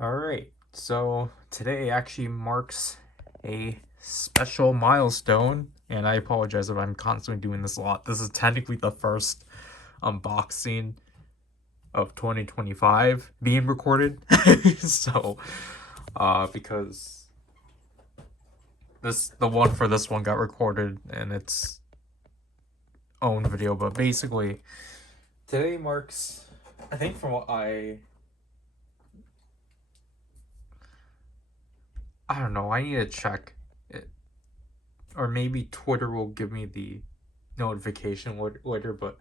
Alright, so today actually marks a special milestone, and I apologize if I'm constantly doing this a lot. This is technically the first unboxing of 2025 being recorded. So, because the one for this one got recorded in its own video, but basically, today marks, I think from what I don't know. I need to check it, or maybe Twitter will give me the notification later. But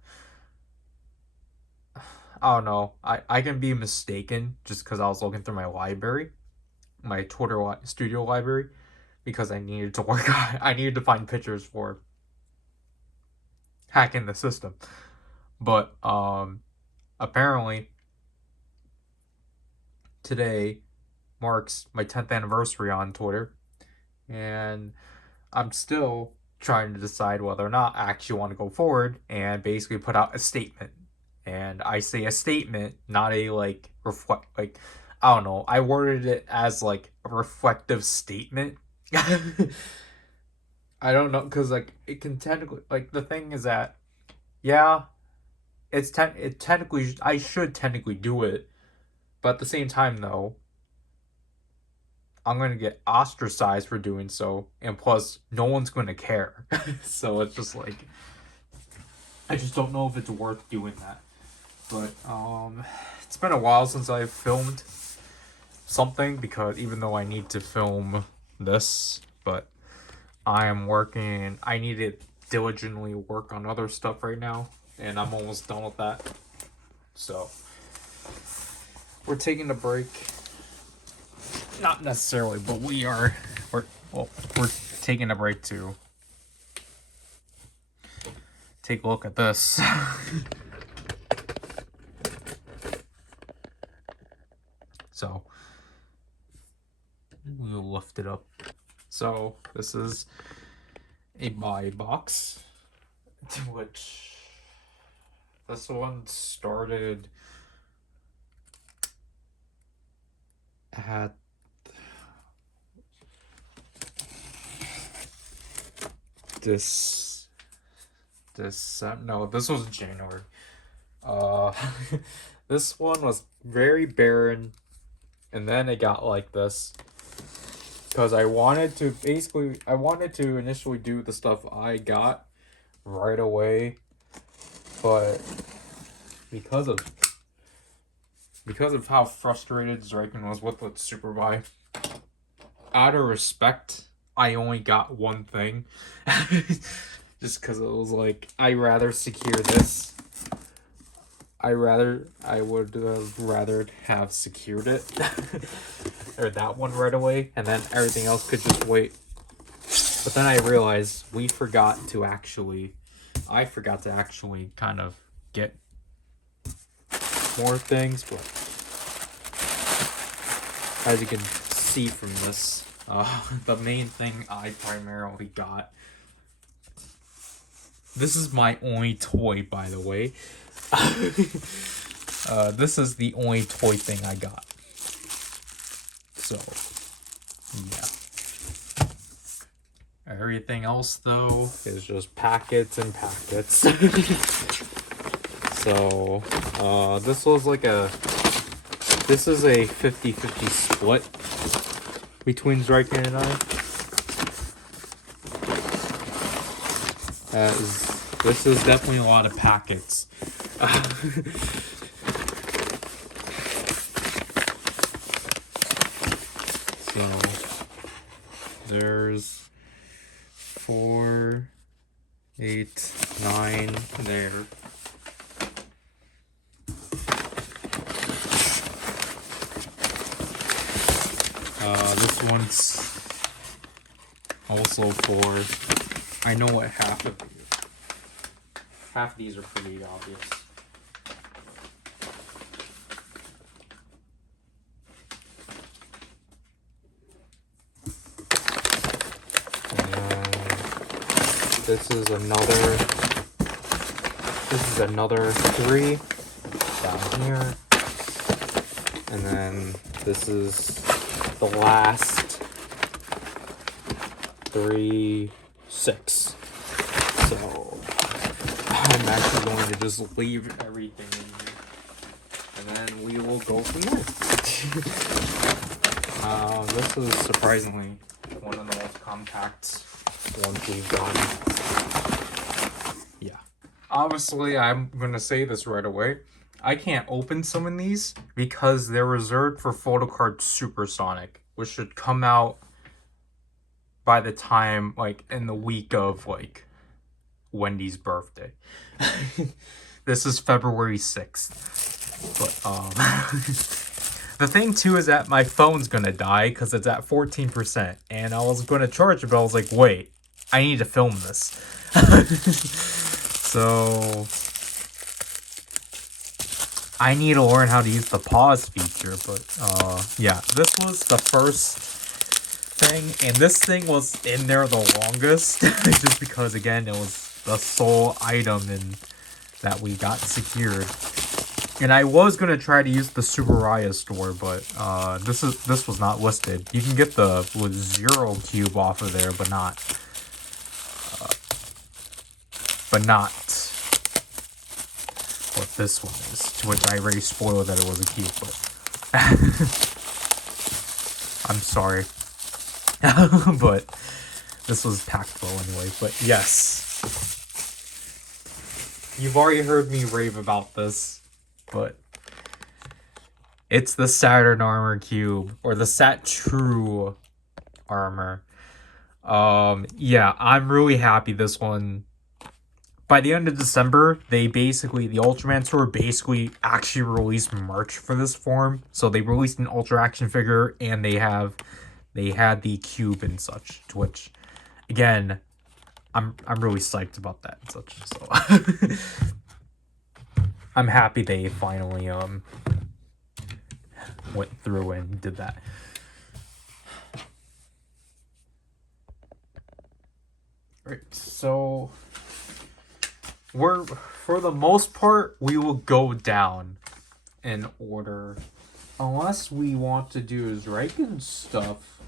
I don't know. I can be mistaken just because I was looking through my library, my studio library, because I needed to work on. I needed to find pictures for hacking the system. But apparently today marks my 10th anniversary on Twitter, and I'm still trying to decide whether or not I actually want to go forward and basically put out a statement. And I say a statement, not a I don't know. I worded it as like a reflective statement. I don't know, because like it can technically, like, the thing is that, yeah, it technically, I should technically do it, but at the same time though, I'm going to get ostracized for doing so, and plus, no one's going to care. So it's just like, I just don't know if it's worth doing that. But it's been a while since I've filmed something, because even though I need to film this, but I need to diligently work on other stuff right now, and I'm almost done with that. So we're taking a break. Not necessarily, but we're taking a break to take a look at this. So we'll lift it up. So this is a buy box, which this one started at this was January. This one was very barren, and then it got like this because I wanted to initially do the stuff I got right away, but because of how frustrated Zrykin was with the Super Buy, out of respect, I only got one thing. Just because it was like, I rather secure this. I would have rather have secured it. Or that one right away, and then everything else could just wait. But then I realized I forgot to actually kind of get more things. But as you can see from this, the main thing I primarily got. This is my only toy, by the way. This is the only toy thing I got. So, yeah. Everything else, though, is just packets and packets. So, this is a 50-50 split between Zrykin and I. This is definitely a lot of packets. So there's 4, 8, 9 there. This one's also for, I know what half of these are pretty obvious. And this is another 3 down here. And then this is the last 3, 6. So I'm actually going to just leave everything in here. And then we will go from there. This is surprisingly one of the most compact ones we've done. Yeah. Obviously, I'm going to say this right away. I can't open some of these because they're reserved for Photocard Supersonic, which should come out by the time, like, in the week of, like, Wendy's birthday. This is February 6th. But, the thing, too, is that my phone's gonna die because it's at 14%. And I was gonna charge it, but I was like, wait, I need to film this. So I need to learn how to use the pause feature, but yeah, this was the first thing, and this thing was in there the longest, just because, again, it was the sole item that we got secured. And I was gonna try to use the Subaraya store, but this was not listed. You can get the Zero Cube off of there, but not what this one is, to which I already spoiled that it was a cube, but I'm sorry. But this was packed well anyway, but yes. You've already heard me rave about this, but it's the Saturn Armor Cube, or the Sat True Armor. Yeah, I'm really happy this one. By the end of December, the Ultraman store basically actually released merch for this form. So they released an Ultra action figure, and they had the cube and such. To which, again, I'm really psyched about that and such. So I'm happy they finally went through and did that. Right, so for the most part, we will go down in order, unless we want to do Zreiken's stuff.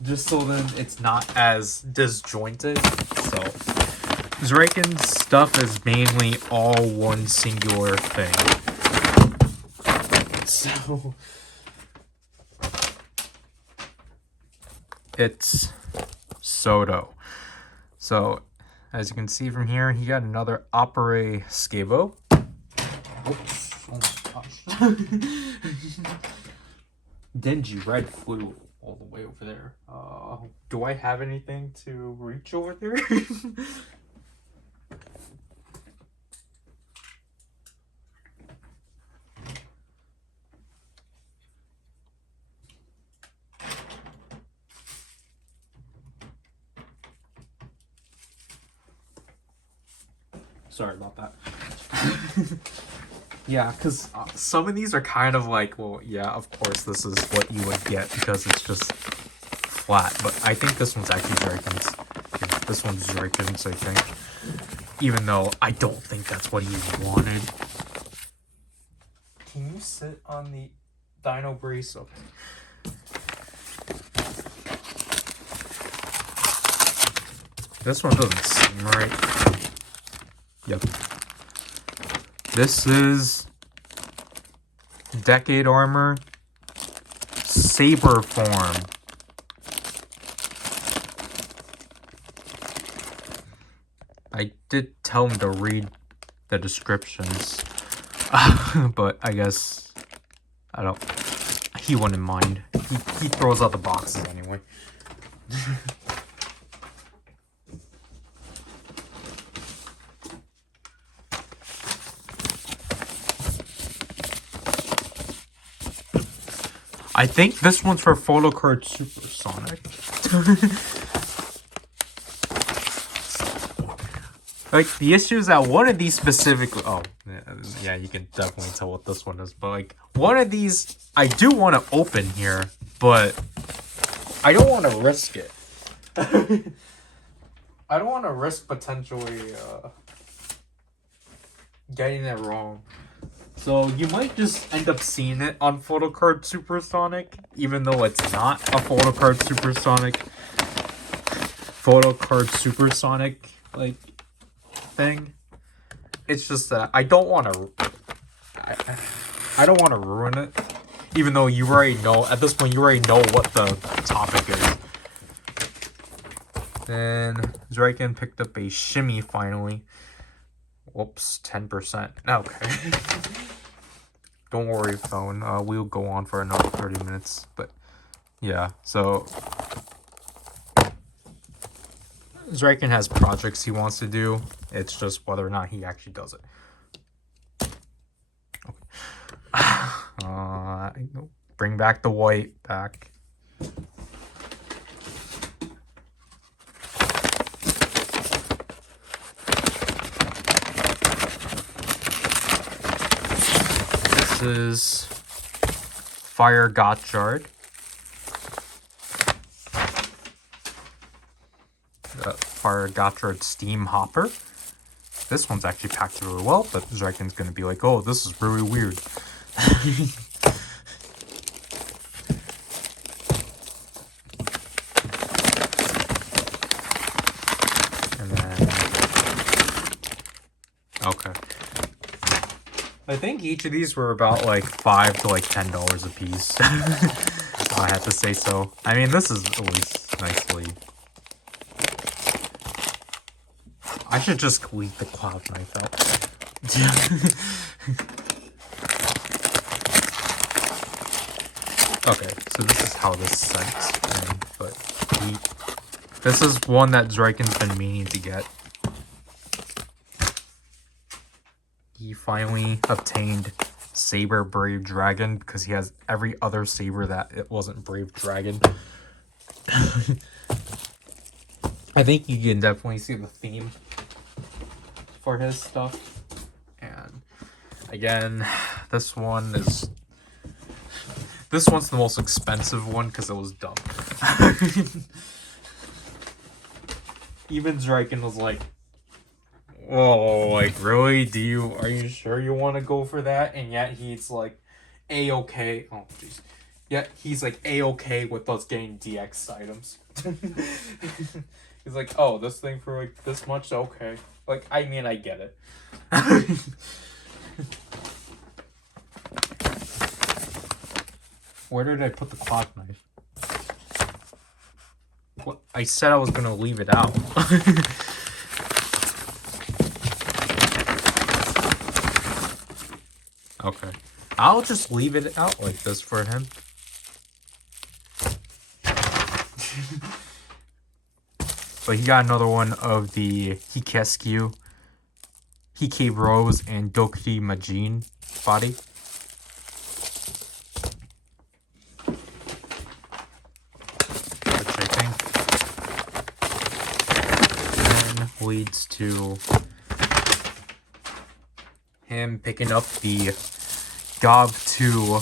Just so then it's not as disjointed. So Zreiken's stuff is mainly all one singular thing. So it's Soto. So as you can see from here, he got another Opere Scavo. Oops, oh my gosh. Dingy Red flew all the way over there. Do I have anything to reach over there? Sorry about that. Yeah, because some of these are kind of like, well, yeah, of course this is what you would get because it's just flat. But I think this one's actually Zreiken's. Yeah, this one's Zreiken's, I think. Even though I don't think that's what he wanted. Can you sit on the Dino Brace? Okay. This one doesn't seem right. Yep. This is Decade Armor Saber form. I did tell him to read the descriptions, but I guess he wouldn't mind. He throws out the boxes anyway. I think this one's for Photocard Supersonic. Like, the issue is that one of these specifically... Oh, yeah, you can definitely tell what this one is. But, like, one of these I do want to open here, but I don't want to risk it. I don't want to risk potentially getting it wrong. So you might just end up seeing it on Photocard Supersonic, even though it's not a Photocard Supersonic like thing. It's just that I don't want to ruin it, even though you already know at this point, you already know what the topic is. Then Zrykin picked up a shimmy finally. Whoops, 10%. Okay. Don't worry, phone. We'll go on for another 30 minutes. But yeah, so Zrykin has projects he wants to do. It's just whether or not he actually does it. Okay. Bring back the white back. This is Fire Gotchard. Fire Gotchard Steam Hopper. This one's actually packed really well, but Zrykin's gonna be like, oh, this is really weird. And then, okay. I think each of these were about like $5 to like $10 a piece. I have to say so. I mean, this is at least nicely. I should just leave the cloud knife out. Okay, so this is how this sets. But this is one that Zrykin's been meaning to get. He finally obtained Saber Brave Dragon because he has every other Saber that it wasn't Brave Dragon. I think you can definitely see the theme for his stuff. And again, this one's the most expensive one because it was dumb. Even Zrykin was like, whoa, like really? Are you sure you want to go for that? And yet he's like A-okay. Oh jeez. Yet he's like A-okay with us getting DX items. He's like, oh, this thing for like this much? Okay. Like, I mean, I get it. Where did I put the clock knife? What? I said I was gonna leave it out. Okay. I'll just leave it out like this for him. But he got another one of the Hikesku, Hike Rose, and Dokti Majin body. Which I think then leads to him picking up the Gov 2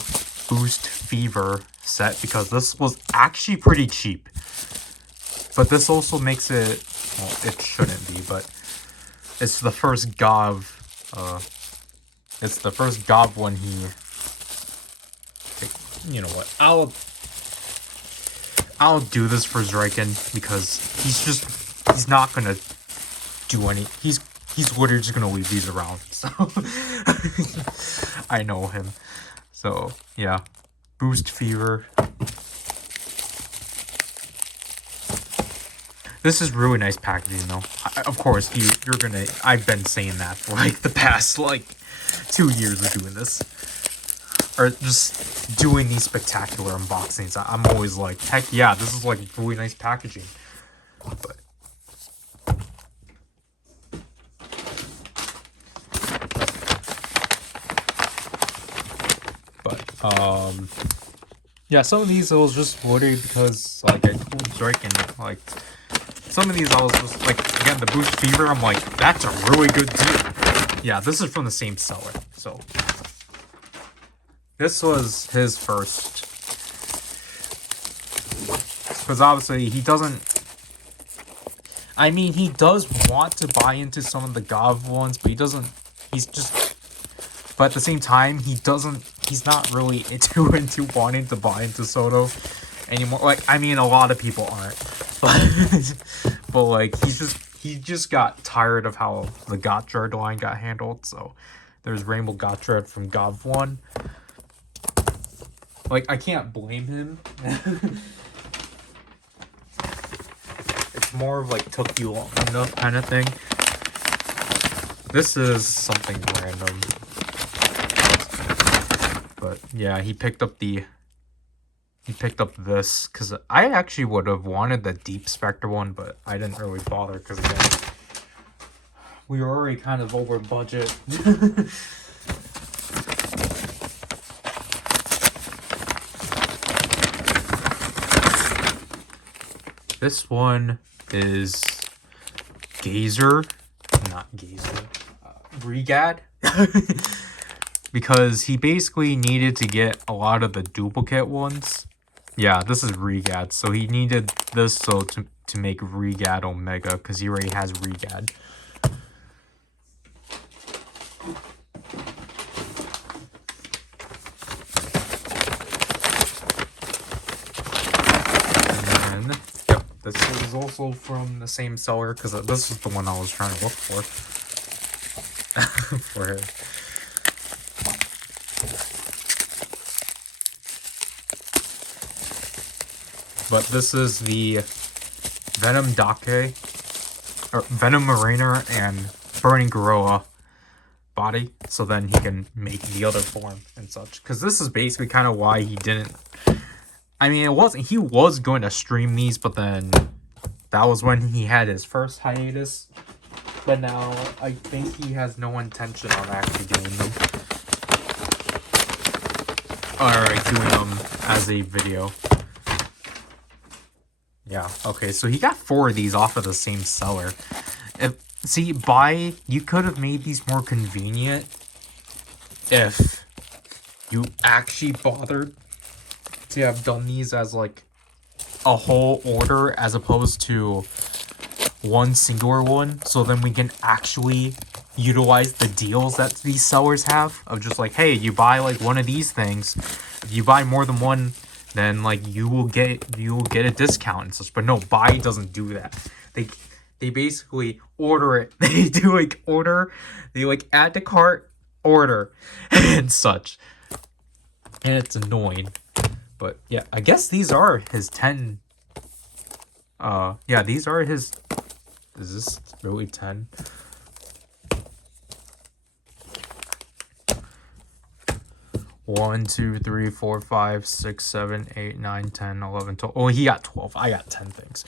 Boost Fever set because this was actually pretty cheap. But this also makes it, well, it shouldn't be, but it's the first Gov, one he, you know what, I'll do this for Zrykin because he's not gonna do any, he's literally just gonna leave these around, so, I know him, so, yeah, Boost Fever. This is really nice packaging, though. Of course, you're gonna... I've been saying that for, like, the past, like, 2 years of doing this. Or just doing these spectacular unboxings. I'm always like, heck yeah, this is, like, really nice packaging. But, yeah, some of these, it was just literally because, like, I told Zrykin, like... Some of these I was just like, again, the Boost Fever, I'm like, that's a really good deal. Yeah, this is from the same seller, so. This was his first. Because obviously he doesn't, I mean, he does want to buy into some of the Gov ones, but he doesn't, he's just, But at the same time, he's not really too into wanting to buy into Soto anymore. Like, I mean, a lot of people aren't. But like, he just got tired of how the Gotchard line got handled. So there's Rainbow Gotchard from Gov 1. Like, I can't blame him. It's more of like, took you long enough kind of thing. This is something random. But yeah, he picked up this because I actually would have wanted the Deep Spectre one, but I didn't really bother because again, we were already kind of over budget. This one is Regad. Because he basically needed to get a lot of the duplicate ones. Yeah, this is Regad. So he needed this so to make Regad Omega, because he already has Regad. And yep, this is also from the same seller, because this is the one I was trying to look for. For it. But this is the Venom Dake, or Venom Mariner and Burning Gorilla body, so then he can make the other form and such. Because this is basically kind of why he didn't... I mean, he was going to stream these, but then that was when he had his first hiatus. But now, I think he has no intention on actually doing them. Alright, doing them as a video. Yeah, okay, so he got 4 of these off of the same seller. You could have made these more convenient if you actually bothered to have done these as, like, a whole order as opposed to one singular one. So then we can actually utilize the deals that these sellers have of just like, hey, you buy, like, one of these things. If you buy more than one, then like you will get a discount and such. But no, Buy doesn't do that. They basically order it. They do like order. They like add to cart, order, and such. And it's annoying. But yeah, I guess these are his 10. Yeah, these are his. Is this really 10? One, 2, 3, 4, 5, 6, 7, 8, 9, 10, 11, 12. Oh, he got 12. I got 10 things.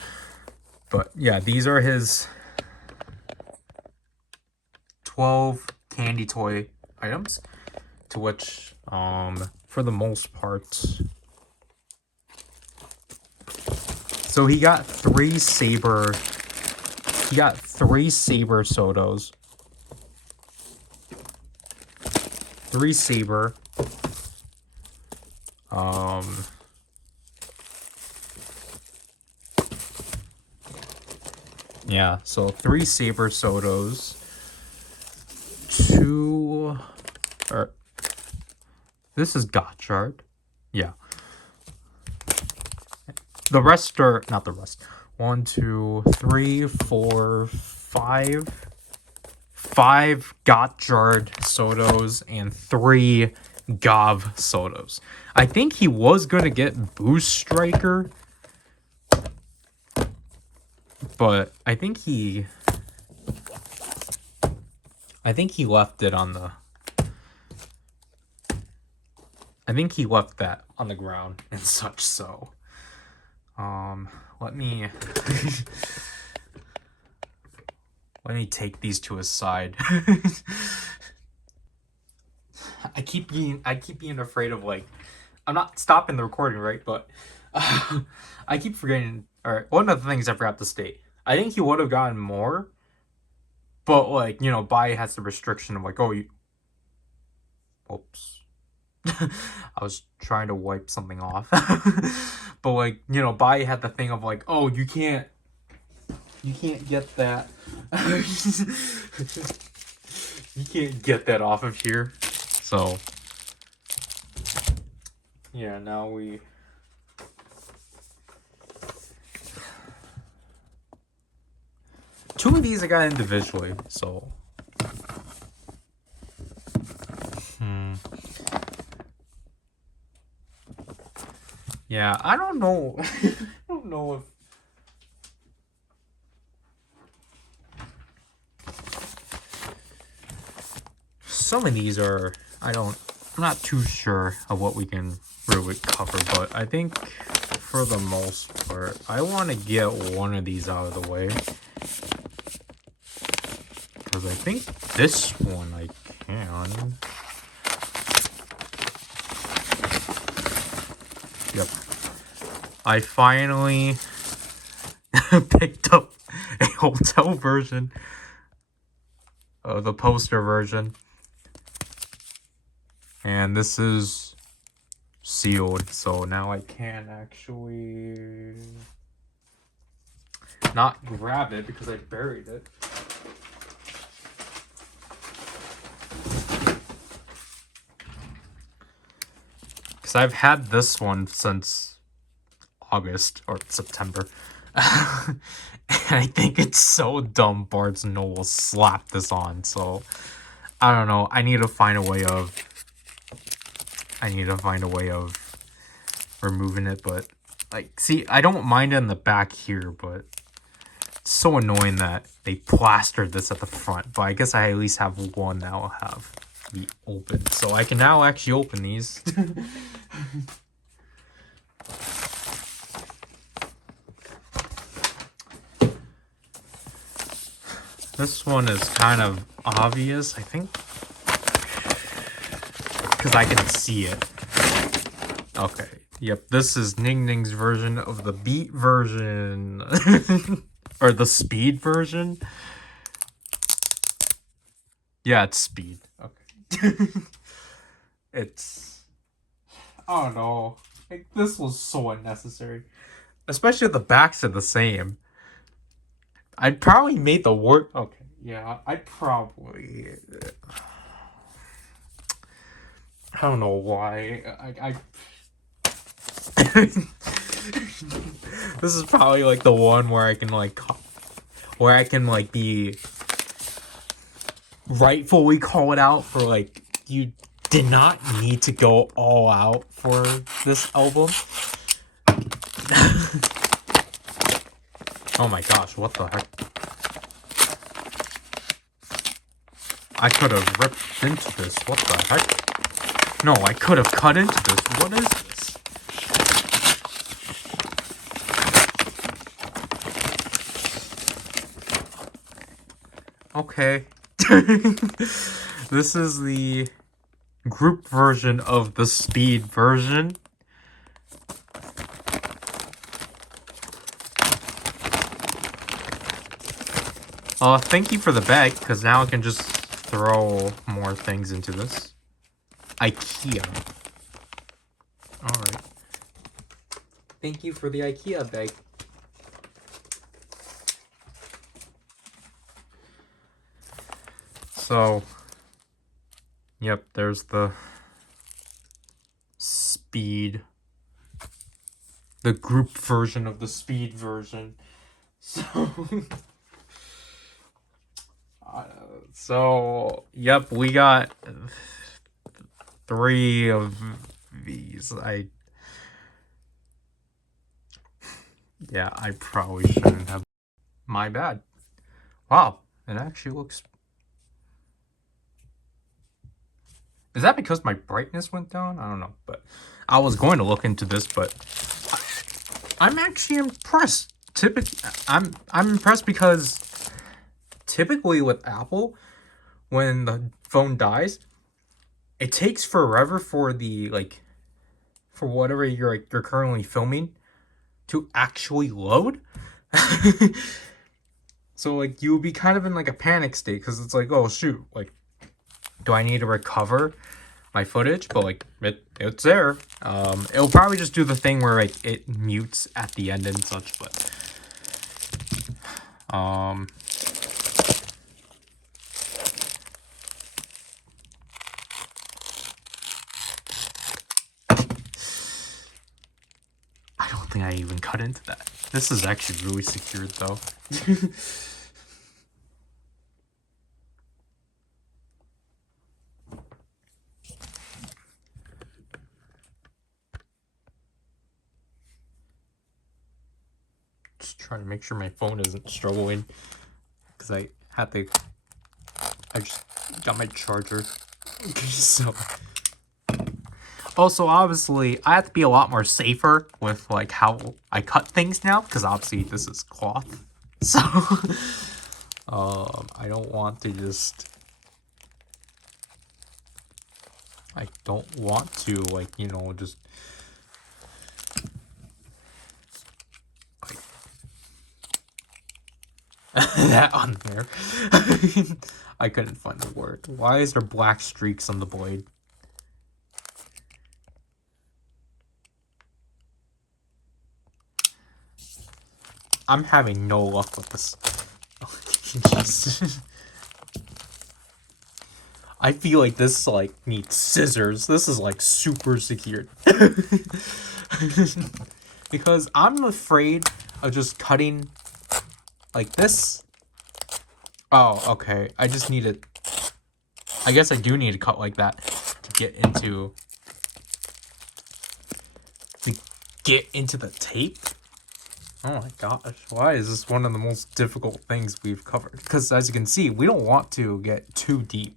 But yeah, these are his 12 candy toy items, to which, for the most part, so he got 3 Saber. He got 3 Saber Sotos. 3 Saber. Yeah, so 3 Saber Sotos. 2... This is Gotchard. Yeah. The rest are... Not the rest. 1, 2, 3, 4, 5... 5 Gotchard Sotos and 3 Gov Sotos. I think he was going to get Boost Striker, but I think he left it on the... I think he left that on the ground and such, so... let me... let me take these to his side. I keep being afraid of, like... I'm not stopping the recording, right? But I keep forgetting... Alright, one of the things I forgot to state. I think he would have gotten more. But, like, you know, Bai has the restriction of, like, oh, you... Oops. I was trying to wipe something off. But, like, you know, Bai had the thing of, like, oh, you can't get that. You can't get that off of here. So yeah, now we two of these I got individually, so yeah, I don't know. I don't know if some of these are, I'm not too sure of what we can really cover, but I think for the most part, I want to get one of these out of the way. Because I think this one I can. Yep. I finally picked up a hotel version of the poster version. And this is sealed, so now I can actually not grab it because I buried it. Because I've had this one since August or September. And I think it's so dumb Barnes & Noble slapped this on, so I don't know. I need to find a way of removing it, but like, see, I don't mind it in the back here, but it's so annoying that they plastered this at the front. But I guess I at least have one that will have be open, so I can now actually open these. This one is kind of obvious, I think, because I can see it. Okay, yep, this is Ning Ning's version of the beat version. Or the speed version. Yeah, it's speed. Okay. It's, I don't know. Like, this was so unnecessary. Especially if the backs are the same. I'd probably made the work. Okay, yeah, I'd probably. I don't know why. This is probably like the one where I can be rightfully called out for like, you did not need to go all out for this album. Oh my gosh, what the heck? I could have ripped into this. What the heck? No, I could have cut into this. What is this? Okay. This is the group version of the speed version. Thank you for the bag, because now I can just throw more things into this. IKEA. Alright. Thank you for the IKEA bag. So, yep, there's the speed. The group version of the speed version. So, yep, we got 3 of these. Yeah, I probably shouldn't have. My bad. Wow, it actually looks. Is that because my brightness went down? I don't know, but I was going to look into this, but I'm actually impressed. I'm impressed because typically with Apple, when the phone dies, it takes forever for the for whatever you're currently filming to actually load. So like you'll be kind of in like a panic state because it's like, oh shoot, like, do I need to recover my footage? But like it's there. It'll probably just do the thing where like it mutes at the end and such, but don't think I even cut into that. This is actually really secured though. Just trying to make sure my phone isn't struggling. Because I just got my charger. So. Also, obviously, I have to be a lot more safer with like how I cut things now, because obviously this is cloth. So, I don't want to just. I don't want to like just. Like, that on there. I couldn't find the word. Why is there black streaks on the blade? I'm having no luck with this. I feel like this like needs scissors. This is like super secured. Because I'm afraid of just cutting like this. Oh, okay. I just need it. I guess I do need to cut like that to get into the tape. Oh my gosh, why is this one of the most difficult things we've covered? Because as you can see, we don't want to get too deep.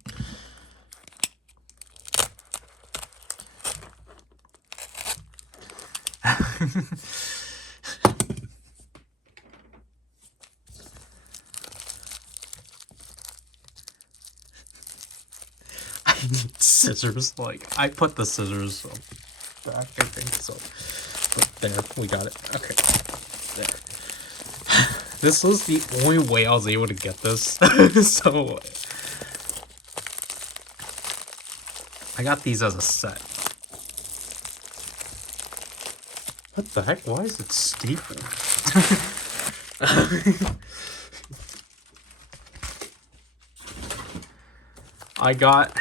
I need scissors. Like, I put the scissors back, I think so. But there, we got it. Okay. There. This was the only way I was able to get this. So I got these as a set. What the heck? Why is it stapled? I got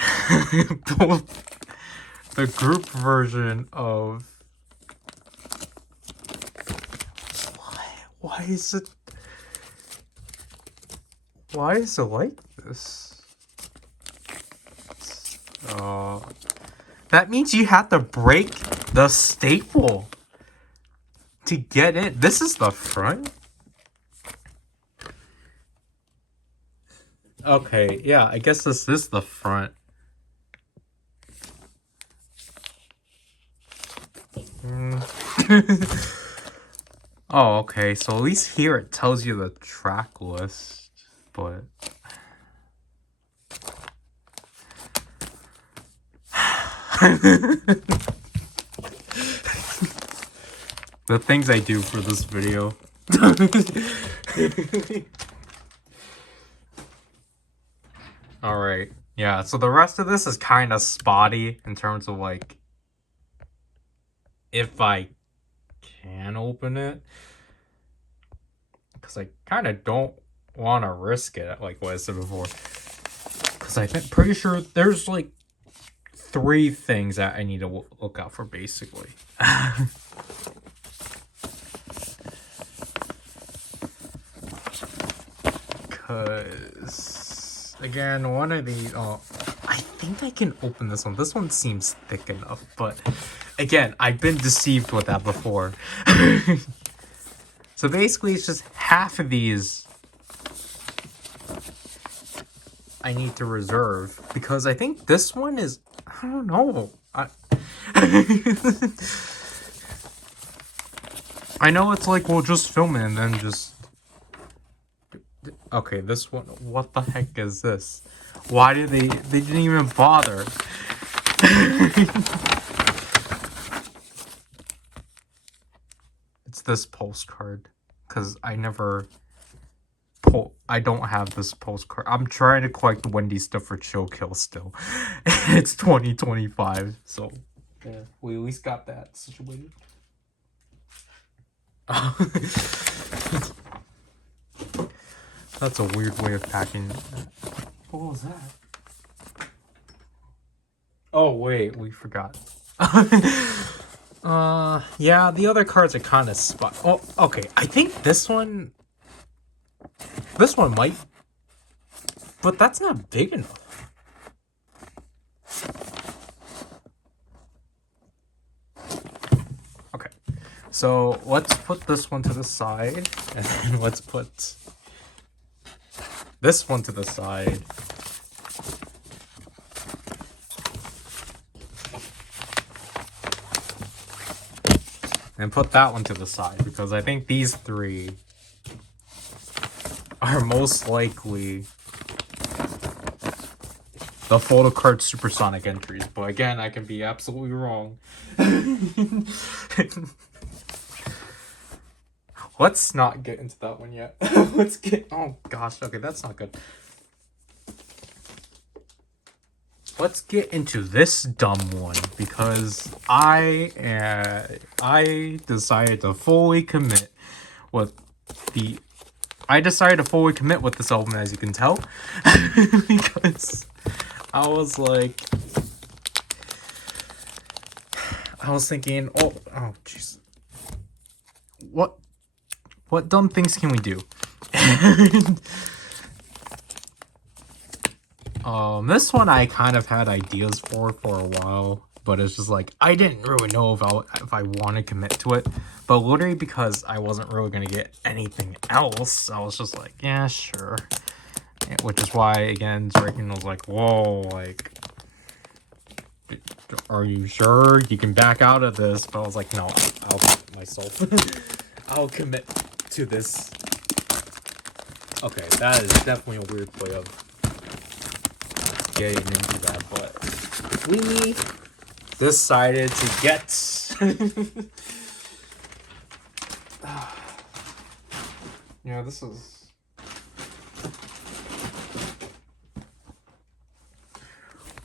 both the group version of. Why is it like this? That means you have to break the staple to get in. This is the front? Okay, yeah, I guess this is the front. Oh, okay, so at least here it tells you the track list, but... The things I do for this video. Alright, yeah, so the rest of this is kind of spotty in terms of, like, if I can open it. Because I kind of don't want to risk it, like what I said before. Because I'm pretty sure there's, like, 3 things that I need to look out for, basically. Because, again, one of these... I think I can open this one. This one seems thick enough, but... Again, I've been deceived with that before. So basically, it's just half of these I need to reserve. Because I think this one is... I don't know. I know it's like, we'll just film it and then just... Okay, this one... What the heck is this? Why did they didn't even bother. It's this postcard. Because I never... I don't have this postcard. I'm trying to collect Wendy stuff for Chill Kill still. It's 2025, so... Yeah, we at least got that situated. That's a weird way of packing. What was that? Oh, wait, we forgot. Yeah, the other cards are kind of spot. Oh, okay. I think this one might, but that's not big enough. Okay. So, let's put this one to the side and then let's put this one to the side. And put that one to the side because I think these three are most likely the photo card supersonic entries. But again, I can be absolutely wrong. Let's not get into that one yet. Let's get... Oh gosh, okay, that's not good. Let's get into this dumb one because I decided to fully commit with the... I decided to fully commit with this album, as you can tell, because I was like, I was thinking, oh, jeez, what dumb things can we do? This one I kind of had ideas for a while, but it's just like I didn't really know if I want to commit to it. But literally because I wasn't really gonna get anything else, I was just like, yeah, sure. Which is why again, Draken was like, whoa, like, are you sure you can back out of this? But I was like, no, I'll commit myself. I'll commit to this. Okay, that is definitely a weird way of getting into that, but we decided to get yeah, this is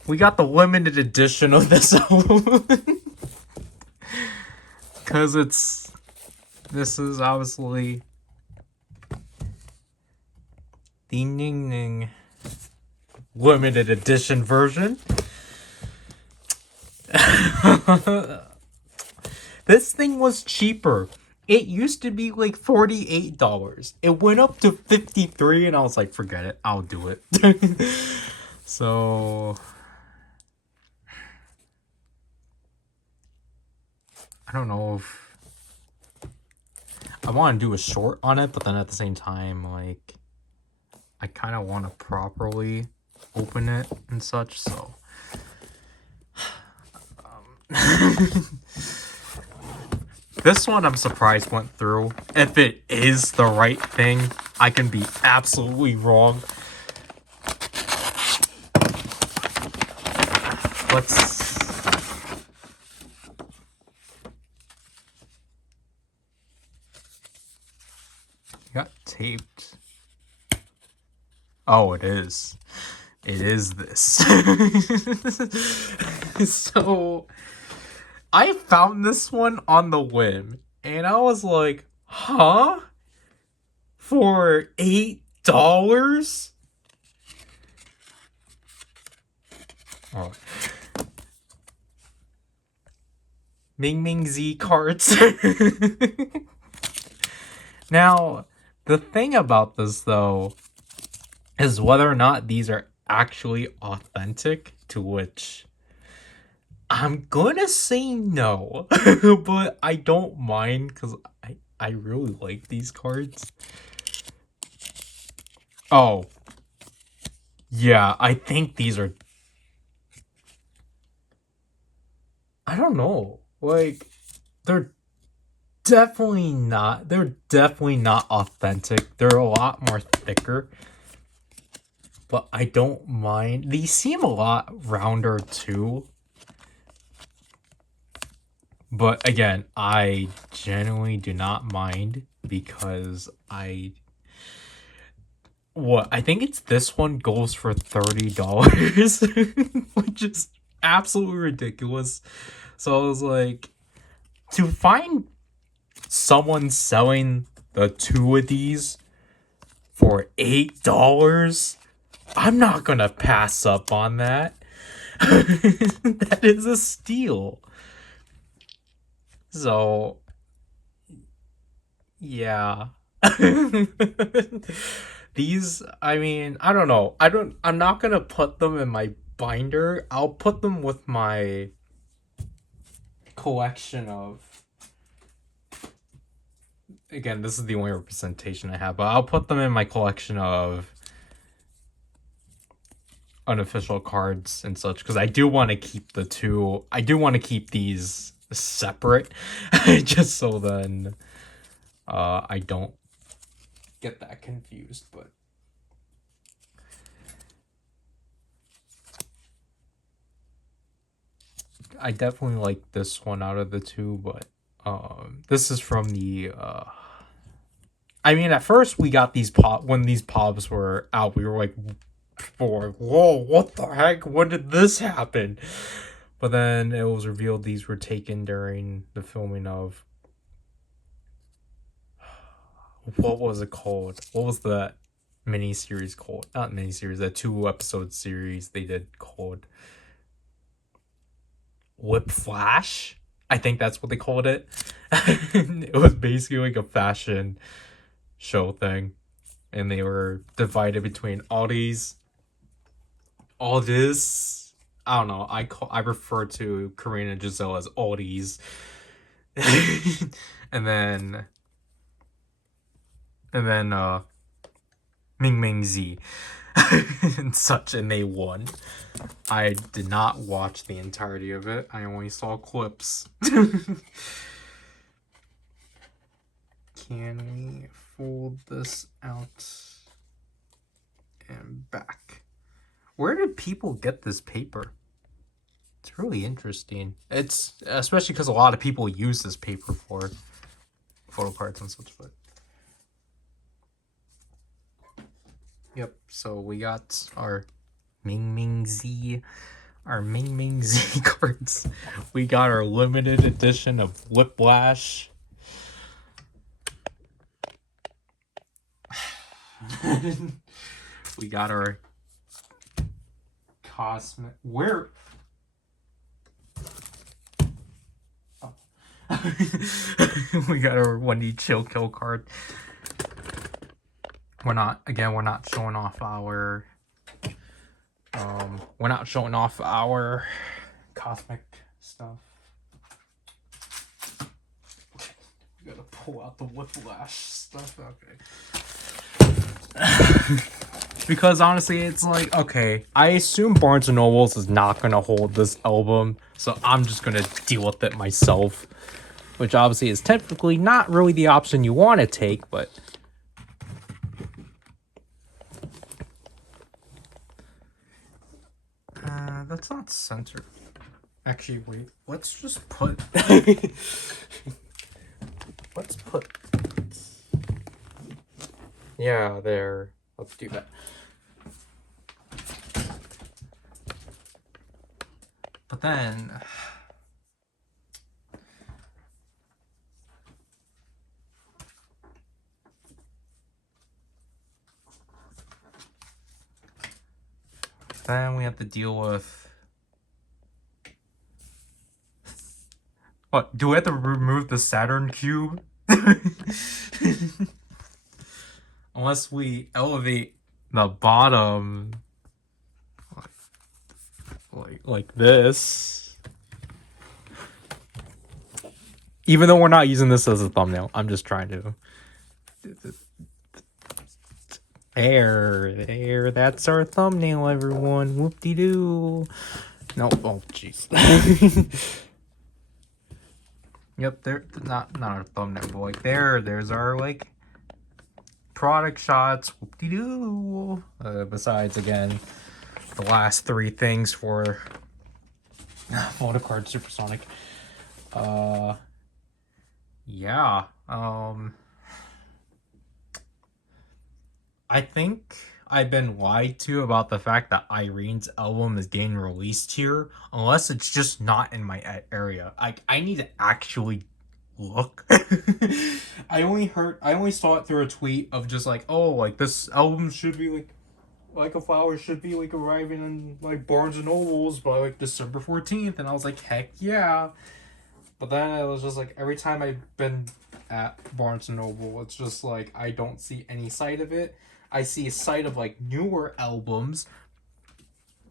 we got the limited edition of this album because this is obviously the Ning Ning limited edition version. This thing was cheaper. It used to be like $48. It went up to $53 and I was like, forget it, I'll do it. So I don't know if I want to do a short on it, but then at the same time, like, I kind of want to properly open it and such, so this one I'm surprised went through. If it is the right thing, I can be absolutely wrong. Let's got taped. Oh, it is. It is this. So I found this one on the whim and I was like, huh? For $8? Oh. Ming Ming Z cards. Now, the thing about this though is whether or not these are actually authentic, to which I'm gonna say no. But I don't mind because I really like these cards. Oh. Yeah, I think these are... I don't know. Like, they're definitely not authentic. They're a lot more thicker. But I don't mind. These seem a lot rounder too. But again, I genuinely do not mind because I think it's this one goes for $30, which is absolutely ridiculous. So I was like, to find someone selling the two of these for $8, I'm not gonna pass up on that. That is a steal. So yeah. These, I mean, I don't know. I'm not gonna put them in my binder. I'll put them with my collection of, again, this is the only representation I have, but I'll put them in my collection of unofficial cards and such, because I do want to keep the two. I do want to keep these separate, just so then I don't get that confused. But I definitely like this one out of the two. But this is from the I mean, at first we got these when these pops were out, we were like, whoa, what the heck? When did this happen? But then it was revealed these were taken during the filming of, what was it called? What was the mini-series called? Not mini-series, a 2-episode series they did called Whip Flash? I think that's what they called it. It was basically like a fashion show thing. And they were divided between all this. I don't know. I refer to Karina and Giselle as Aldi's. and then Ming Ming Z and such, and they won. I did not watch the entirety of it. I only saw clips. Can we fold this out and back? Where did people get this paper? It's really interesting. It's especially because a lot of people use this paper for photo cards and such. But yep. So we got our Ming Ming Z cards. We got our limited edition of Whiplash. We got our cosmic. Where? Oh. We got our Wendy Chill Kill card. We're not showing off our cosmic stuff. We gotta pull out the Whiplash stuff. Okay. Because honestly, it's like, okay, I assume Barnes & Nobles is not gonna hold this album, so I'm just gonna deal with it myself. Which obviously is technically not really the option you want to take, but that's not centered. Actually, wait. Let's just put. Let's put. Yeah, there. Let's do that. But then. Then we have to deal with. What? Do we have to remove the Saturn cube? Unless we elevate the bottom like this. Even though we're not using this as a thumbnail, I'm just trying to. There, that's our thumbnail, everyone. Whoop-de-doo. No, oh, jeez. Yep, there, not our thumbnail, but like there's our like product shots. Whoop-de-doo. Besides, again, the last 3 things for photo card Supersonic. Yeah. I think I've been lied to about the fact that Irene's album is getting released here, unless it's just not in my area. I need to actually look. I only saw it through a tweet of just like, oh, like this album should be like a flower should be like arriving in like Barnes and Nobles by like December 14th, and I was like, heck yeah. But then it was just like every time I've been at Barnes and Noble, it's just like I don't see any sight of it. I see a sight of like newer albums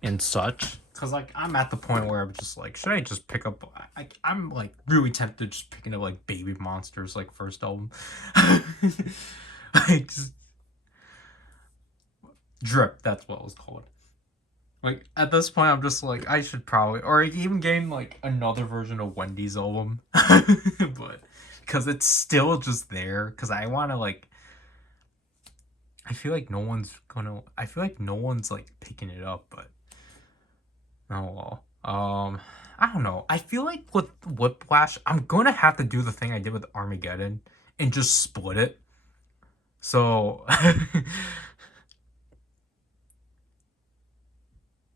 and such. Cause like I'm at the point where I'm just like, should I just pick up? I'm like really tempted just picking up like Baby Monsters like first album, like just, Drip. That's what it was called. Like at this point, I'm just like I should probably, or even getting like another version of Wendy's album, but because it's still just there. Because I want to like, I feel like no one's gonna. I feel like no one's like picking it up, but oh well. I don't know. I feel like with Whiplash, I'm gonna have to do the thing I did with Armageddon and just split it. So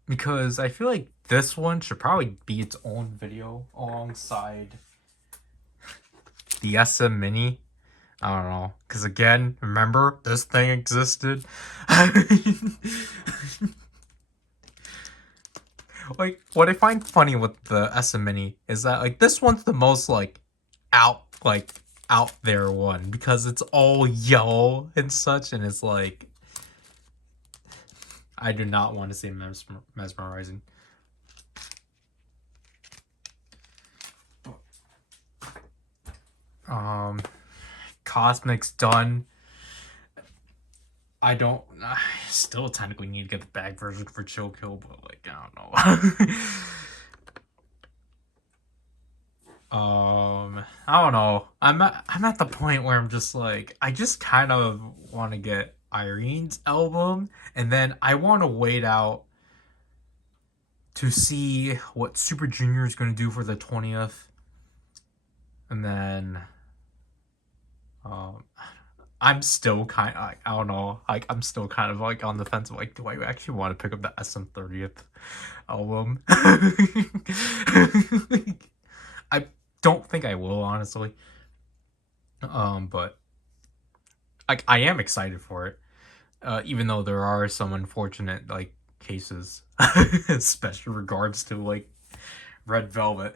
because I feel like this one should probably be its own video alongside the SM Mini. I don't know, because again, remember this thing existed. Like what I find funny with the SM Mini is that like this one's the most like out there one because it's all yellow and such, and it's like I do not want to say mesmerizing. Cosmic's done. I still technically need to get the bag version for Chill Kill, but like I don't know. I don't know. I'm at the point where I'm just like I just kind of want to get Irene's album, and then I want to wait out to see what Super Junior is going to do for the 20th, and then um I'm still kind of like I don't know, like I'm still kind of like on the fence of like do I actually want to pick up the SM30th album? I don't think I will, honestly. But like I am excited for it. Even though there are some unfortunate like cases, especially regards to like Red Velvet,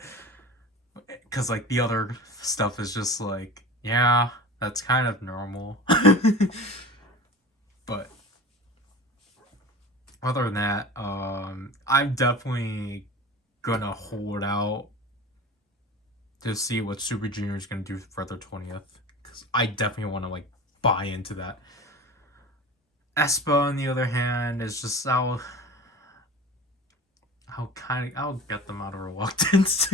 because like the other stuff is just like yeah, that's kind of normal. But other than that, I'm definitely gonna hold out to see what Super Junior is gonna do for their 20th, because I definitely want to like buy into that. Espa, on the other hand, is just I'll get them out of reluctance.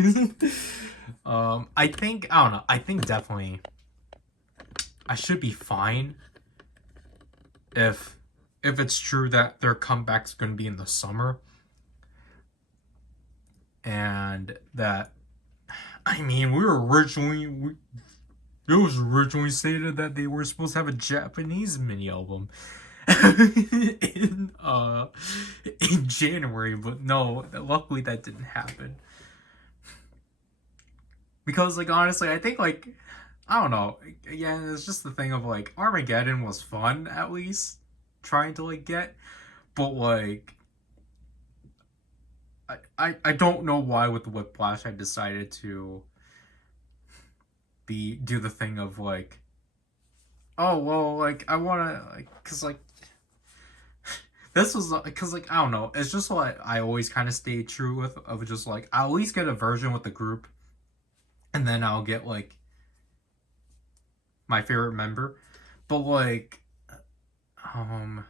I think I don't know. I think definitely I should be fine if it's true that their comeback's going to be in the summer, and that I mean it was originally stated that they were supposed to have a Japanese mini album in January, but no, luckily that didn't happen. Because like honestly, I think like I don't know. Again, it's just the thing of like Armageddon was fun at least trying to like get, but like I don't know why with the Whiplash I decided to do the thing of like oh well like I want to like because like this was because like I don't know, it's just like I always kind of stay true with of just like I'll at least get a version with the group, and then I'll get like my favorite member, but like um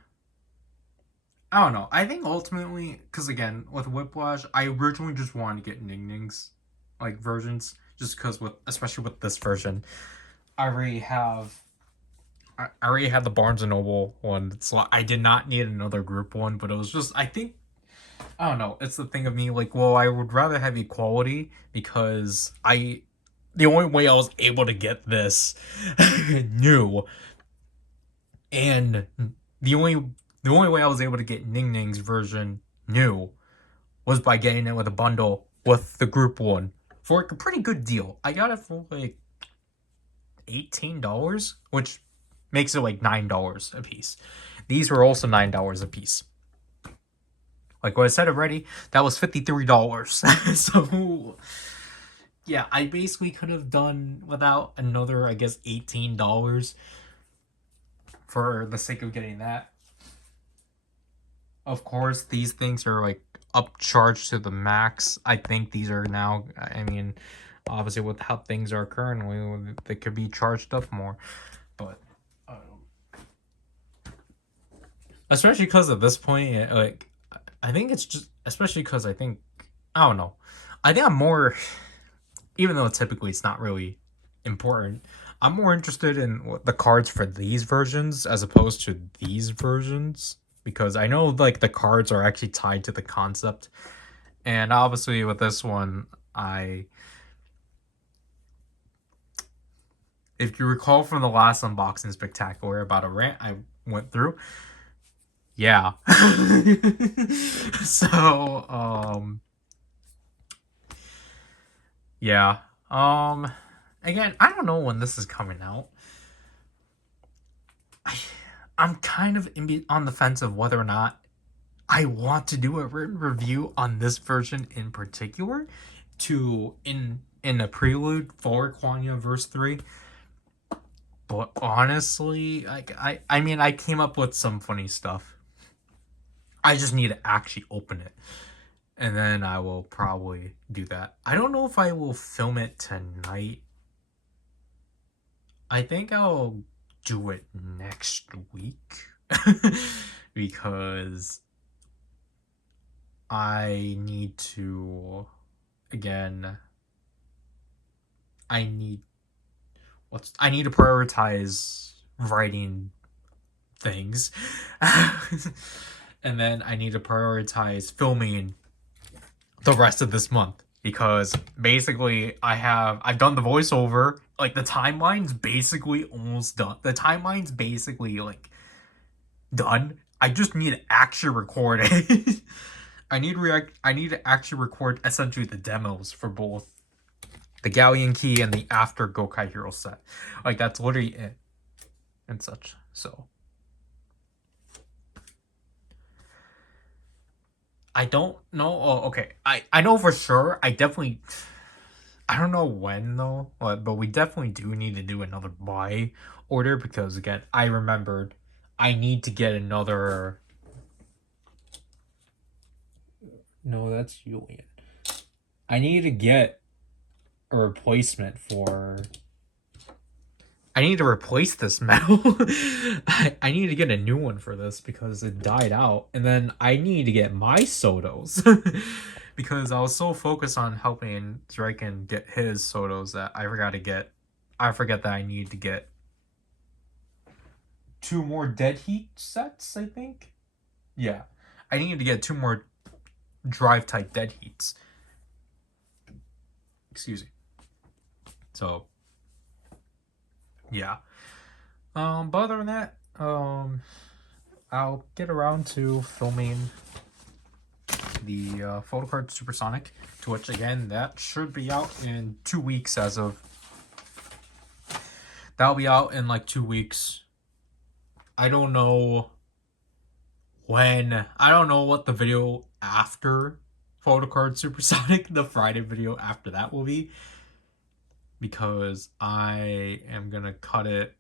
I don't know. I think ultimately, because again, with Whiplash, I originally just wanted to get Ning Ning's like versions, just because especially with this version, I already have. I already had the Barnes and Noble one, so I did not need another group one. But it was just, I think, I don't know. It's the thing of me, like, well, I would rather have equality because the only way I was able to get this new, and the only the only way I was able to get Ning Ning's version new was by getting it with a bundle with the group one for like a pretty good deal. I got it for like $18, which makes it like $9 a piece. These were also $9 a piece. Like what I said already, that was $53. So yeah, I basically could have done without another, I guess, $18 for the sake of getting that. Of course, these things are like upcharged to the max. I think these are now, I mean, obviously with how things are currently, they could be charged up more. But especially because at this point, like, I think it's just, especially because I think, I don't know. I think I'm more, even though typically it's not really important, I'm more interested in the cards for these versions as opposed to these versions. Because I know, like, the cards are actually tied to the concept. And obviously with this one, if you recall from the last unboxing spectacular about a rant I went through, yeah. So, yeah. Again, I don't know when this is coming out. I'm kind of on the fence of whether or not I want to do a written review on this version in particular, in a prelude for Quanya Verse 3. But honestly, I mean, I came up with some funny stuff. I just need to actually open it. And then I will probably do that. I don't know if I will film it tonight. I think I'll do it next week. Because I need to, again, I need to prioritize writing things. And then I need to prioritize filming the rest of this month, because basically I've done the voiceover, like the timeline's basically almost done. The timeline's basically like done. I just need to actually record it. I need to actually record essentially the demos for both the Galleon Key and the After Gokai Hero set. Like, that's literally it. And such. So I don't know. Oh, okay. I know for sure. I don't know when though, but we definitely do need to do another buy order, because again, I remembered I need to get another. No, that's Julian. I need to get a replacement for. I need to replace this medal. I need to get a new one for this because it died out. And then I need to get my Sotos. Because I was so focused on helping Draken get his Sotos that I forget that I need to get 2 more Dead Heat sets, I think. Yeah. I need to get 2 more Drive type Dead Heats. Excuse me. So yeah. But other than that, I'll get around to filming the photo card Supersonic, to which again that should be out in 2 weeks. That'll be out in like 2 weeks. I don't know when. I don't know what the video after photo card Supersonic, the Friday video after that, will be, because I am gonna cut it.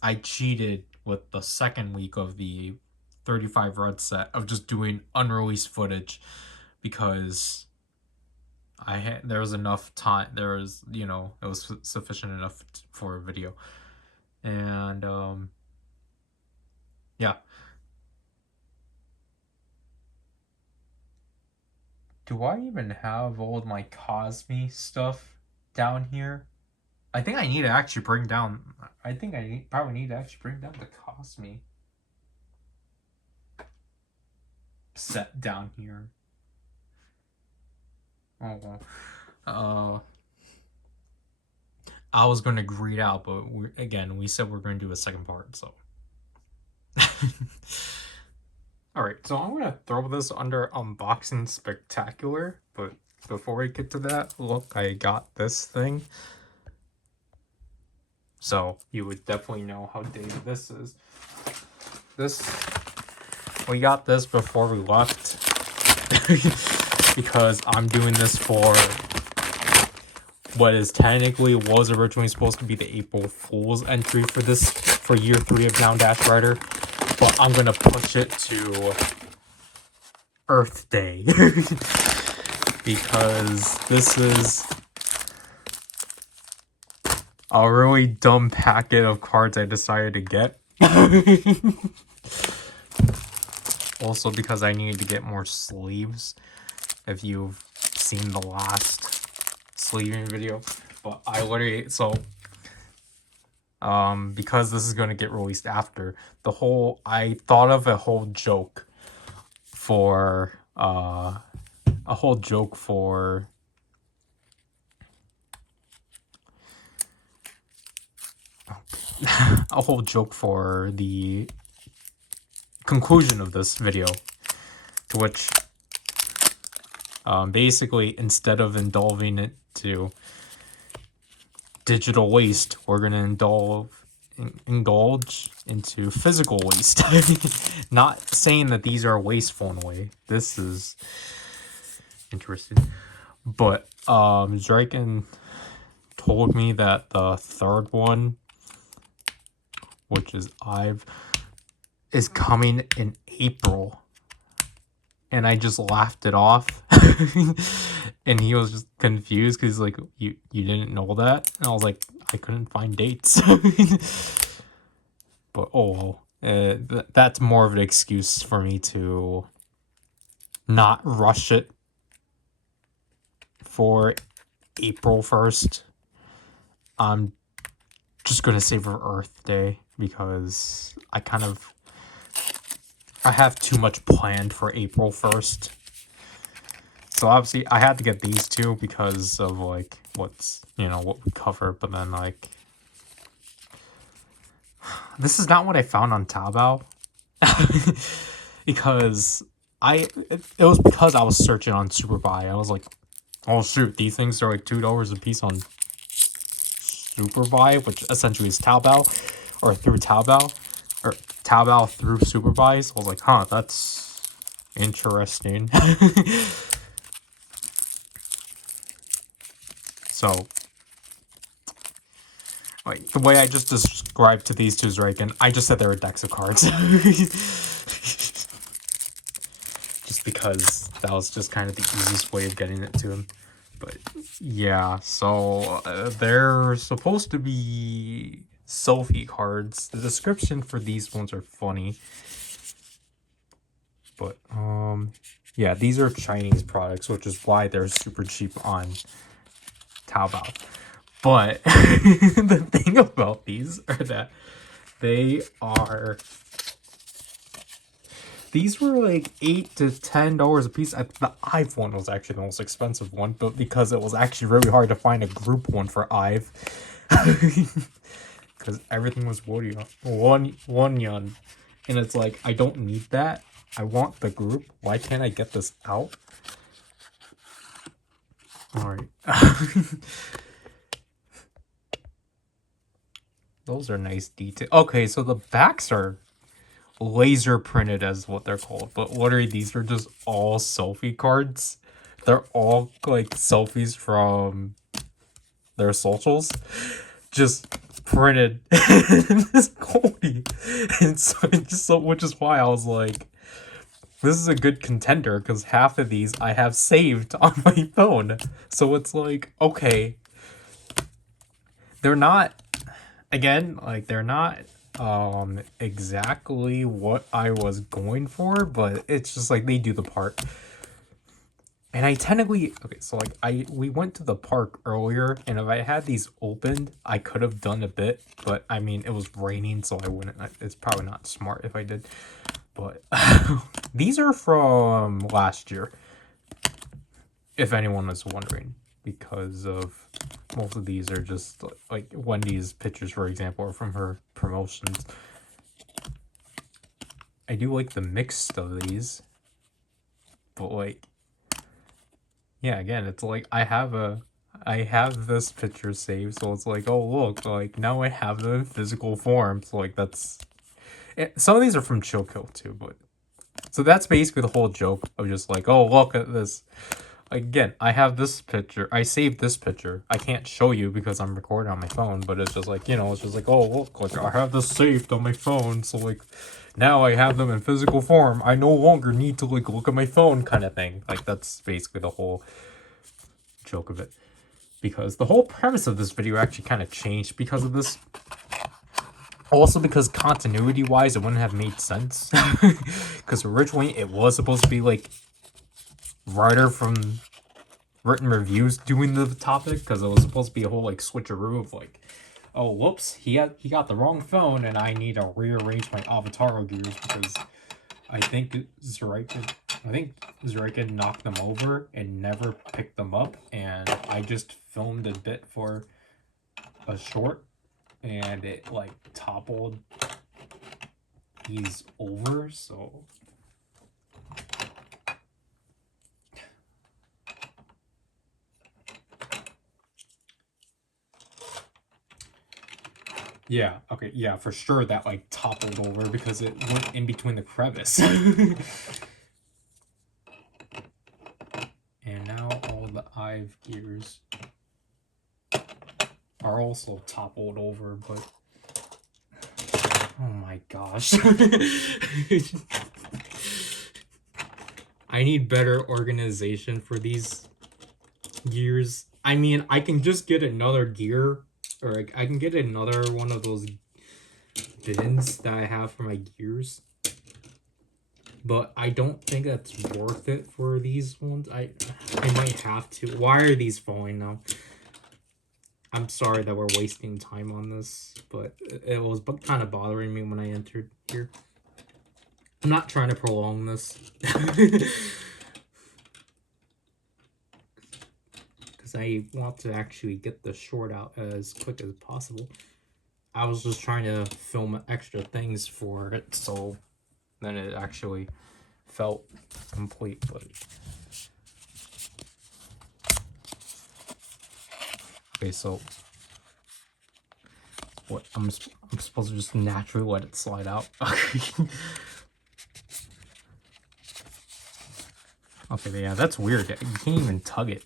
I cheated with the second week of the 35 red set of just doing unreleased footage, because there was enough time. There was, it was sufficient enough for a video. And yeah. Do I even have all of my Cosme stuff down here? I think I need to actually bring down. I think probably need to actually bring down the Cosme set down here. Oh well. I was going to greet out, but we said we're going to do a second part, so. Alright, so I'm going to throw this under Unboxing Spectacular, but before we get to that, look, I got this thing. So you would definitely know how dated this is. We got this before we left. Because I'm doing this for what is technically was originally supposed to be the April Fool's entry for year 3 of Down Dash Ryder, but I'm gonna push it to Earth Day because this is a really dumb packet of cards I decided to get. Also because I needed to get more sleeves, if you've seen the last sleeving video. But I literally, because this is going to get released after, I thought of a whole joke for, a whole joke for the conclusion of this video, to which basically, instead of indulging it to digital waste, we're gonna indulge into physical waste. Not saying that these are wasteful in a way. This is interesting, but Draken told me that the third one, which is Ive, is coming in April. And I just laughed it off. And he was just confused because he's like, you didn't know that? And I was like, I couldn't find dates. But oh well, that's more of an excuse for me to not rush it for April 1st. I'm just gonna save for Earth Day because I have too much planned for April 1st. So obviously I had to get these two because of like what we cover, but then like this is not what I found on Taobao. Because it was because I was searching on Superbuy. I was like, oh shoot, these things are like $2 a piece on Superbuy, which essentially is Taobao, or through Taobao, or Taobao through Superbuy. So I was like, huh, that's interesting. So, like, the way I just described to these two is right, and I just said they were decks of cards. Just because that was just kind of the easiest way of getting it to him. But yeah, so they're supposed to be selfie cards. The description for these ones are funny. But yeah, these are Chinese products, which is why they're super cheap on Taobao. But the thing about these are that these were like $8 to $10 a piece. The Ive one was actually the most expensive one, but because it was actually really hard to find a group one for Ive, because everything was one yuan, and it's like, I don't need that. I want the group. Why can't I get this out? Alright. Those are nice details. Okay, so the backs are laser printed, as what they're called. But literally, these are just all selfie cards. They're all like selfies from their socials, just printed in this quality. And so, which is why I was like, this is a good contender, because half of these I have saved on my phone. So it's like, okay, they're not, again, like, they're not exactly what I was going for, but it's just like they do the part. And I technically, okay, so like we went to the park earlier, and if I had these opened, I could have done a bit, but I mean, it was raining, so I wouldn't. It's probably not smart if I did. But these are from last year, if anyone was wondering, because of most of these are just like Wendy's pictures, for example, are from her promotions. I do like the mix of these, but like, yeah, again, it's like I have this picture saved, so it's like, oh look, like now I have them in physical form. So like that's some of these are from Chill Kill too, but so that's basically the whole joke of just like, oh look at this, Again, I have this picture. I saved this picture. I can't show you because I'm recording on my phone, but it's just like, it's just like, oh, look, like, I have this saved on my phone, so, like, now I have them in physical form. I no longer need to, like, look at my phone kind of thing. Like, that's basically the whole joke of it. Because the whole premise of this video actually kind of changed because of this. Also because continuity-wise, it wouldn't have made sense. Because originally, it was supposed to be, like, Ryder from written reviews doing the topic, because it was supposed to be a whole, like, switcheroo of, like, oh, whoops, he got the wrong phone, and I need to rearrange my avatar gears, because I think Zurika knocked them over and never picked them up, and I just filmed a bit for a short, and it, like, toppled these over, so... Yeah, okay, yeah, for sure that, like, toppled over because it went in between the crevice. And now all the IVE gears are also toppled over, but... Oh my gosh. I need better organization for these gears. I mean, I can just get another gear, or I can get another one of those bins that I have for my gears, but I don't think that's worth it for these ones. I might have to. Why are these falling now? I'm sorry that we're wasting time on this, but it was kind of bothering me when I entered here. I'm not trying to prolong this. Because I want to actually get the short out as quick as possible. I was just trying to film extra things for it, so then it actually felt complete. But okay, so what? I'm supposed to just naturally let it slide out. Okay, yeah, that's weird. You can't even tug it.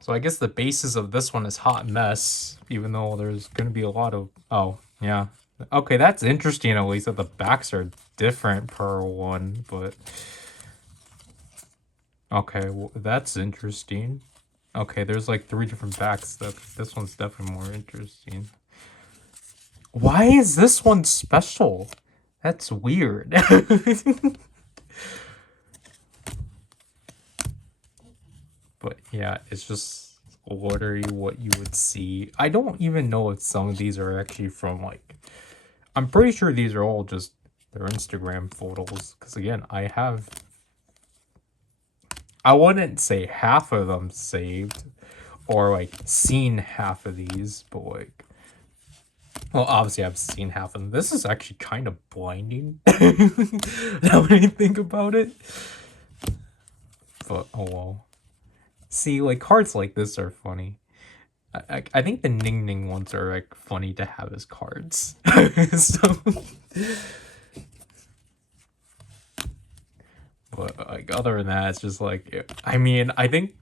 So I guess the basis of this one is hot mess, even though there's gonna be a lot of... Oh, yeah. Okay, that's interesting at least that the backs are different per one, but... Okay, well, that's interesting. Okay, there's like 3 different backs. This one's definitely more interesting. Why is this one special? That's weird. But yeah, it's just literally what you would see. I don't even know if some of these are actually from, like... I'm pretty sure these are all just their Instagram photos. Because again, I wouldn't say half of them saved. Or, like, seen half of these. But, like... Well, obviously I've seen half of them. This is actually kind of blinding. Now when you think about it. But, oh well. See, like, cards like this are funny. I think the Ning Ning ones are, like, funny to have as cards. So... But, like, other than that, it's just, like... I mean, I think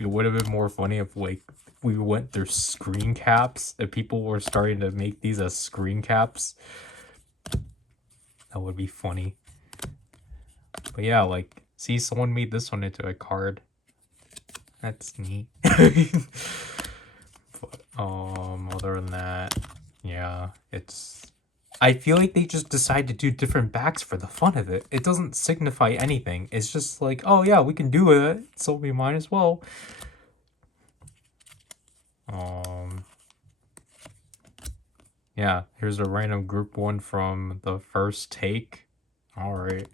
it would have been more funny if, like, we went through screen caps. If people were starting to make these as screen caps. That would be funny. But yeah, like... See, someone made this one into a card. That's neat. But, other than that, yeah, it's... I feel like they just decide to do different backs for the fun of it. It doesn't signify anything. It's just like, oh yeah, we can do it, so we might as well. Yeah, here's a random group one from the first take. Alright.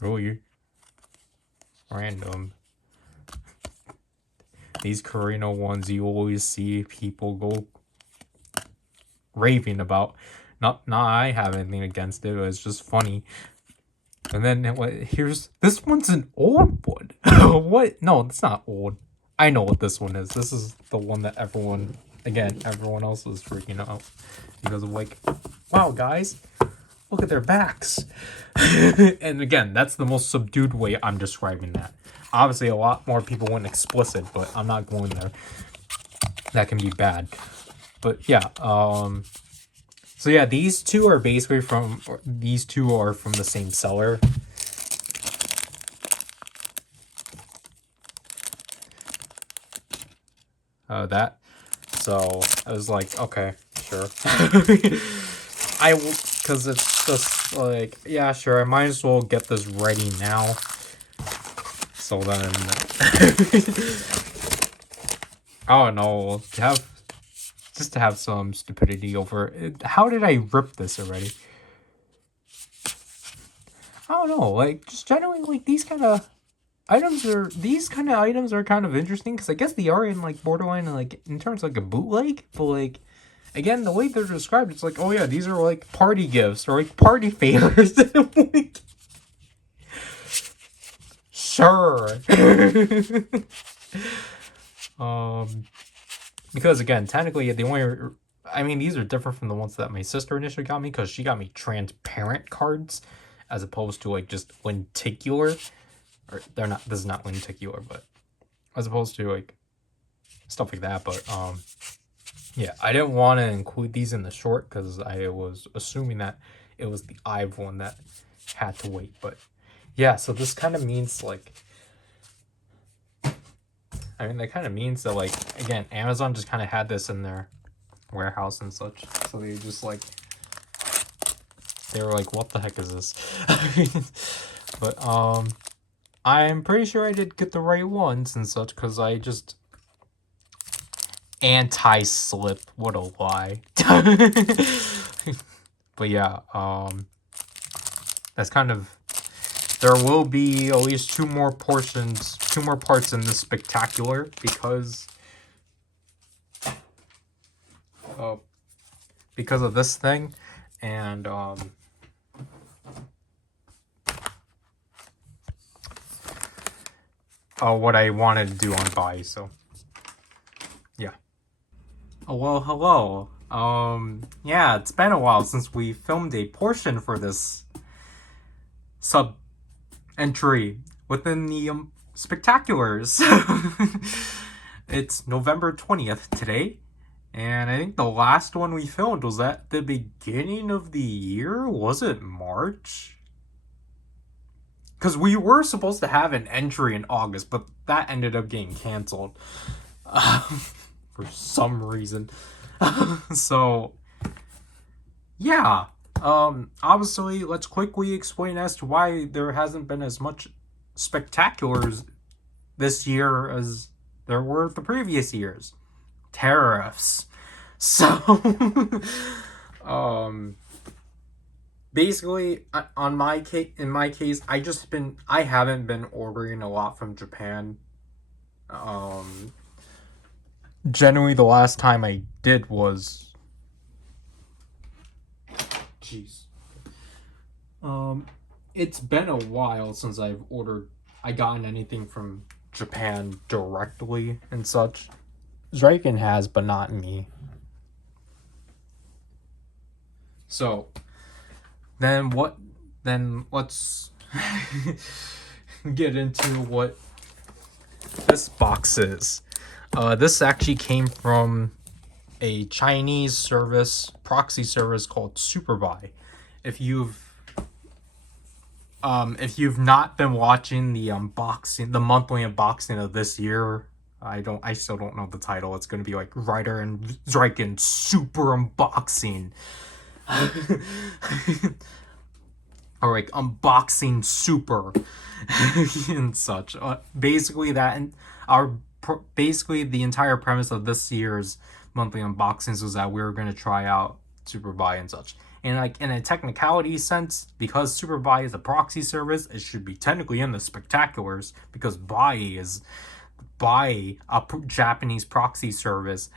Really random. These Carino ones you always see people go raving about. Not I have anything against it, but it's just funny. And then here's... This one's an old one. What? No, it's not old. I know what this one is. This is the one that everyone else was freaking out. Because of, like, wow, guys. Look at their backs. And again, that's the most subdued way I'm describing that. Obviously, a lot more people went explicit, but I'm not going there. That can be bad. But yeah, so yeah, these two are from the same seller. That. So I was like, okay, sure. Because it's just like, yeah, sure, I might as well get this ready now. So then, I don't know, to have some stupidity over it. How did I rip this already? I don't know, like, just generally, like, these kind of items are kind of interesting, because I guess they are in, like, borderline, like, in terms of, like, a bootleg, but, like, again, the way they're described, it's like, oh yeah, these are, like, party gifts, or, like, party favors. Like, sure. Because, again, technically, these are different from the ones that my sister initially got me, because she got me transparent cards, as opposed to, like, just lenticular. Or they're not. This is not lenticular, but as opposed to like stuff like that. But yeah, I didn't want to include these in the short because I was assuming that it was the IVE one that had to wait. But yeah, so this kind of means like, that kind of means that, like, again, Amazon just kind of had this in their warehouse and such, so they just like, they were like, what the heck is this? But I'm pretty sure I did get the right ones and such, because I just anti-slip. What a lie. But yeah, that's kind of, there will be at least two more parts in this spectacular, because of this thing, and what I wanted to do on buy. So yeah. Oh well, hello. Yeah, it's been a while since we filmed a portion for this sub entry within the spectaculars. It's November 20th today, and I think the last one we filmed was at the beginning of the year. Was it March? Because we were supposed to have an entry in August, but that ended up getting canceled for some reason. So, yeah. Obviously, let's quickly explain as to why there hasn't been as much spectaculars this year as there were the previous years. Tariffs. So, basically, in my case, I haven't been ordering a lot from Japan. Generally, the last time I did was, jeez, it's been a while since I gotten anything from Japan directly and such. Zriken has, but not me. So, then let's get into what this box is. This actually came from a Chinese proxy service called Superbuy. If you've not been watching the monthly unboxing of this year, I still don't know the title. It's going to be like Ryder and Zriken Super Unboxing. Or like Unboxing Super and such. Basically the entire premise of this year's monthly unboxings was that we were going to try out Superbuy and such. And like in a technicality sense, because Superbuy is a proxy service, it should be technically in the spectaculars, because Buy, a Japanese proxy service,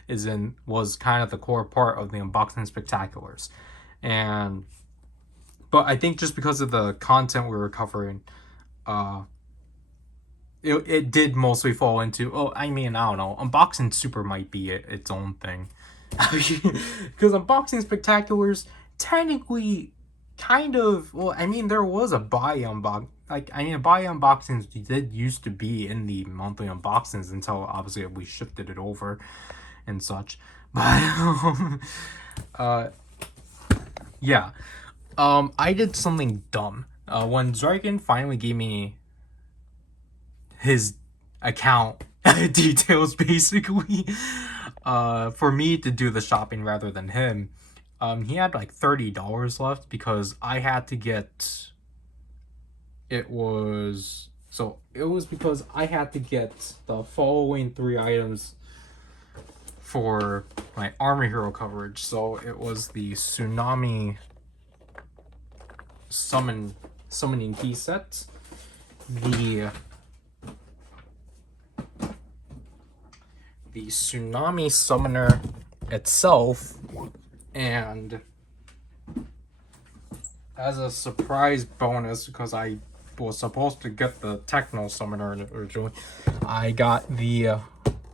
was kind of the core part of the unboxing spectaculars. But I think just because of the content we were covering, it did mostly fall into, I don't know, Unboxing Super might be its own thing. Because Unboxing Spectaculars, technically, kind of, well, I mean, there was a buy unbox. Like, I mean, buy unboxings did used to be in the monthly unboxings until obviously we shifted it over and such. But uh, yeah, I did something dumb. When Zarkin finally gave me his account details, basically, for me to do the shopping rather than him, he had like $30 left because I had to get. It was because I had to get the following 3 items for my Army Hero coverage. So it was the Tsunami summoning key set, the Tsunami Summoner itself, and as a surprise bonus, because I was supposed to get the Techno Summoner originally, I got the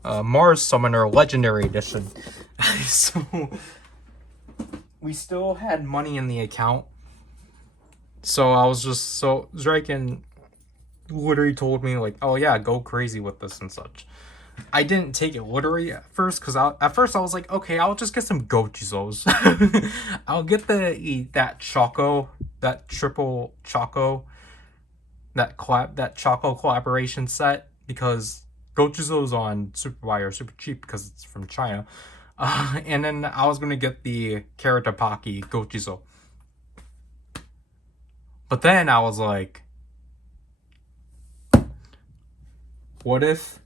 Mars Summoner Legendary Edition. So we still had money in the account. So I was just Zrykin literally told me like, oh yeah, go crazy with this and such. I didn't take it literally at first because at first I was like, okay, I'll just get some Gochizos. I'll get that Choco, that triple Choco, that Choco collaboration set, because Gochizos on Superbuy are super cheap because it's from China. And then I was gonna get the Karatapaki Gochizo. But then I was like, what if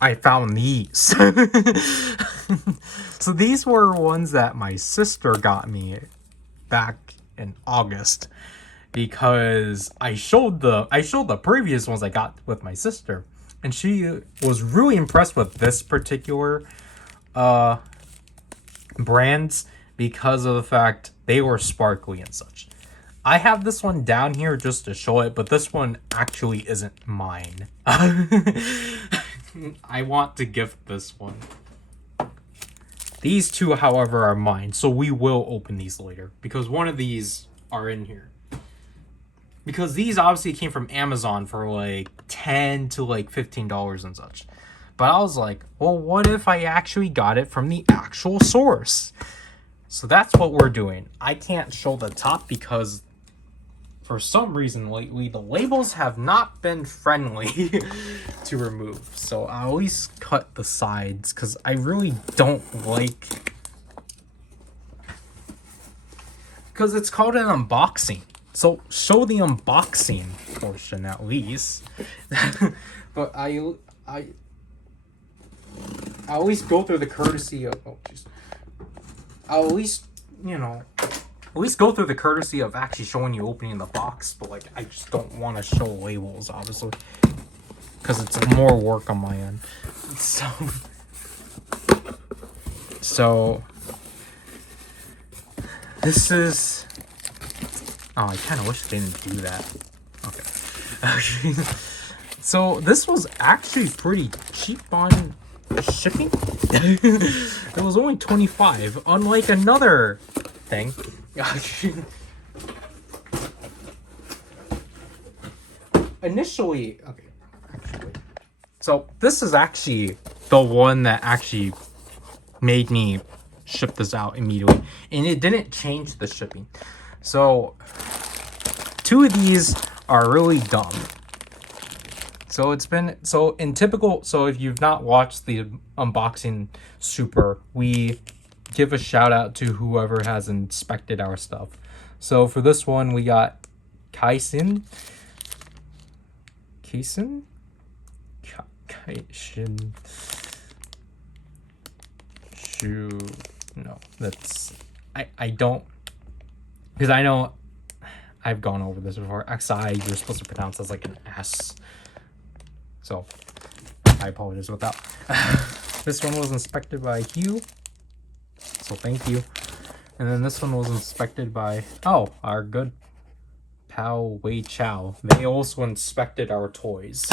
I found these? So these were ones that my sister got me back in August, because I showed the previous ones I got with my sister, and she was really impressed with this particular brands because of the fact they were sparkly and such. I have this one down here just to show it, but this one actually isn't mine. I want to gift this one. These two, however, are mine, so we will open these later, because one of these are in here. Because these obviously came from Amazon for like $10 to like $15 and such. But I was like, well, what if I actually got it from the actual source? So that's what we're doing. I can't show the top because for some reason lately the labels have not been friendly to remove. So I always cut the sides because I really don't like, because it's called an unboxing. So show the unboxing portion at least. But I always go through the courtesy of, oh jeez, I'll at least, at least go through the courtesy of actually showing you opening the box. But like, I just don't want to show labels, obviously, because it's more work on my end. So this is, oh, I kind of wish they didn't do that. Okay. So this was actually pretty cheap on shipping. It was only $25, unlike another thing. Initially, okay, actually, so this is actually the one that actually made me ship this out immediately, and it didn't change the shipping. So 2 of these are really dumb. So it's been, so in typical, so if you've not watched the unboxing super, we give a shout out to whoever has inspected our stuff. So for this one, we got Kaisen. No, that's, I don't, because I know I've gone over this before. XI, you're supposed to pronounce as like an S. So I apologize with that. This one was inspected by Hugh, so thank you. And then this one was inspected by, oh, our good pal Wei Chow. They also inspected our toys.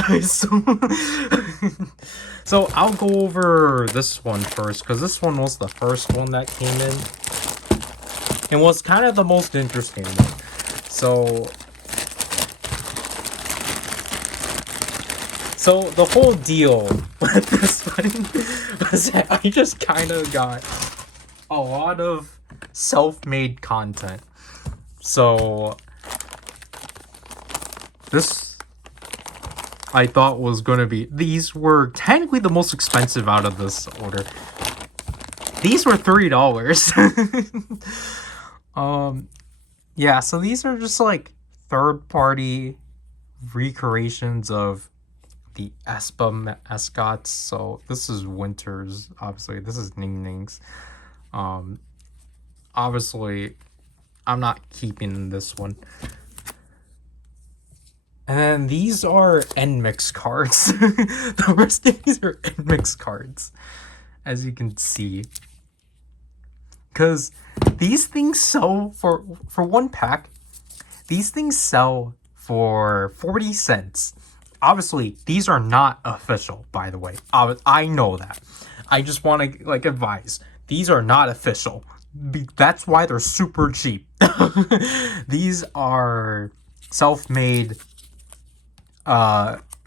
So I'll go over this one first, because this one was the first one that came in. and was kind of the most interesting one. So the whole deal with this one was that I just kind of got a lot of self-made content. So this I thought was going to be... These were technically the most expensive out of this order. These were $3. Yeah, so these are just like third-party recreations of the Espa mascots. So this is Winter's, obviously. This is Ning Ning's. Obviously, I'm not keeping this one. And then these are NMIX cards. The rest of these are NMIX cards, as you can see. Because these things sell for one pack. These things sell for 40 cents. Obviously, these are not official, by the way. I know that. I just want to like advise. These are not official. That's why they're super cheap. These are self-made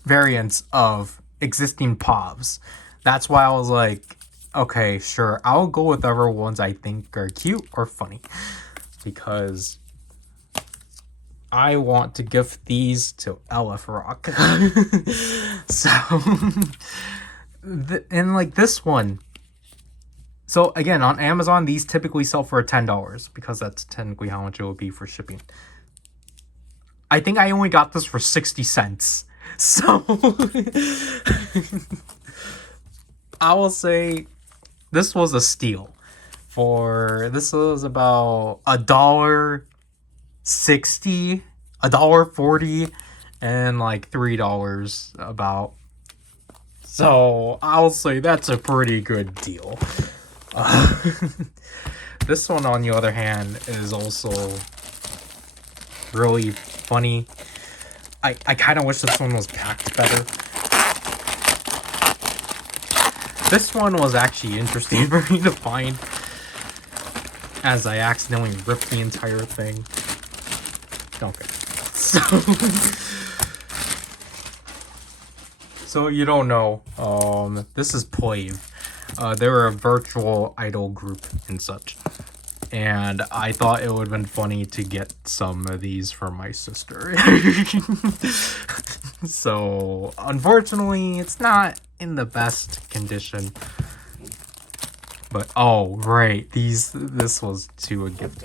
variants of existing POVs. That's why I was like, okay, sure, I'll go with whatever ones I think are cute or funny, because I want to gift these to LF Rock. So, and like this one. So again, on Amazon, these typically sell for $10 because that's technically how much it would be for shipping. I think I only got this for 60 cents. So I will say this was a steal. This was about $1.60, $1.40, and like $3 about. So I'll say that's a pretty good deal. This one, on the other hand, is also really funny. I kind of wish this one was packed better. This one was actually interesting for me to find, as I accidentally ripped the entire thing. Okay. So you don't know. This is Plave. They're a virtual idol group and such. And I thought it would have been funny to get some of these for my sister. So, unfortunately, it's not in the best condition. But, oh, right, this was to a gift.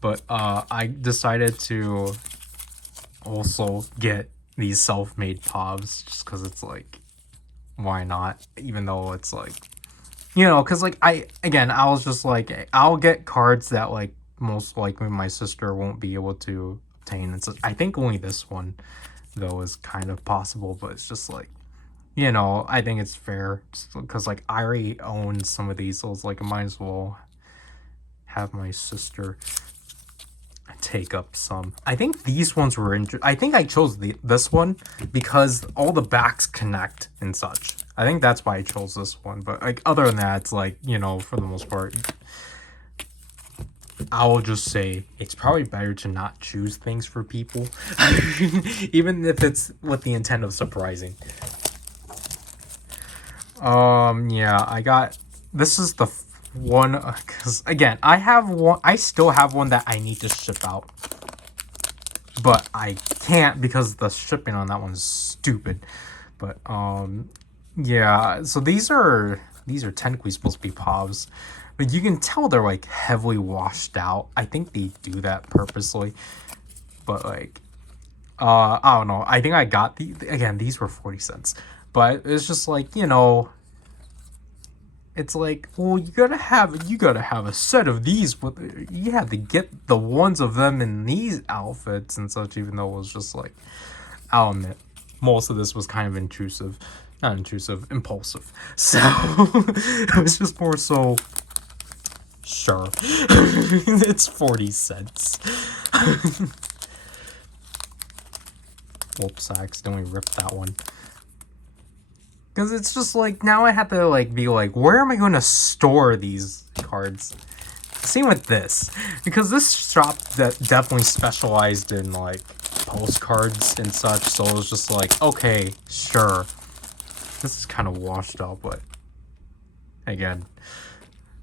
But, I decided to also get these self-made POVs, just because it's like, why not? Even though it's like, you know, because like I was just like, I'll get cards that like most likely my sister won't be able to obtain. And so I think only this one though is kind of possible, but it's just like, you know, I think it's fair because like I already own some of these, so it's like I might as well have my sister take up some. I think these ones were I think I chose this one because all the backs connect and such. I think that's why I chose this one. But like other than that, it's like, you know, for the most part, I will just say it's probably better to not choose things for people, even if it's with the intent of surprising. Yeah, I got, this is the one, because again, I still have one that I need to ship out, but I can't because the shipping on that one's stupid. But yeah, so these are technically supposed to be POVs, but you can tell they're like heavily washed out. I think they do that purposely, but like I don't know, I think I got again, these were 40 cents, but it's just like, you know, it's like, well, you gotta have a set of these, but you had to get the ones of them in these outfits and such, even though it was just like, I'll admit, most of this was kind of impulsive. So it was just more so, sure, it's 40 cents. Whoops, I accidentally ripped that one. Because it's just like, now I have to like be like, where am I going to store these cards? Same with this, because this shop that definitely specialized in like postcards and such, so it was just like, okay, sure. This is kind of washed up, but again,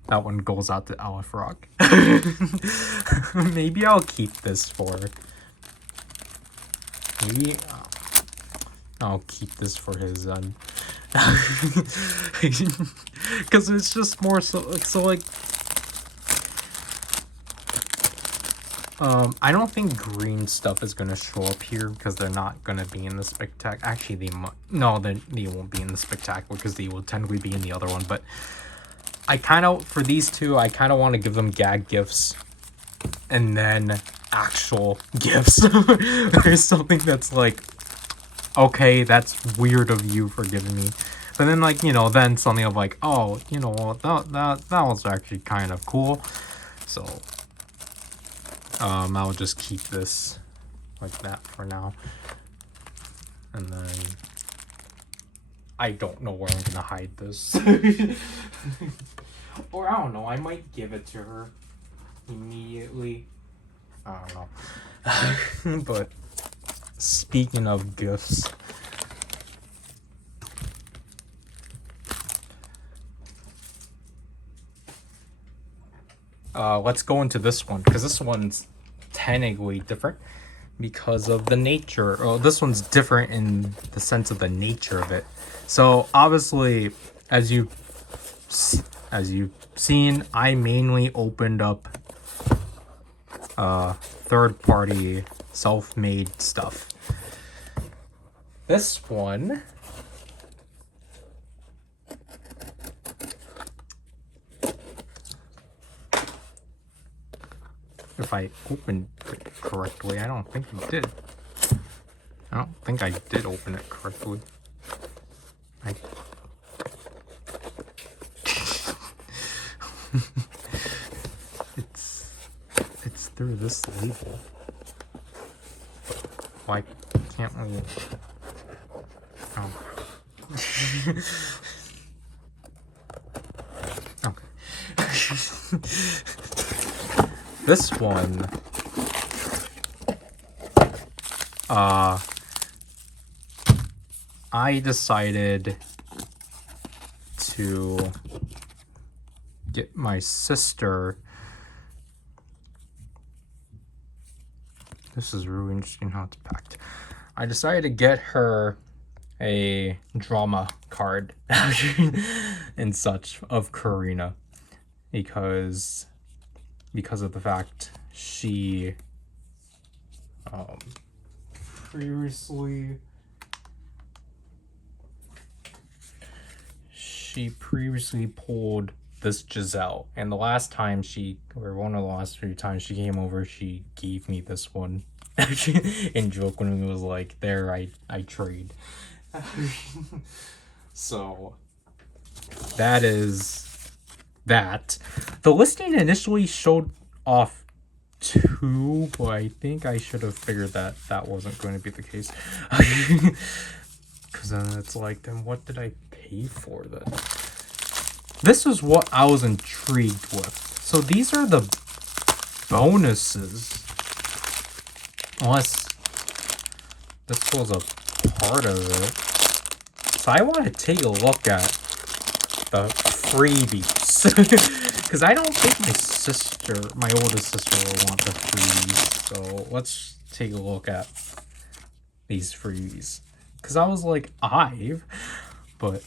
that one goes out to Aleph Rock. Maybe I'll keep this for. Maybe I'll keep this for his because it's just more so like. I don't think green stuff is gonna show up here because they're not gonna be in the spectacular. Actually, they won't be in the spectacular because they will technically be in the other one. But I kind of, for these two, I kind of want to give them gag gifts, and then actual gifts or something that's like, okay, that's weird of you for giving me. But then like, you know, then something of like, oh, you know, that was actually kind of cool. So. I'll just keep this like that for now. And then I don't know where I'm gonna hide this. Or I don't know, I might give it to her immediately. I don't know. But speaking of gifts, let's go into this one, because this one's technically different because of the nature. Oh, this one's different in the sense of the nature of it. So obviously, as you've seen, I mainly opened up third-party self-made stuff. This one, if I opened it correctly, I don't think I did. I don't think I did open it correctly. It's through this label. Why can't we? Oh. Okay. This one, I decided to get my sister. This is really interesting how it's packed. I decided to get her a drama card and such of Karina because of the fact she previously pulled this Giselle, and the last time one of the last few times she came over, she gave me this one and jokingly was like, there, I trade. So that is that. The listing initially showed off 2, but I think I should have figured that wasn't going to be the case. Because then it's like, then what did I pay for then? This is what I was intrigued with. So these are the bonuses. Unless this was a part of it. So I want to take a look at the freebies. Because I don't think my oldest sister will want the freebies. So let's take a look at these freebies. Because I was like, but...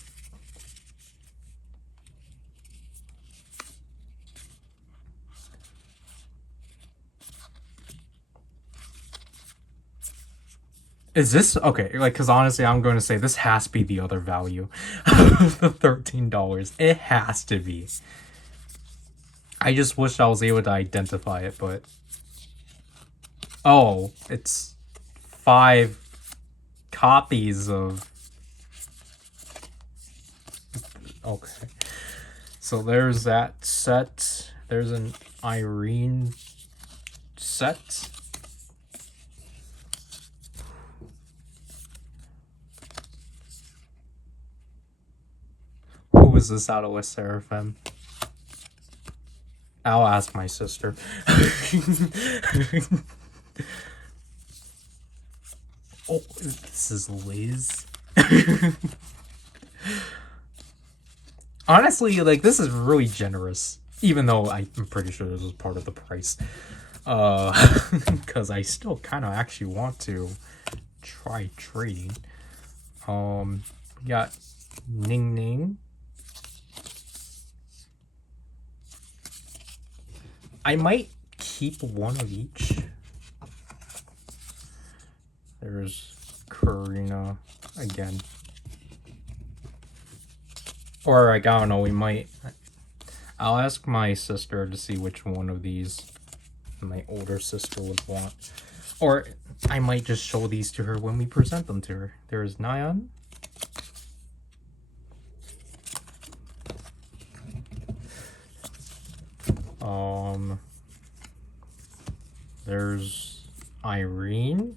Is this okay? Like, because honestly, I'm going to say this has to be the other value of the $13. It has to be. I just wish I was able to identify it, but oh, it's 5 copies of. Okay, so there's that set. There's an Irene set. Who is this out of West Seraphim? I'll ask my sister. Oh, this is Liz. Honestly, like, this is really generous. Even though I'm pretty sure this was part of the price. Because I still kind of actually want to try trading. We got Ning Ning. I might keep one of each. There's Karina again. Or, like, I don't know, we might... I'll ask my sister to see which one of these my older sister would want. Or I might just show these to her when we present them to her. There's Nyan. There's Irene.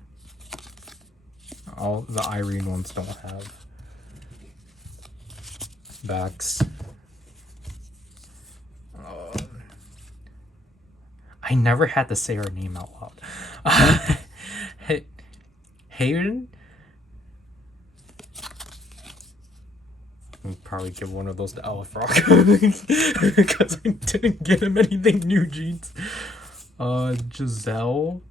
All the Irene ones don't have backs. I never had to say her name out loud. Hayden? I'll probably give one of those to Elefrock. Because I didn't get him anything new, jeans. Giselle.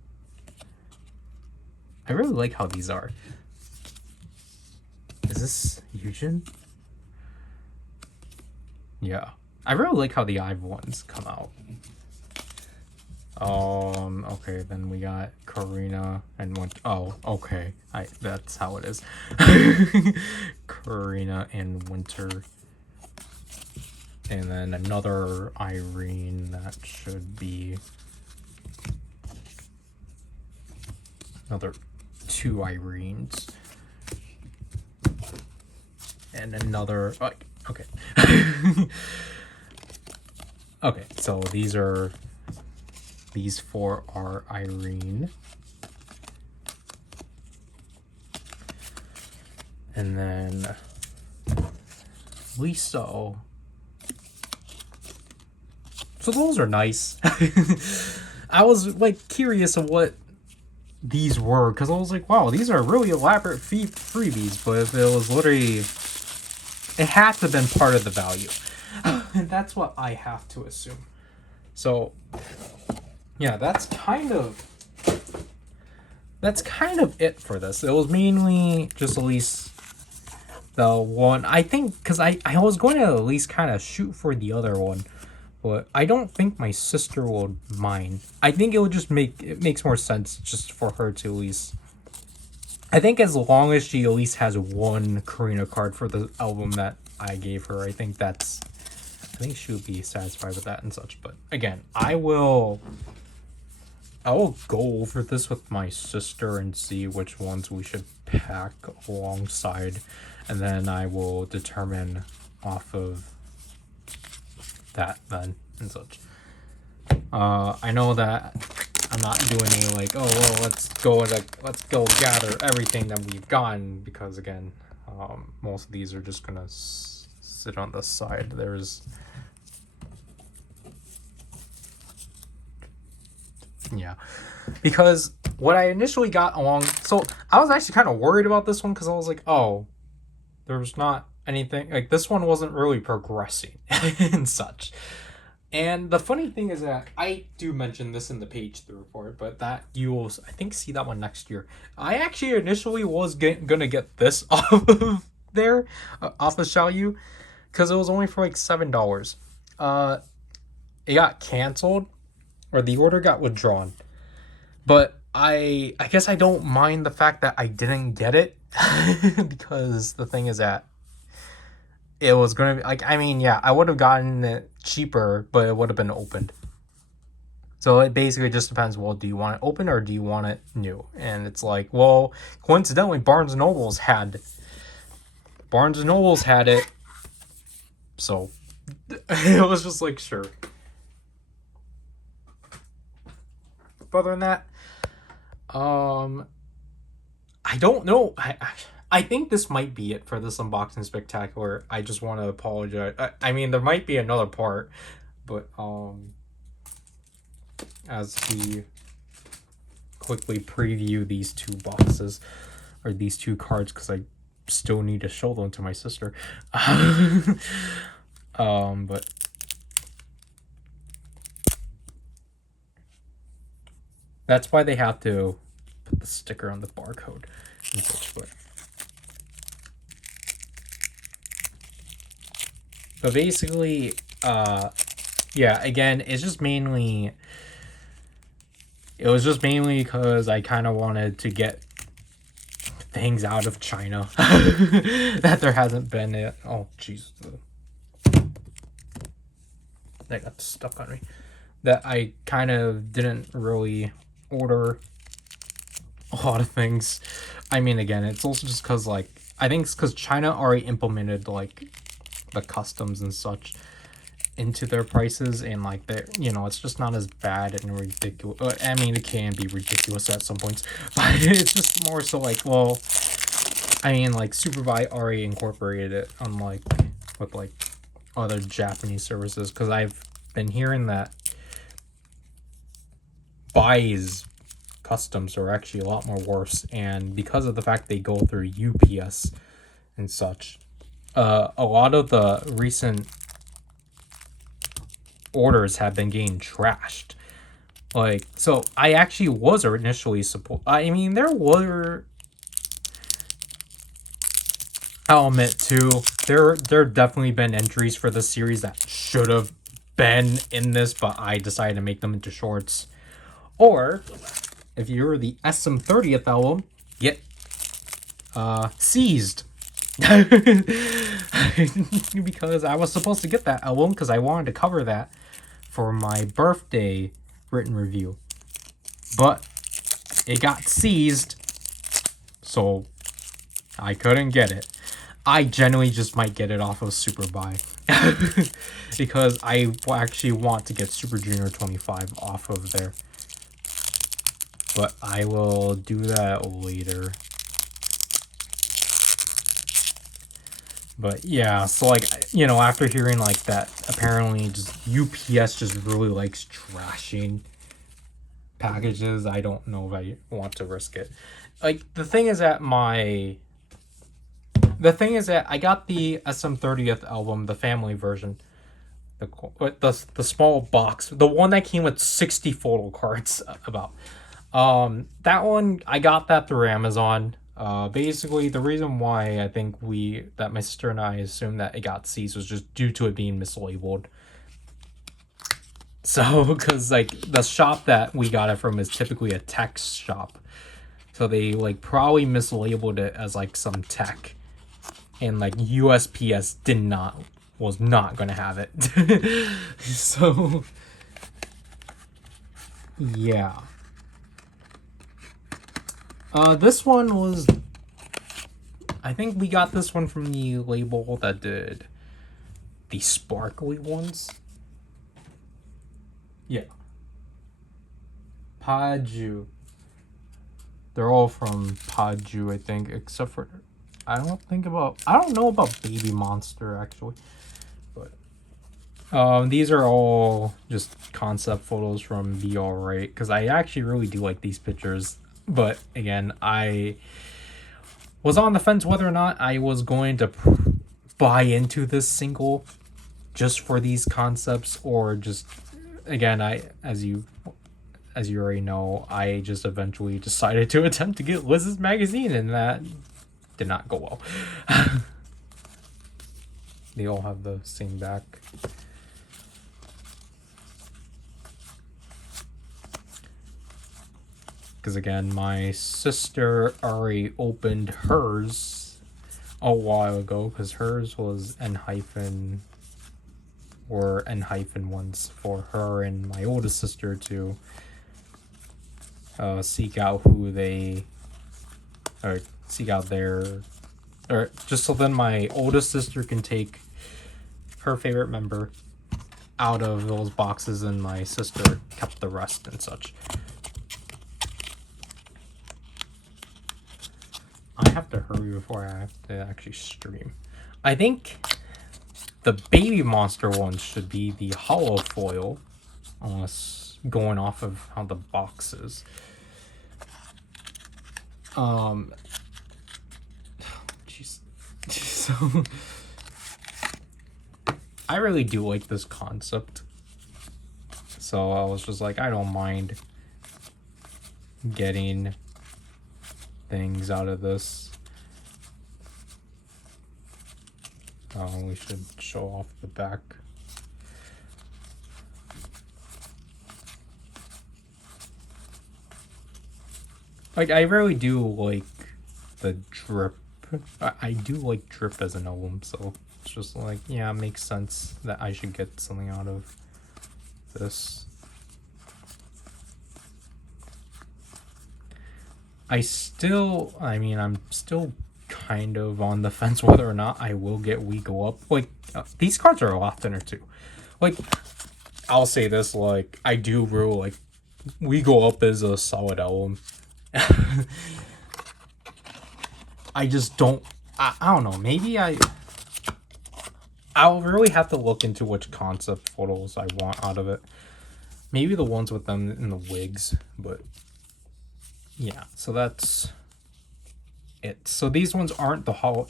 I really like how these are. Is this Eugen? Yeah. I really like how the Ive ones come out. Okay, then we got Karina and Winter. Oh, okay. That's how it is. Karina and Winter. And then another Irene that should be another 2 Irenes. And another okay. Okay, so these 4 are Irene. And then Lisa. So those are nice. I was like curious of what these were, because I was like, wow, these are really elaborate freebies, but if it was literally, it had to have been part of the value. And that's what I have to assume. So yeah, that's kind of it for this. It was mainly just at least the one, I think, because I was going to at least kind of shoot for the other one, but I don't think my sister will mind. I think it would just makes more sense just for her to at least, I think as long as she at least has one Karina card for the album that I gave her, I think she would be satisfied with that and such. But again, I will go over this with my sister and see which ones we should pack alongside, and then I will determine off of that then and such. I know that I'm not doing any like, oh well, let's go gather everything that we've gotten, because again, most of these are just gonna sit on the side. Yeah, because what I initially got along, so I was actually kind of worried about this one, because I was like, oh, there's not anything, like this one wasn't really progressing and such. And the funny thing is that I do mention this in the page 3 report, but that you will, I think, see that one next year. I actually initially was gonna get this off of there, off of Xiaoyu, because it was only for like $7. It got canceled, or the order got withdrawn. But I guess I don't mind the fact that I didn't get it, because the thing is that it was going to be, like, I mean, yeah, I would have gotten it cheaper, but it would have been opened. So it basically just depends, well, do you want it open or do you want it new? And it's like, well, coincidentally, Barnes & Noble had it. So it was just like, sure. But other than that, I don't know. I think this might be it for this unboxing spectacular. I just want to apologize. I mean, there might be another part, but as we quickly preview these two boxes, or these two cards, because I still need to show them to my sister. But that's why they have to put the sticker on the barcode and such. But basically, yeah, again, it was just mainly because I kind of wanted to get things out of China that there hasn't been it. Oh, jeez. That got stuck on me. That I kind of didn't really order a lot of things. I mean, again, it's also just because, like, I think it's because China already implemented, like, the customs and such into their prices, and like it's just not as bad and ridiculous. I mean, it can be ridiculous at some points, but it's just more so like, well, I mean, like Superbuy already incorporated it, unlike with like other Japanese services, because I've been hearing that Buy's customs are actually a lot more worse, and because of the fact they go through UPS and such, a lot of the recent orders have been getting trashed. Like, so I actually was initially I mean, there were, I'll admit too, there definitely been entries for the series that should have been in this, but I decided to make them into shorts. Or if you're the SM30th album, get seized. Because I was supposed to get that album because I wanted to cover that for my birthday written review, but it got seized, so I couldn't get it. I genuinely just might get it off of Superbuy because I actually want to get Super Junior 25 off of there, but I will do that later. But yeah, so like, after hearing like that, apparently just UPS just really likes trashing packages, I don't know if I want to risk it. Like, the thing is that I got the SM30th album, the family version, the small box, the one that came with 60 photo cards about. That one, I got that through Amazon. Basically, the reason why I think that my sister and I assumed that it got seized was just due to it being mislabeled. So, because like the shop that we got it from is typically a tech shop, so they like probably mislabeled it as like some tech, and like USPS was not gonna have it. So, yeah. This one was, I think we got this one from the label that did the sparkly ones. Yeah. Paju. They're all from Paju, I think, except for, I don't know about Baby Monster, actually. But these are all just concept photos from Be Alright, because I actually really do like these pictures. But again, I was on the fence whether or not I was going to buy into this single just for these concepts, or just, again, as you already know, I just eventually decided to attempt to get Liz's magazine, and that did not go well. They all have the same back. Because again, my sister already opened hers a while ago, because hers was N- ones for her and my oldest sister to seek out or just so then my oldest sister can take her favorite member out of those boxes, and my sister kept the rest and such. I have to hurry before I have to actually stream. I think the Baby Monster one should be the hollow foil, unless going off of how the box is. Jeez. So I really do like this concept. So I was just like, I don't mind getting things out of this. We should show off the back. Like, I really do like the drip. I do like drip as an emblem, so it's just like, yeah, it makes sense that I should get something out of this. I'm still kind of on the fence whether or not I will get We Go Up. Like, these cards are a lot thinner too. Like, I'll say this, like, I do really like We Go Up is a solid album. I just don't, I don't know, maybe I'll really have to look into which concept photos I want out of it. Maybe the ones with them in the wigs, but yeah, so that's it. So these ones aren't hollow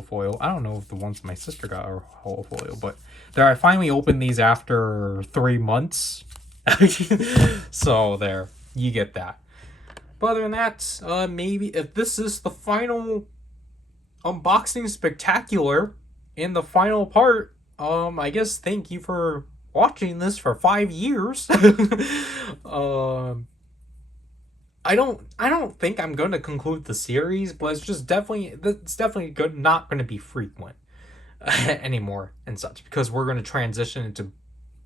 foil. I don't know if the ones my sister got are hollow foil, but there, I finally opened these after 3 months. So there, you get that. But other than that, maybe if this is the final unboxing spectacular in the final part, I guess thank you for watching this for 5 years. I don't think I'm going to conclude the series, but it's definitely good, not going to be frequent anymore and such, because we're going to transition into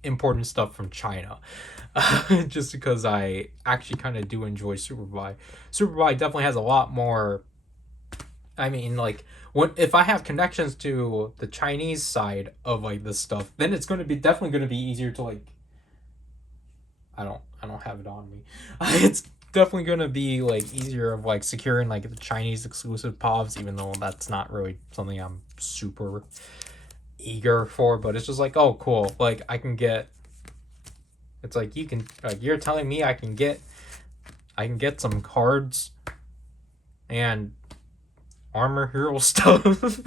important stuff from China. Just because I actually kind of do enjoy Superbly. Superbly definitely has a lot more. I mean, like, if I have connections to the Chinese side of like this stuff, then it's definitely going to be easier to like. I don't have it on me. It's definitely going to be like easier of like securing like the Chinese exclusive POVs, even though that's not really something I'm super eager for. But it's just like, oh, cool, like I can get. It's like you're telling me I can get some cards and Armor Hero stuff.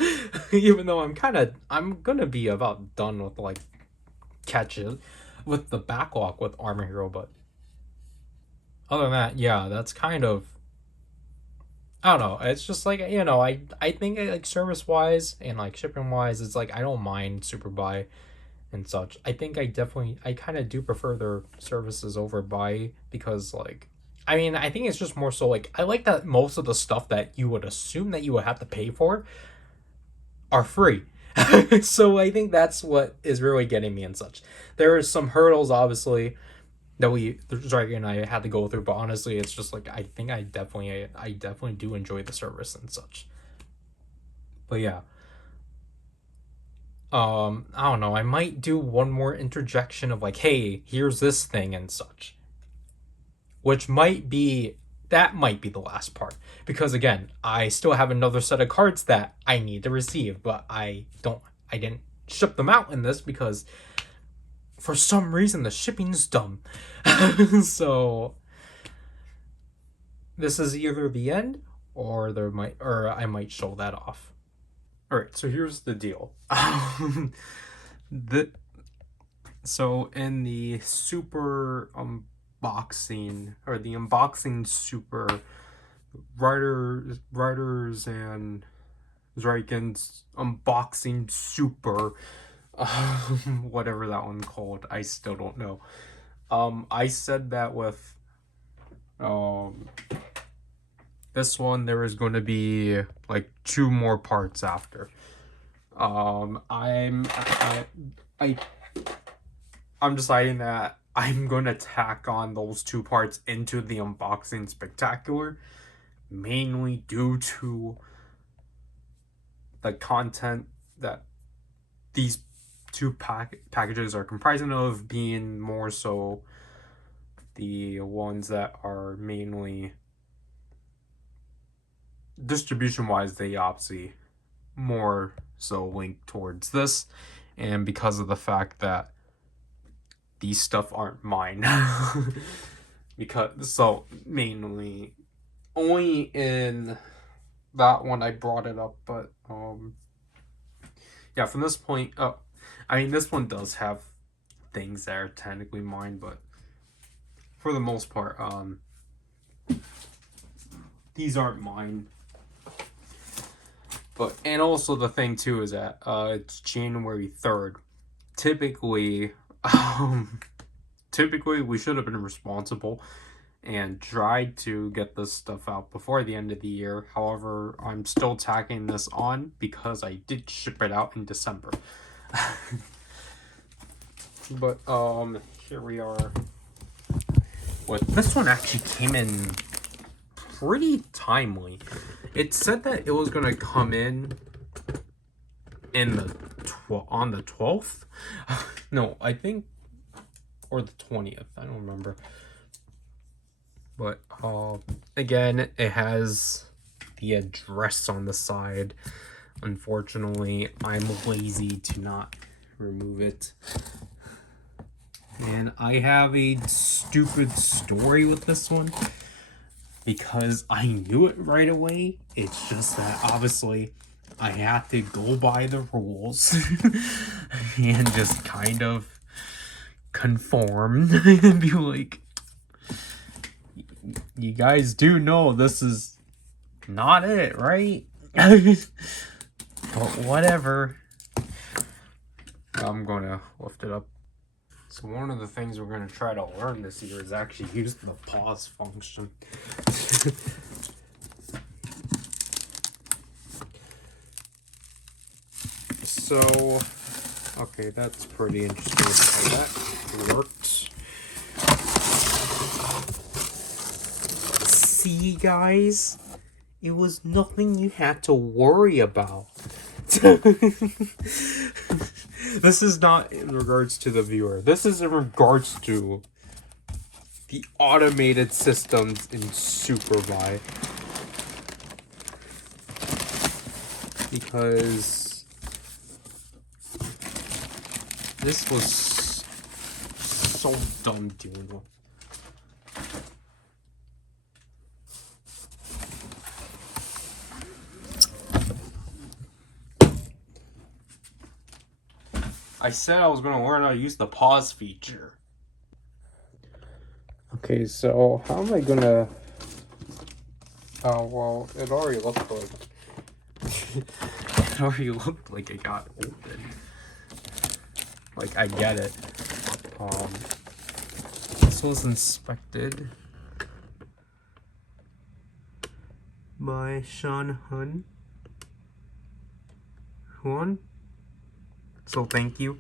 Even though I'm gonna be about done with like catches with the backlog with Armor Hero, but other than that, yeah, that's kind of, I don't know. It's just like, I think like service wise and like shipping wise, it's like I don't mind Superbuy and such. I think I kind of do prefer their services over Buy, because like, I mean, I think it's just more so like I like that most of the stuff that you would assume that you would have to pay for are free. So I think that's what is really getting me and such. There are some hurdles obviously that Ryder and I had to go through, but honestly it's just like I think I definitely do enjoy the service and such. But yeah, I don't know, I might do one more interjection of like, hey, here's this thing and such, which might be the last part, because again, I still have another set of cards that I need to receive, but I didn't ship them out in this because for some reason the shipping's dumb. So this is either the end or I might show that off. All right, so here's the deal. So in the super unboxing, or the unboxing super Ryder's and Zyken's unboxing super, whatever that one called, I still don't know. I said that with this one there is going to be like 2 more parts after. I'm deciding that I'm going to tack on those 2 parts into the unboxing spectacular, mainly due to the content that these 2 packages are comprising of, being more so the ones that are mainly distribution wise, they obviously more so linked towards this, and because of the fact that these stuff aren't mine. Because, so, mainly, only in that one I brought it up, but, yeah, from this point, I mean, this one does have things that are technically mine, but for the most part, these aren't mine. But, and also the thing too is that, it's January 3rd. Typically, typically we should have been responsible and tried to get this stuff out before the end of the year. However, I'm still tacking this on because I did ship it out in December. But here we are. What, this one actually came in pretty timely. It said that it was gonna come in the on the 12th. No, I think, or the 20th. I don't remember. But again, it has the address on the side. Unfortunately, I'm lazy to not remove it. And I have a stupid story with this one because I knew it right away. It's just that obviously I had to go by the rules and just kind of conform and be like, you guys do know this is not it, right? But whatever. I'm gonna lift it up. So one of the things we're gonna try to learn this year is actually use the pause function. So, okay, that's pretty interesting how that works. See, guys, it was nothing you had to worry about. This is not in regards to the viewer. This is in regards to the automated systems in Supervi. Because this was so dumb doing it. I said I was going to learn how to use the pause feature. Okay, so how am I going to... Oh, well, it already looked like... it already looked like it got open. Like, I get it. This was inspected by Sean Huan. So thank you,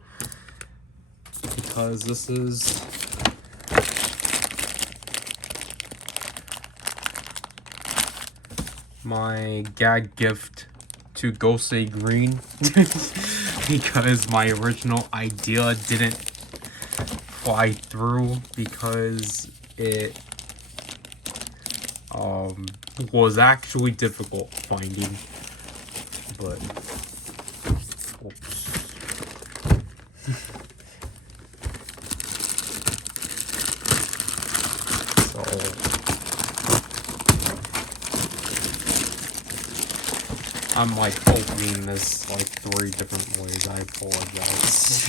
because this is my gag gift to Go Say Green because my original idea didn't fly through because it was actually difficult finding, but oops. So I'm like opening this like 3 different ways. I apologize.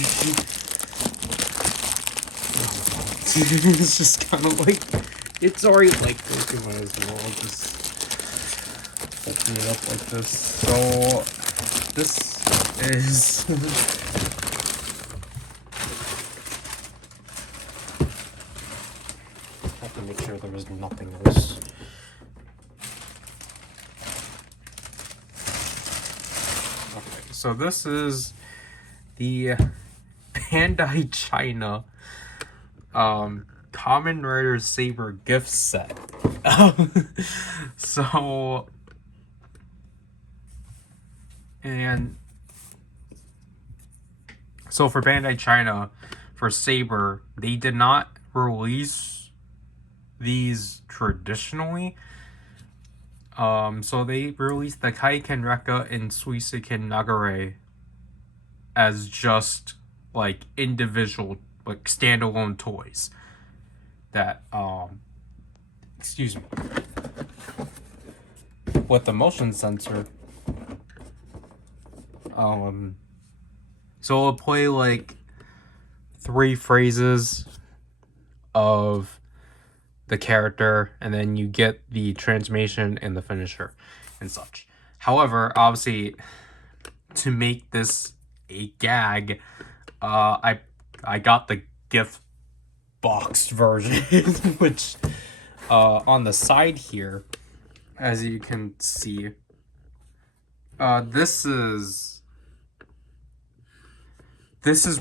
It's just kind of like, it's already like this, you might as well just open it up like this. So this is I have to make sure there was nothing else. Okay, so this is the Bandai China Kamen Rider Saber gift set. So, and so for Bandai China, for Saber, they did not release these traditionally. So they released the Kaiken Rekka and Suiseken Nagare as just like individual like standalone toys that excuse me, with the motion sensor. So it'll play like 3 phrases of the character, and then you get the transformation and the finisher and such. However, obviously, to make this a gag, I got the gift boxed version, which on the side here, as you can see, this is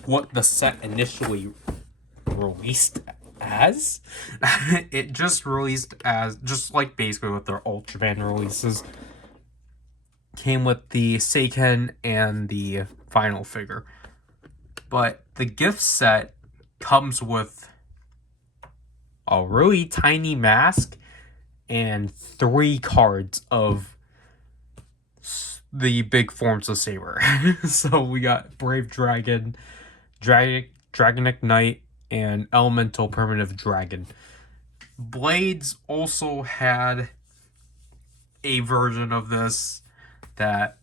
what the set initially released as. It just released as, just like basically with their Ultraman releases, came with the Seiken and the final figure. But the gift set comes with a really tiny mask and 3 cards of the big forms of Saber. So we got Brave Dragon, Dragonic Knight, and Elemental Primitive Dragon. Blades also had a version of this that,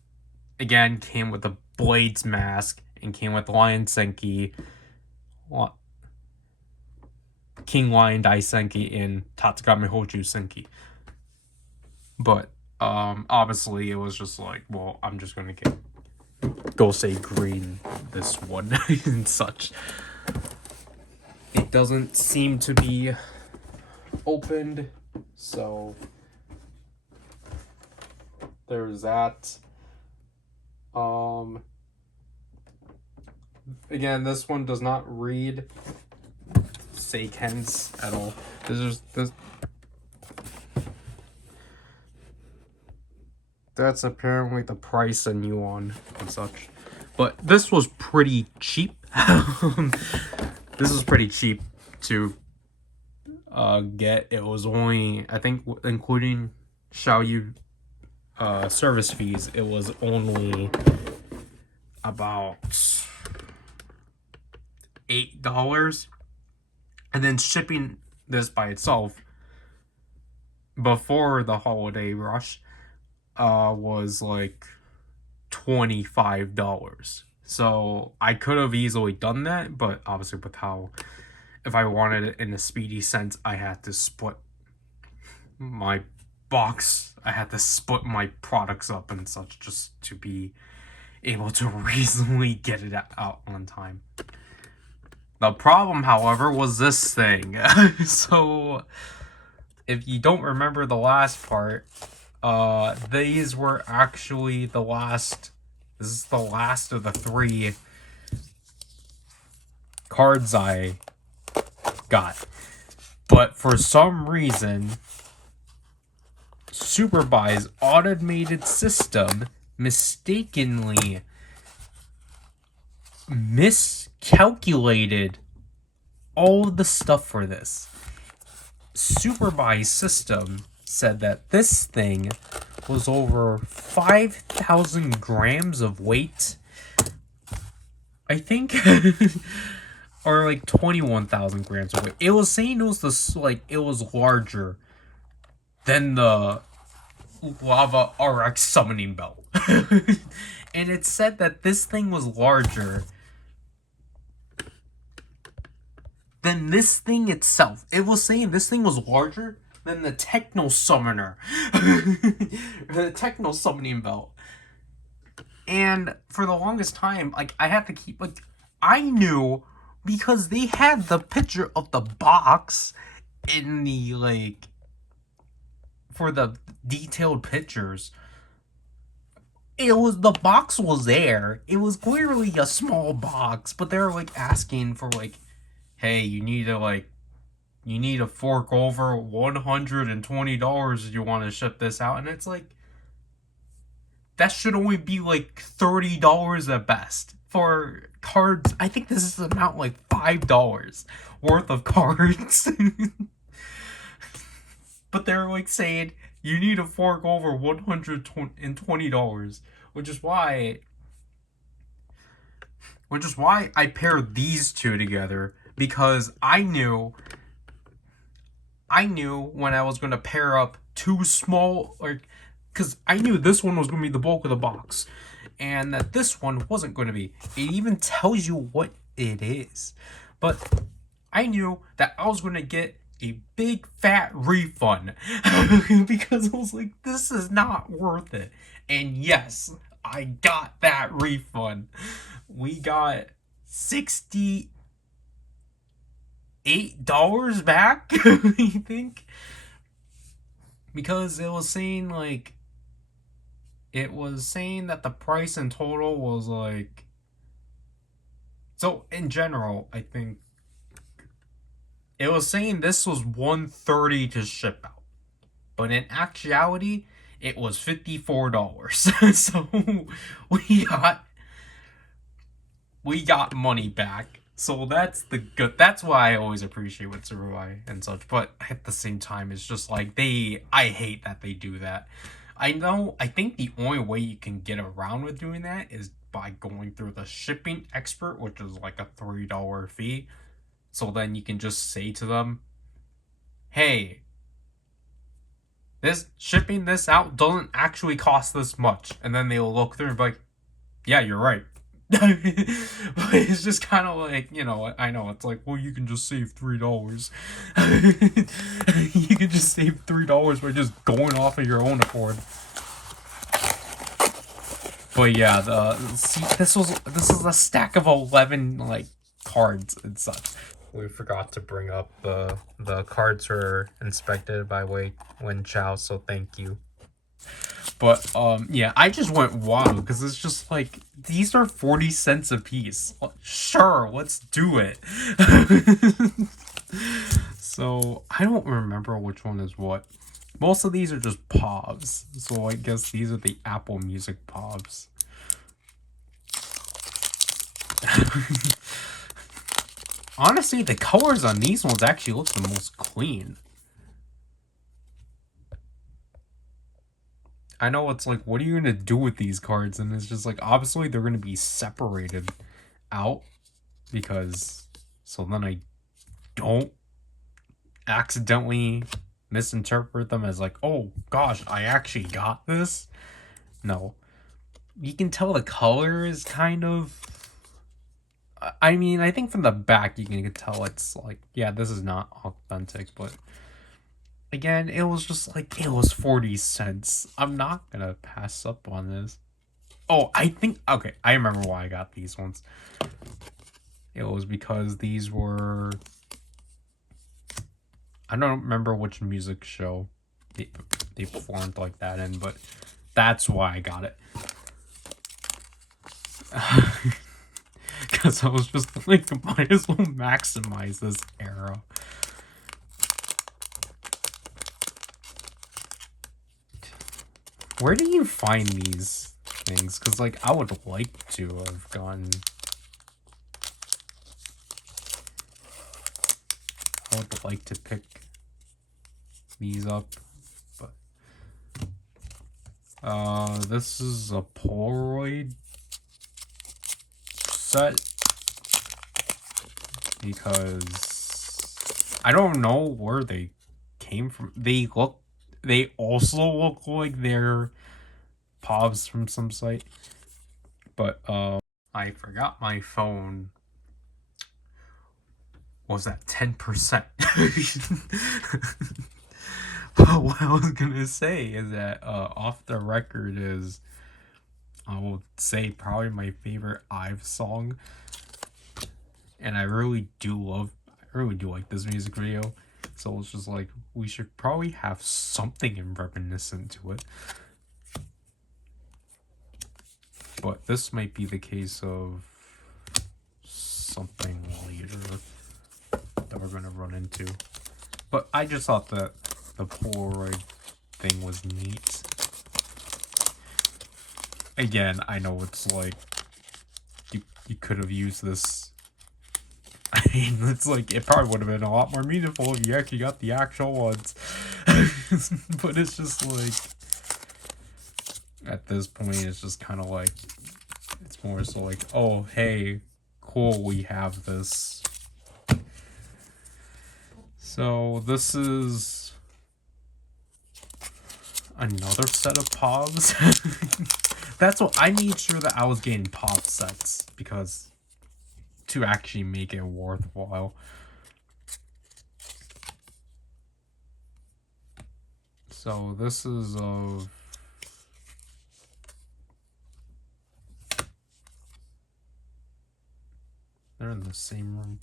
again, came with a Blades mask and came with Lion Senki, King Lion Dai Senki, and Tatsugami Hoju Senki. But obviously it was just like, well, I'm just gonna get Gosei Green this one and such. It doesn't seem to be opened, so there's that. Again, this one does not read Seikens at all. That's apparently the price in yuan and such. But this was pretty cheap. This was pretty cheap to get. It was only, I think, including Xiaoyu service fees, it was only about $8. And then shipping this by itself before the holiday rush was like $25. So I could have easily done that, but obviously with how, if I wanted it in a speedy sense, I had to split my box. I had to split my products up and such just to be able to reasonably get it out on time. The problem, however, was this thing. So if you don't remember the last part, these were actually the last. This is the last of the 3 cards I got. But for some reason, Superbuy's automated system mistakenly miscalculated all the stuff for this. Superbuy's system said that this thing was over 5,000 grams of weight, I think, or like 21,000 grams of weight. It was saying it was it was larger than the Lava RX summoning belt. And it said that this thing was larger than this thing itself. It was saying this thing was larger than the Techno Summoner. The Techno Summoning Belt. And for the longest time, like, I had to keep, like, I knew because they had the picture of the box in the, like, for the detailed pictures. The box was there. It was clearly a small box, but they were, like, asking for, like, hey, you need to fork over $120 if you want to ship this out. And it's like, that should only be like $30 at best for cards. I think this is about like $5 worth of cards. But they're like saying you need to fork over $120, which is why I paired these two together, because I knew when I was going to pair up two small, like, because I knew this one was going to be the bulk of the box, and that this one wasn't going to be. It even tells you what it is. But I knew that I was going to get a big fat refund because I was like, this is not worth it. And yes, I got that refund. We got $68 back, I think, because it was saying that the price in total was like, so in general, I think it was saying this was $130 to ship out, but in actuality it was $54. So we got money back. So that's the good. That's why I always appreciate with Tsuruai and such. But at the same time, it's just like I hate that they do that. I think the only way you can get around with doing that is by going through the shipping expert, which is like a $3 fee. So then you can just say to them, hey, this shipping this out doesn't actually cost this much. And then they'll look through and be like, yeah, you're right. But it's just kind of like, I know it's like, well, you can just save $3. You can just save $3 by just going off of your own accord. But yeah, this is a stack of 11 like cards and such. We forgot to bring up the cards were inspected by Wen Chao, so thank you. But yeah, I just went wow because it's just like, these are 40 cents a piece. Sure, let's do it. So I don't remember which one is what. Most of these are just POVs, so I guess these are the Apple Music POVs. Honestly, the colors on these ones actually look the most clean. I know it's like, what are you going to do with these cards? And it's just like, obviously they're going to be separated out because, so then I don't accidentally misinterpret them as like, oh gosh, I actually got this. No. You can tell the color is kind of, I mean, I think from the back you can tell it's like, yeah, this is not authentic, but again, it was just like, it was 40 cents. I'm not gonna pass up on this. Oh, I think, okay, I remember why I got these ones. It was because these were, I don't remember which music show they performed like that in, but that's why I got it. Because I was just like, might as well maximize this era. Where do you find these things? Because, like, I would like to have gotten... I would like to pick these up, but... this is a Polaroid set. Because... I don't know where they came from. They also look like they're POVs from some site. But, I forgot my phone was at 10%. But what I was gonna say is that, Off the Record is, I will say, probably my favorite IVE song. And I really do like this music video. So it's just like, we should probably have something reminiscent to it. But this might be the case of something later that we're gonna run into. But I just thought that the Polaroid thing was neat. Again, I know it's like, you could have used this. I mean, it's like, it probably would have been a lot more meaningful if you actually got the actual ones. But it's just like, at this point, it's just kind of like, it's more so like, oh, hey, cool, we have this. So this is another set of POVs. That's what I made sure that I was getting POV sets because to actually make it worthwhile. So this is they're in the same room.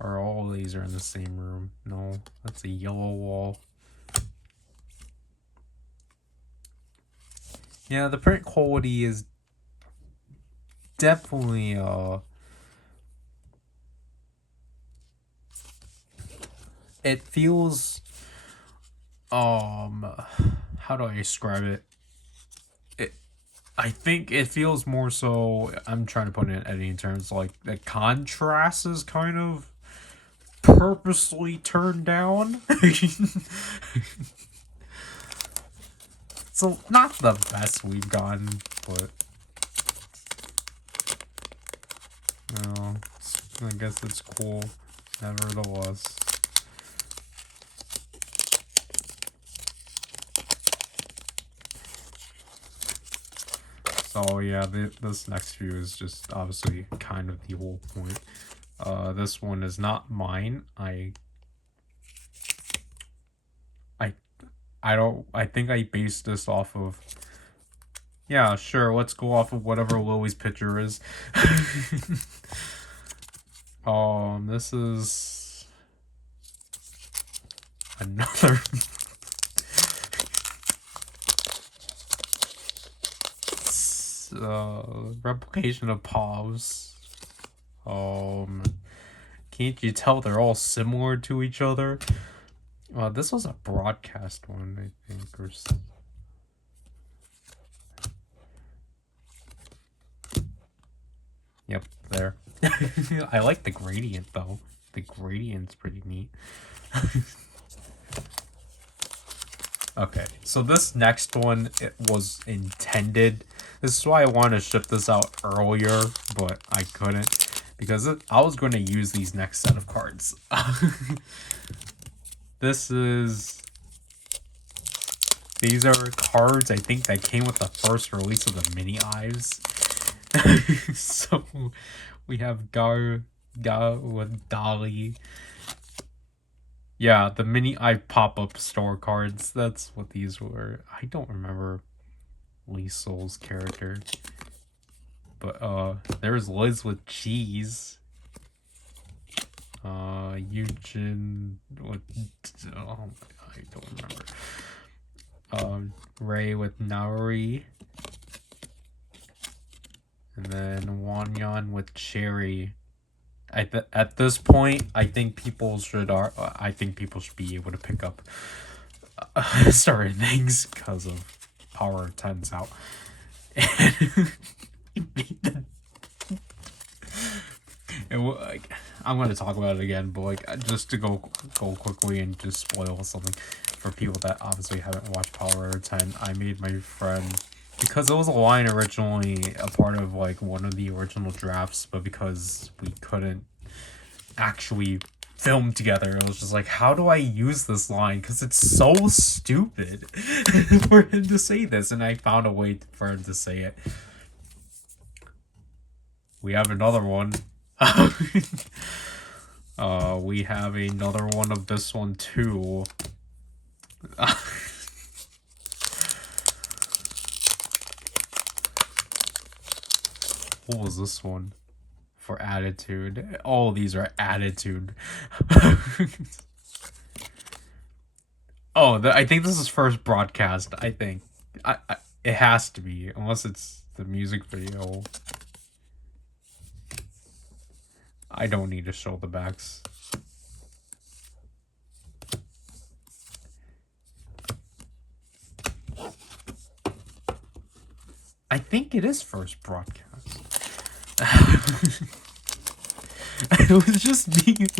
Or all of these are in the same room. No, that's a yellow wall. Yeah, the print quality is definitely it feels how do I describe it? I think it feels more so, I'm trying to put it in editing terms, like the contrast is kind of purposely turned down. So not the best we've gotten, but I guess it's cool nevertheless. So yeah, this next view is just obviously kind of the whole point. This one is not mine. I think I based this off of, yeah, sure, let's go off of whatever Lily's picture is. This is another replication of POVs. Can't you tell they're all similar to each other? This was a broadcast one, I think, or yep, there. I like the gradient though. The gradient's pretty neat. Okay, so this next one, it was intended. This is why I wanted to ship this out earlier, but I couldn't because I was going to use these next set of cards. These are cards I think that came with the first release of the mini Ives. So we have Gar with Dolly. Yeah, the mini Ive pop-up store cards. That's what these were. I don't remember Liesel's character. But there's Liz with cheese. Eugen with I don't remember. Ray with Naori. And then Wanyan with Cherry. At this point, I think people should be able to pick up certain things because of Power 10's out. I'm going to talk about it again, but like just to go quickly and just spoil something for people that obviously haven't watched Power 10. I made my friend, because it was a line originally a part of like one of the original drafts, but because we couldn't actually film together, it was just like, how do I use this line? Because it's so stupid for him to say this, and I found a way for him to say it. We have another one. We have another one of this one too. What was this one? For attitude. All of these are attitude. Oh, I think this is first broadcast. I think it has to be, unless it's the music video. I don't need to show the backs. I think it is first broadcast. I was just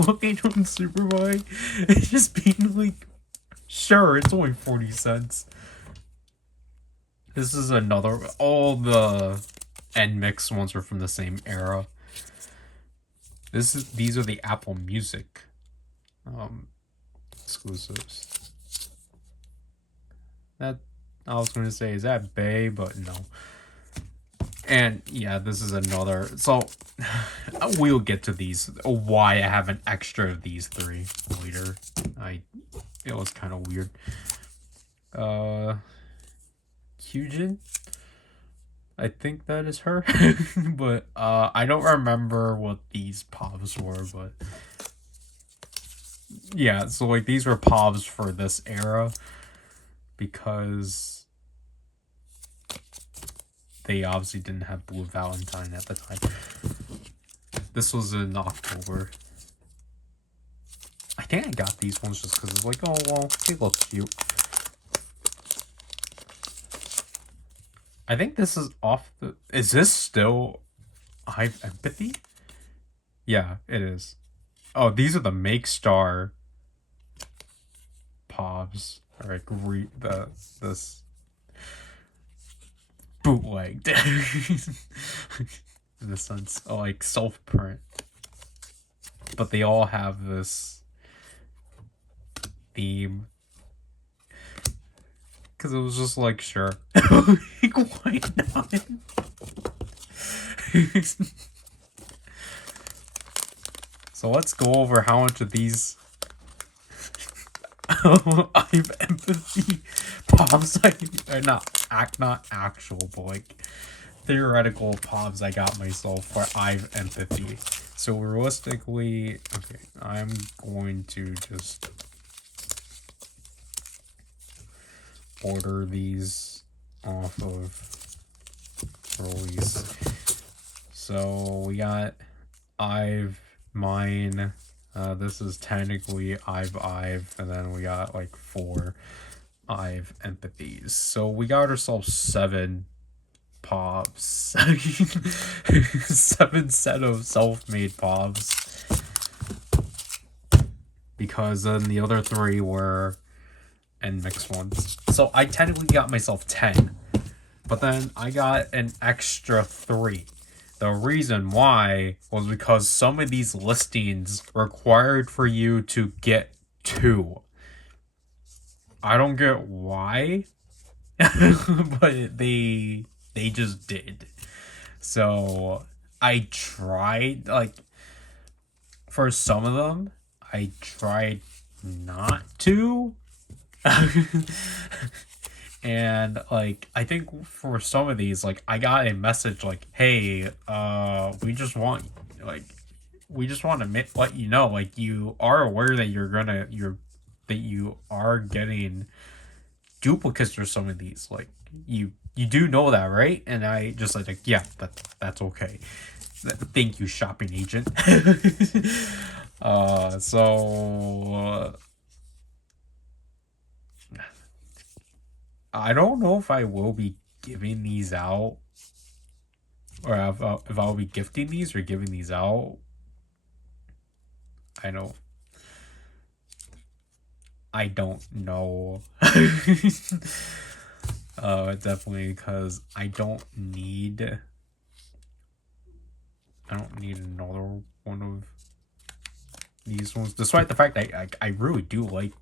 looking on Superboy, and just being like, sure, it's only 40 cents. This is another, all the end mix ones are from the same era. These are the Apple Music. exclusives. That I was going to say, is that Bay? But no. And yeah, this is another. So we'll get to these. Why I have an extra of these 3 later. It was kind of weird. Hyujin? I think that is her. But I don't remember what these povs were, but yeah, so like these were povs for this era because they obviously didn't have Blue Valentine at the time. This was in October. I think I got these ones just because it's like, oh well, they look cute. I think this is off the... Is this still Hive Empathy? Yeah, it is. Oh, these are the Make Star povs. Alright, this bootlegged. In a sense, like self-print. But they all have this theme. Because it was just like, sure. Like, why not? So let's go over how much of these I've empathy povs are not actual, but like theoretical povs I got myself for I've empathy. So realistically, okay, I'm going to just order these off of release. So we got mine. This is technically I've, and then we got like 4 I've empathies. So we got ourselves 7 povs. 7 set of self-made povs. Because then the other 3 were and mixed ones. So I technically got myself 10. But then I got an extra 3. The reason why was because some of these listings required for you to get 2. I don't get why, but they just did. So I tried, like, for some of them, I tried not to. And like I think for some of these, like I got a message like, hey, we just want to let you know, like, you are aware that you are getting duplicates for some of these, like you do know that, right? And I just like, yeah, that's okay. Thank you, shopping agent. I don't know if I will be giving these out, or if I'll be gifting these or giving these out. I don't know. Definitely, because I don't need another one of these ones, despite the fact that I really do like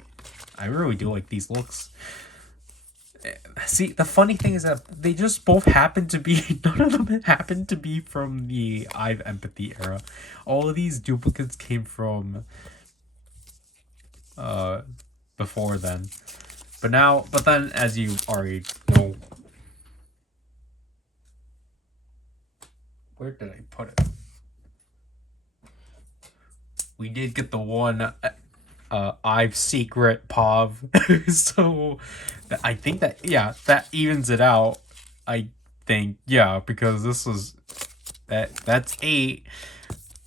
these looks. See, the funny thing is that they just both happen to be, none of them happen to be from the I've Empathy era. All of these duplicates came from before then. But then, as you already know, where did I put it? We did get the one I've secret pov. So I think that evens it out. I think, yeah, because this was that's 8.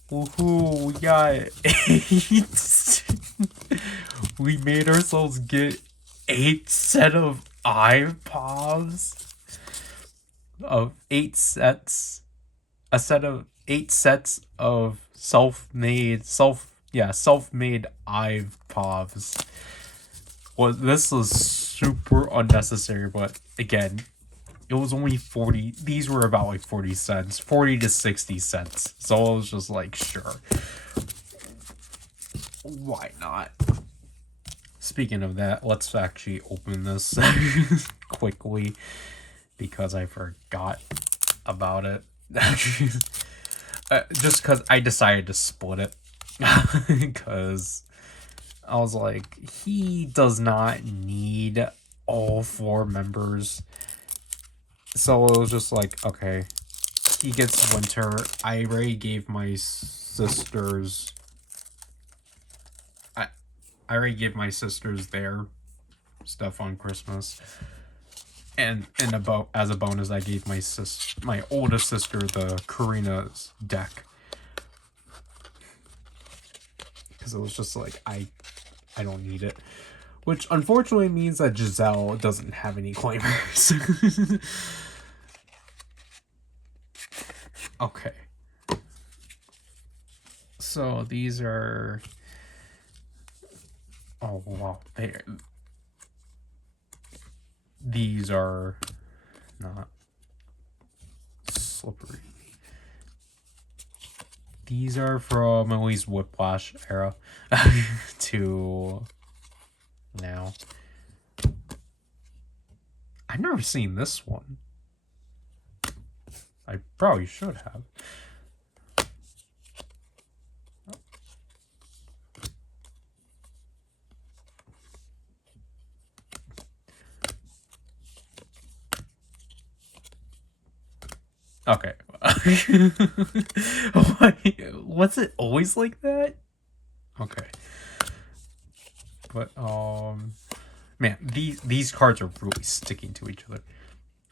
Woohoo, we got 8. We made ourselves get 8 set of iPods of 8 sets. A set of 8 sets of self-made iPods. Well, this was super unnecessary, but again, it was only 40. These were about like 40 cents, 40 to 60 cents. So I was just like, sure, why not? Speaking of that, let's actually open this quickly because I forgot about it. Just because I decided to split it. Because I was like, he does not need all 4 members. So it was just like, okay, he gets winter. I already gave my sisters... I already gave my sisters their stuff on Christmas. And as a bonus, I gave my oldest sister the Karina's deck. Because it was just like, I don't need it. Which unfortunately means that Giselle doesn't have any claimers. Okay. So these are... Oh, wow. These are not slippery. These are from at least Whiplash era to now. I've never seen this one. I probably should have. Okay. Was it always like that? Okay. But man, these cards are really sticking to each other.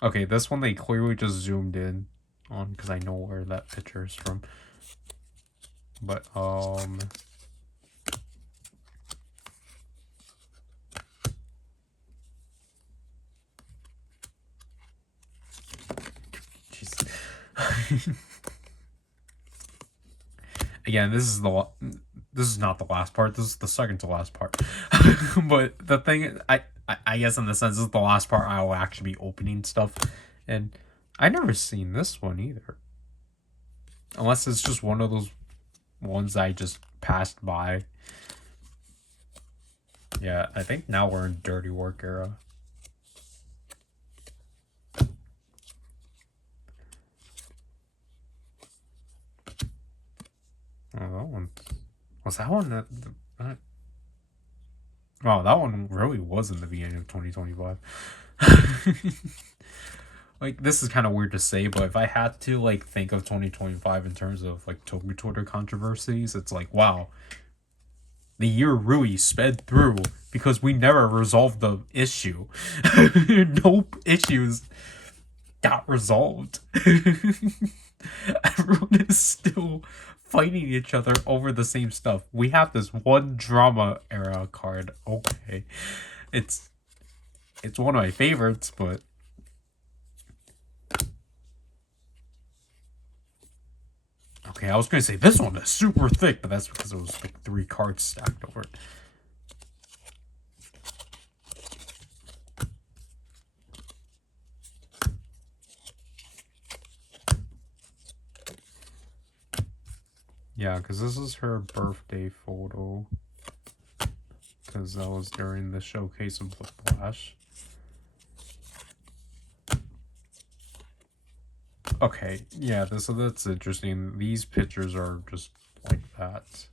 Okay, this one they clearly just zoomed in on because I know where that picture is from. But again, this is not the last part. This is the second to last part. But the thing, I guess in the sense, this is the last part I will actually be opening stuff, and I never seen this one either. Unless it's just one of those ones I just passed by. Yeah, I think now we're in Dirty Work era. Oh, that one. Was that one oh, that one really was in the beginning of 2025. Like, this is kind of weird to say, but if I had to, like, think of 2025 in terms of, like, Twitter controversies, it's like, wow. The year really sped through because we never resolved the issue. No issues got resolved. Everyone is still fighting each other over the same stuff. We have this one drama era card. Okay. It's one of my favorites, but okay, I was gonna say this one is super thick, but that's because it was like 3 cards stacked over it. Yeah, because this is her birthday photo. Because that was during the showcase of Whiplash. Okay, yeah, so that's interesting. These pictures are just like that.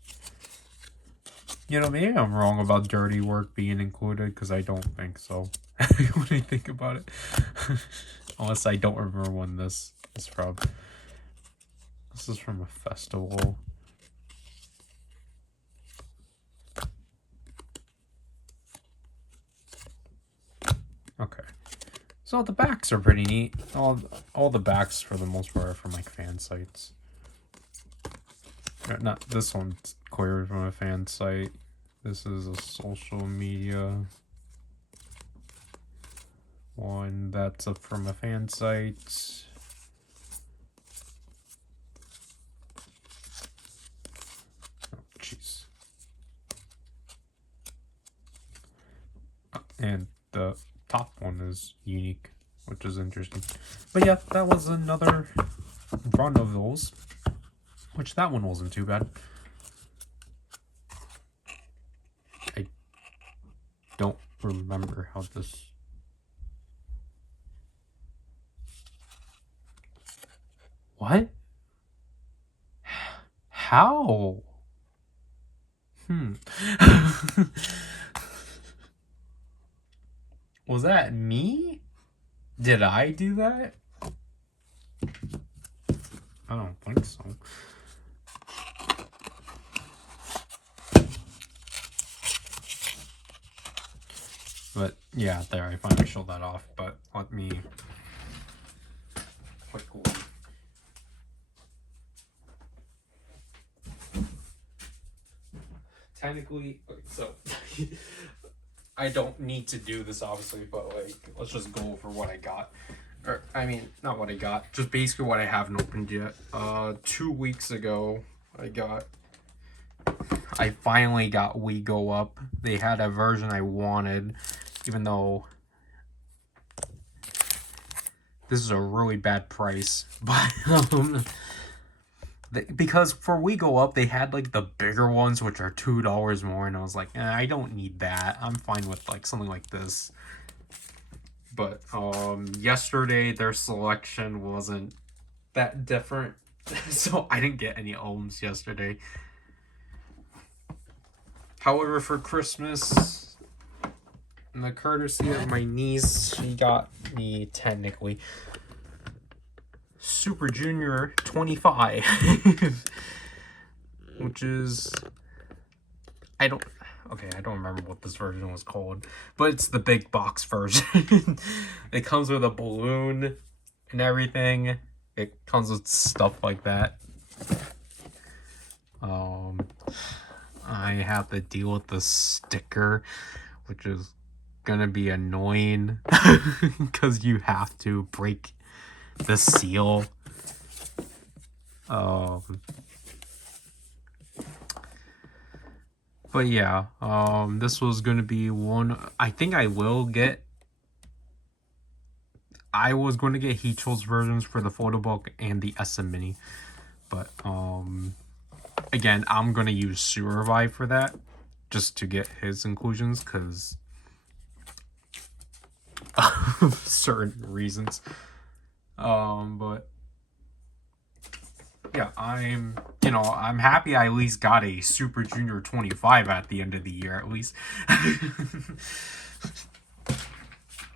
You know, maybe I'm wrong about Dirty Work being included, because I don't think so. When I think about it. Unless I don't remember when this is from. This is from a festival. Okay. So the backs are pretty neat. All the backs for the most part are from like fan sites. Not this one's clear from a fan site. This is a social media one that's up from a fan site. Oh, jeez. And the top one is unique, which is interesting. But yeah, that was another run of those, which that one wasn't too bad. remember how this... What? How? Was that me? Did I do that? I don't think so. But yeah, there, I finally showed that off. But let me quickly... Technically, so I don't need to do this obviously, but like, let's just go over what I got. Or, I mean, not what I got, just basically what I haven't opened yet. 2 weeks ago, I finally got We Go Up. They had a version I wanted, even though this is a really bad price. But because for We Go Up, they had like the bigger ones, which are $2 more, and I was like, I don't need that. I'm fine with like something like this. But yesterday their selection wasn't that different, so I didn't get any albums yesterday. However, for Christmas, in the courtesy of my niece, she got me technically Super Junior 25, which is, I don't remember what this version was called, but it's the big box version. It comes with a balloon and everything. It comes with stuff like that. I have to deal with the sticker, which is gonna be annoying because you have to break the seal. But yeah, this was gonna be one. I think I was going to get Heechel's versions for the photo book and the SM Mini, but again, I'm gonna use Survive for that, just to get his inclusions, because of certain reasons. But yeah, I'm happy I at least got a Super Junior 25 at the end of the year, at least.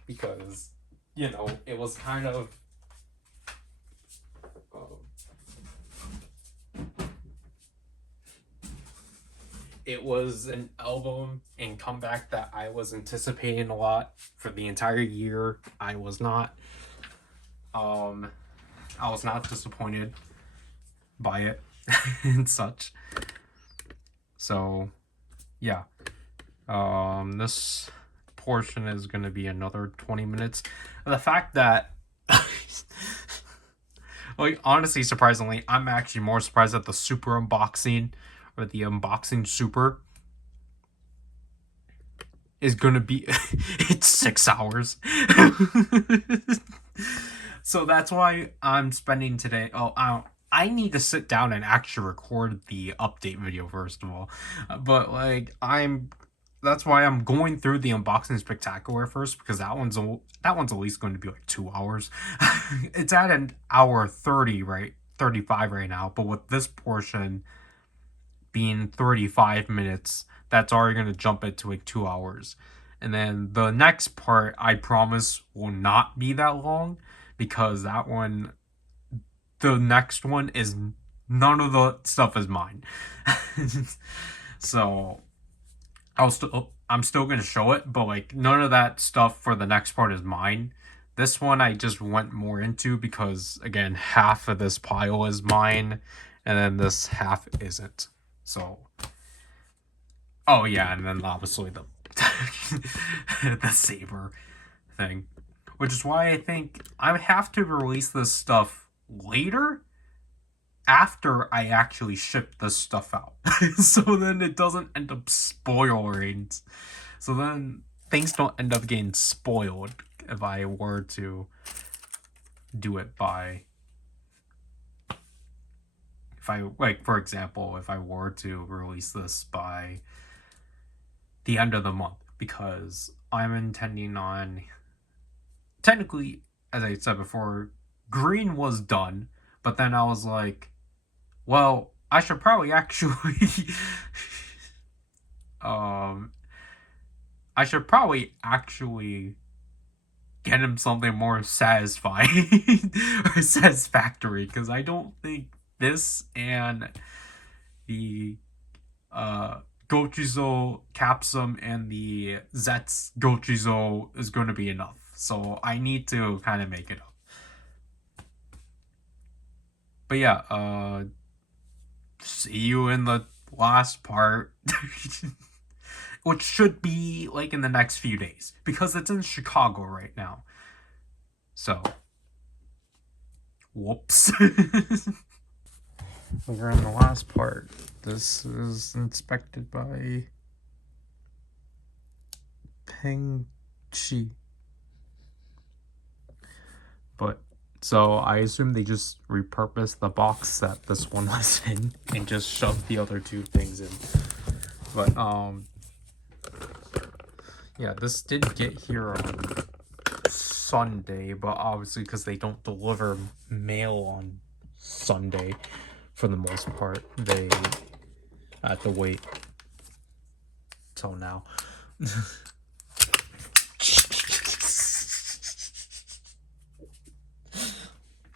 Because, it was kind of... it was an album and comeback that I was anticipating a lot for the entire year. I was not disappointed by it and such. So yeah, this portion is going to be another 20 minutes. The fact that like, honestly, surprisingly, I'm actually more surprised at the super unboxing, or the unboxing super, is gonna be it's 6 hours. So that's why I'm spending today. I need to sit down and actually record the update video first of all. But like, that's why I'm going through the unboxing spectacular first, because that one's at least going to be like 2 hours. It's at an hour 30, right? 35 right now, but with this portion being 35 minutes, that's already going to jump it to like 2 hours. And then the next part, I promise, will not be that long, because the next one is, none of the stuff is mine. So I'm still going to show it, but like, none of that stuff for the next part is mine. This one I just went more into because, again, half of this pile is mine, and then this half isn't. So, oh yeah, and then obviously the the saber thing, which is why I think I have to release this stuff later, after I actually ship this stuff out. So then it doesn't end up spoiling. So then things don't end up getting spoiled if I were to do it by... for example, if I were to release this by the end of the month, because I'm intending on, technically, as I said before, green was done, but then I was like, well, I should probably actually um I should probably actually get him something more satisfying or satisfactory, because I don't think this and the Gochizo Capsum and the Zets Gochizo is going to be enough. So I need to kind of make it up. But yeah, see you in the last part. Which should be like in the next few days, because it's in Chicago right now. So, whoops. We're in the last part. This is inspected by Peng Chi. But, so I assume they just repurposed the box that this one was in and just shoved the other two things in. But, yeah, this did get here on Sunday, but obviously because they don't deliver mail on Sunday for the most part, they had to wait till now.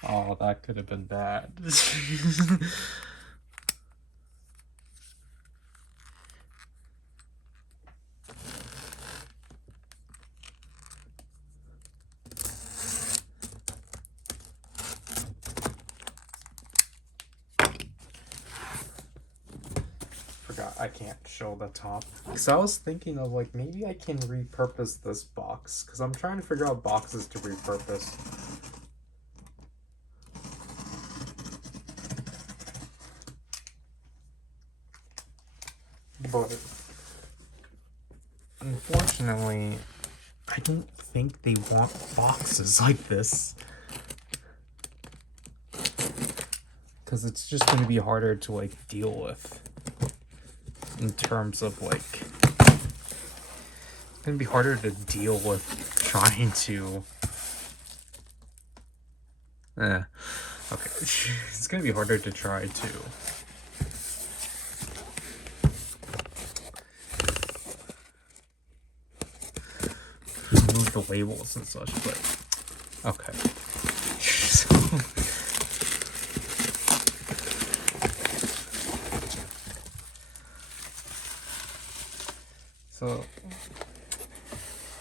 Oh, that could have been bad. I can't show the top. So I was thinking of like, maybe I can repurpose this box, because I'm trying to figure out boxes to repurpose. But unfortunately, I don't think they want boxes like this, because it's just going to be harder to like deal with. In terms of like, it's gonna be harder to deal with trying to okay. It's gonna be harder to try to remove the labels and such, but okay. So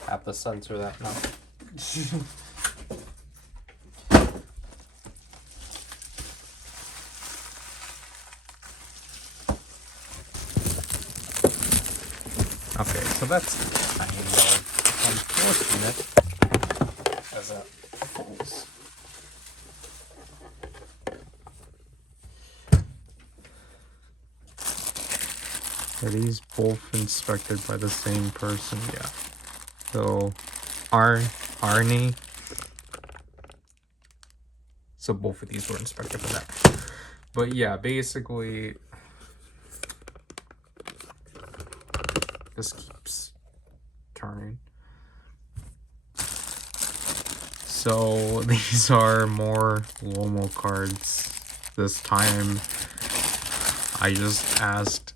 have to censor that now. Okay, so that's kind of unfortunate as it falls. Are these both inspected by the same person? Yeah. So, Arnie. So both of these were inspected for that. But yeah, basically, this keeps turning. So these are more Lomo cards. This time, I just asked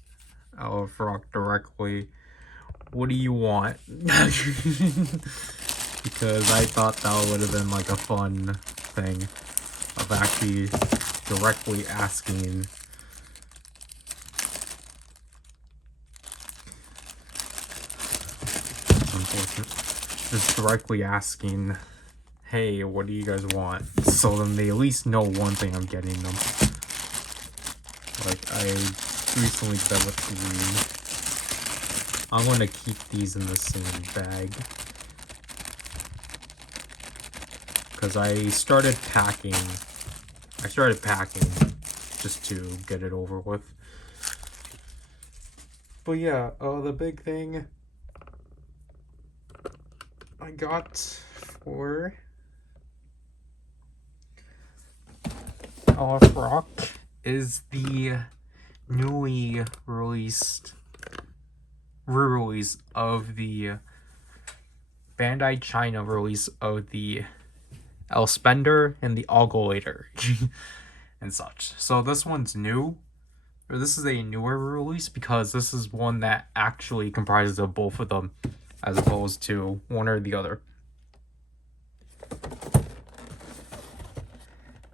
Rock directly, what do you want? Because I thought that would have been like a fun thing of actually directly asking. Unfortunate. Just directly asking, hey, what do you guys want? So then they at least know one thing I'm getting them. Like, I recently said with green, I'm going to keep these in the same bag. Because I started packing just to get it over with. But yeah, the big thing I got for Rock is the newly released re-release of the Bandai China release of the El Spender and the Ogulator and such. So this one's new, or this is a newer release because this is one that actually comprises of both of them as opposed to one or the other.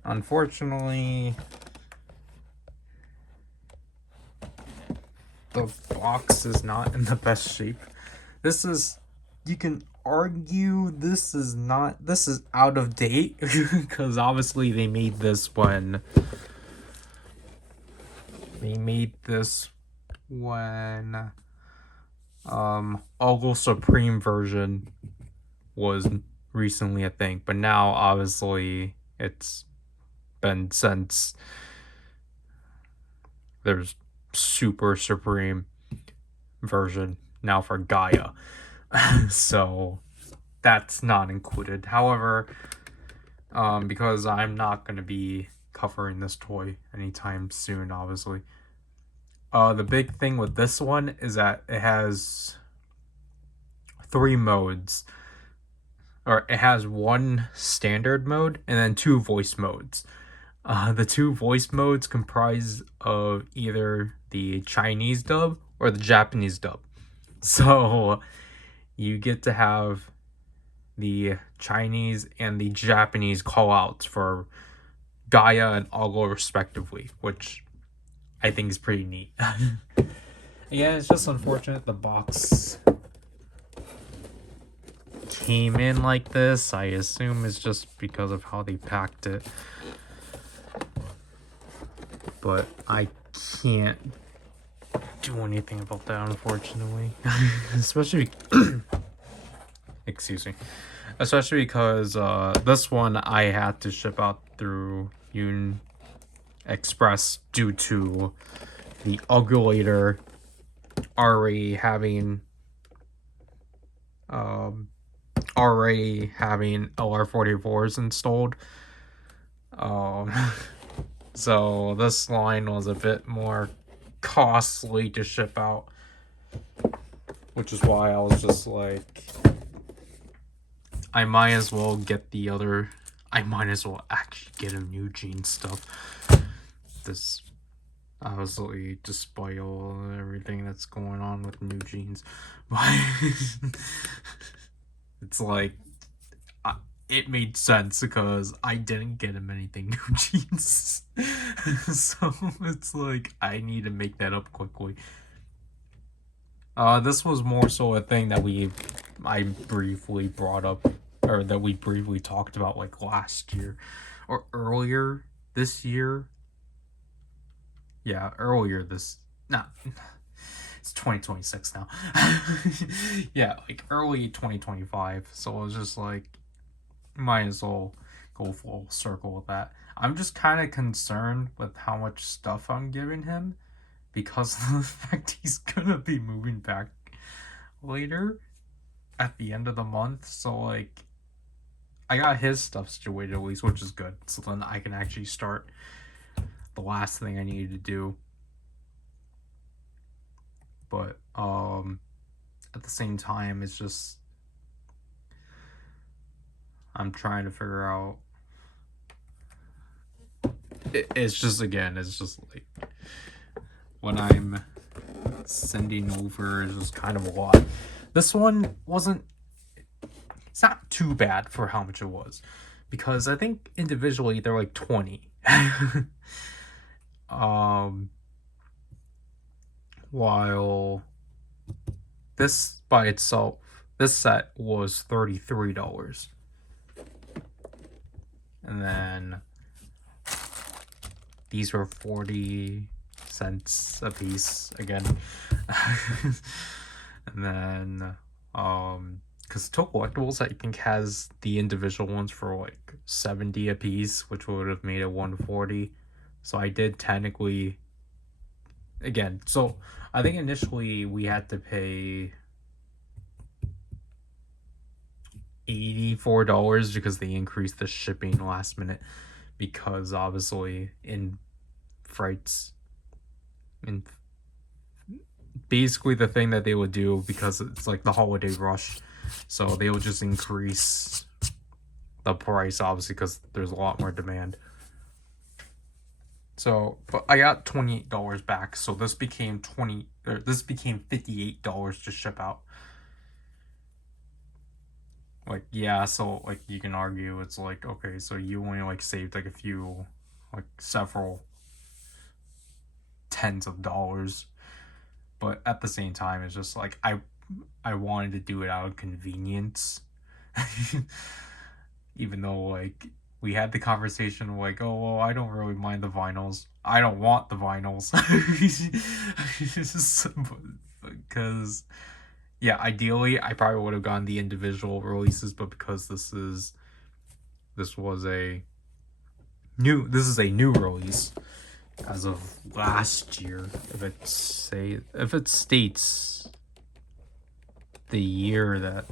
Unfortunately, the box is not in the best shape. This is, you can argue this is out of date because obviously they made this when Ogle Supreme version was recently a thing, but now obviously it's been since there's Super Supreme version now for Gaia. So that's not included. However, because I'm not going to be covering this toy anytime soon, obviously. The big thing with this one is that it has 3 modes. Or it has one standard mode and then 2 voice modes. The 2 voice modes comprise of either the Chinese dub or the Japanese dub. So you get to have the Chinese and the Japanese callouts for Gaia and Ogle respectively, which I think is pretty neat. Yeah, it's just unfortunate the box came in like this. I assume it's just because of how they packed it. But I can't do anything about that, unfortunately. Especially excuse me. Especially because this one I had to ship out through Union Express due to the Ogulator already having LR44s installed. So this line was a bit more costly to ship out, which is why I was just like, I might as well get the other. I might as well actually get a New Jeans stuff. This, obviously, despite all everything that's going on with New Jeans, but it's like, it made sense because I didn't get him anything New Jeans. So it's like, I need to make that up quickly. This was more so a thing that I briefly brought up, or that we briefly talked about like last year or earlier this year. Yeah, earlier this, it's 2026 now. Yeah, like early 2025. So it was just like, might as well go full circle with that. I'm just kind of concerned with how much stuff I'm giving him because of the fact he's gonna be moving back later at the end of the month. So like, I got his stuff situated at least, which is good. So then I can actually start the last thing I needed to do. But at the same time, it's just, I'm trying to figure out. It's just like when I'm sending over, it's just kind of a lot. This one it's not too bad for how much it was, because I think individually they're like 20. While this by itself, this set was $33. And then these were 40 cents a piece again. And then because Toe Collectibles I think has the individual ones for like 70 a piece, which would have made it 140. So I did technically, again, so I think initially we had to pay $84 because they increased the shipping last minute, because obviously in freights, basically the thing that they would do, because it's like the holiday rush, so they'll just increase the price, obviously, because there's a lot more demand. So, but I got $28 back, so this became $58 to ship out. Like, yeah, so like you can argue it's like, okay, so you only like saved like a few, like several tens of dollars, but at the same time, it's just like I wanted to do it out of convenience. Even though like we had the conversation like, oh well, I don't really mind the vinyls. I don't want the vinyls. Because yeah, ideally I probably would have gone the individual releases, but because this is a new release as of last year. If it states the year that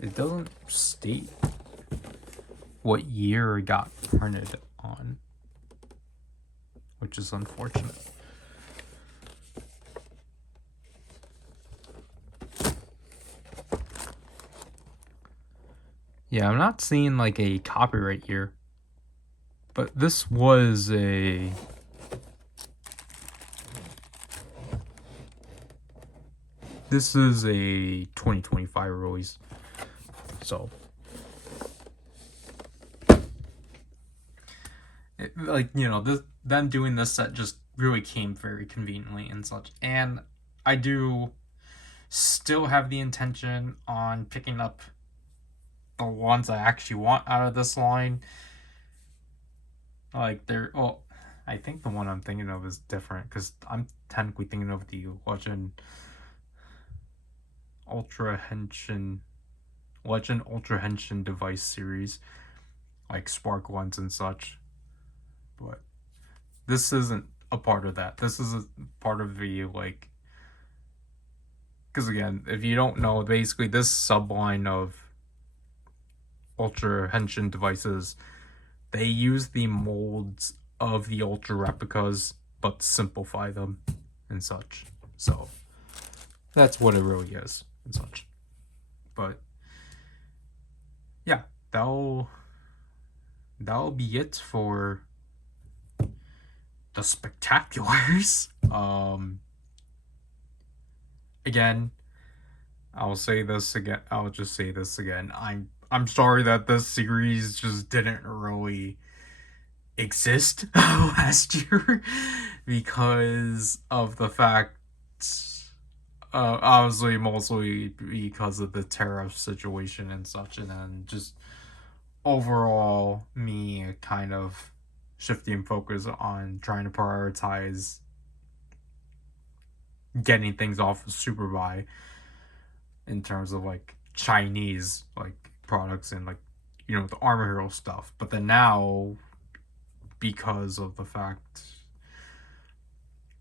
it doesn't state what year it got printed on, which is unfortunate. Yeah, I'm not seeing like a copyright year, but this was a this is a 2025 release. So like, you know, them doing this set just really came very conveniently and such. And I do still have the intention on picking up the ones I actually want out of this line. Like I think the one I'm thinking of is different because I'm technically thinking of the Legend Ultra Henshin device series, like Spark ones and such. But this isn't a part of that. This is a part of the like, because again, if you don't know, basically this subline of Ultra Henshin devices, they use the molds of the Ultra replicas but simplify them and such. So that's what it really is and such. But yeah, that'll be it for the spectaculars. Again, I'll just say this again. I'm sorry that this series just didn't really exist last year because of the fact, obviously mostly because of the tariff situation and such, and then just overall me kind of shifting focus on trying to prioritize getting things off of Superbuy in terms of like Chinese like products and like, you know, the Armor Hero stuff. But then now, because of the fact,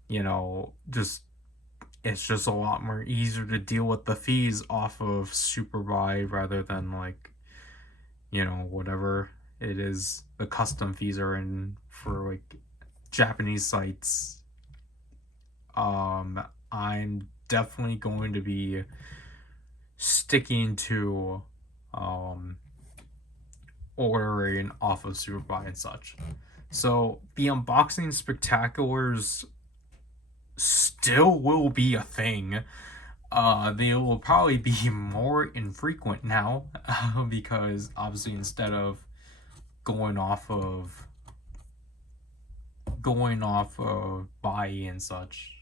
you know, just it's just a lot more easier to deal with the fees off of Superbuy rather than like, you know, whatever it is the custom fees are in for like Japanese sites. I'm definitely going to be sticking to ordering off of Superbuy and such. So the unboxing spectaculars still will be a thing. They will probably be more infrequent now because obviously instead of going off of buy and such,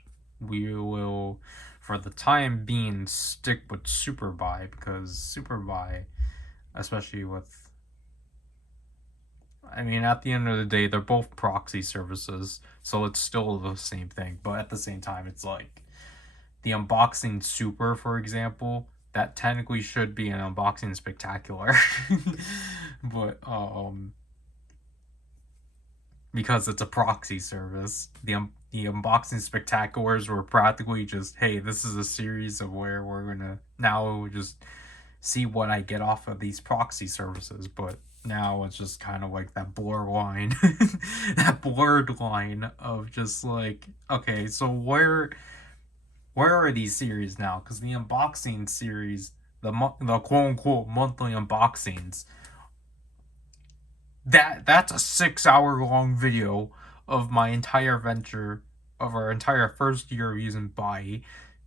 we will for the time being stick with Superbuy, because Superbuy, especially with, I mean, at the end of the day, they're both proxy services, so it's still the same thing. But at the same time, it's like the unboxing super, for example, that technically should be an unboxing spectacular, but because it's a proxy service, the unboxing spectaculars were practically just, hey, this is a series of where we're gonna now just see what I get off of these proxy services. But now it's just kind of like that blur line, that blurred line of just like, okay, so where where are these series now? Because the unboxing series, the quote unquote monthly unboxings, that's a 6 hour long video of my entire venture of our entire first year of using buy,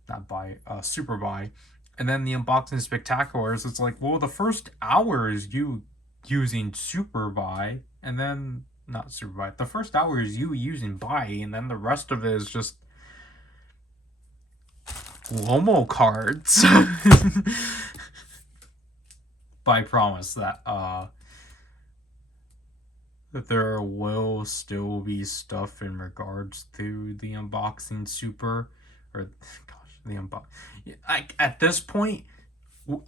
not buy, super buy, and then the unboxing spectaculars. It's like, well, the first hour is you using super buy, and then not super buy. The first hour is you using buy, and then the rest of it is just Lomo cards. But I promise that there will still be stuff in regards to the unboxing super, or gosh, the unbox. At this point,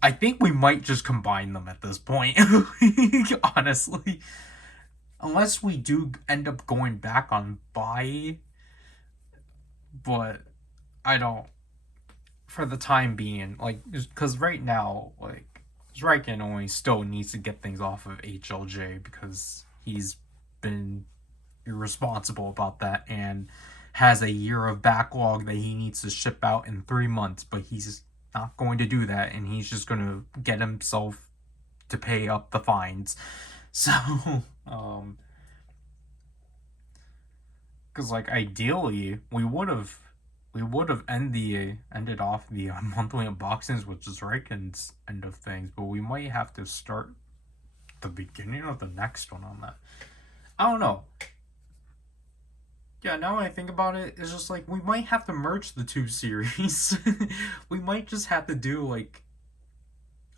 I think we might just combine them at this point. Honestly, unless we do end up going back on buy, but I don't. For the time being, like, because right now, like, Ryken only still needs to get things off of HLJ because he's been irresponsible about that and has a year of backlog that he needs to ship out in 3 months, but he's not going to do that, and he's just going to get himself to pay up the fines. So, because like ideally we would have ended off the monthly unboxings with just Riken's end of things, but we might have to start the beginning of the next one on that. I don't know. Yeah, now when I think about it, it's just like we might have to merge the two series. We might just have to do like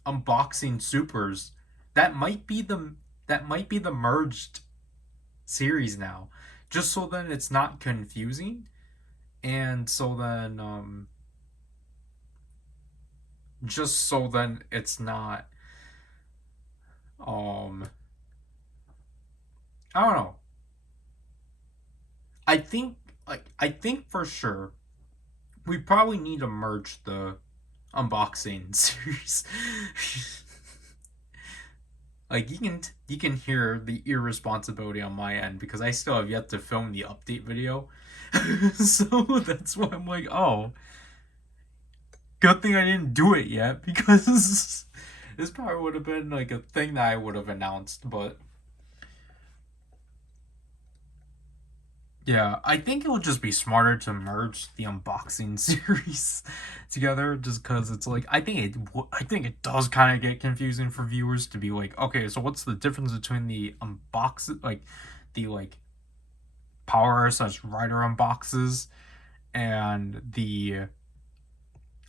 unboxing supers. That might be the merged series now. Just so then it's not confusing. And so then just so then it's not um I don't know. I think for sure we probably need to merge the unboxing series. Like you can hear the irresponsibility on my end because I still have yet to film the update video. So that's why I'm like, oh, good thing I didn't do it yet because this probably would have been like a thing that I would have announced, but yeah, I think it would just be smarter to merge the unboxing series together, just because it's like I think it does kind of get confusing for viewers to be like, okay, so what's the difference between the the like power such Ryder unboxes and the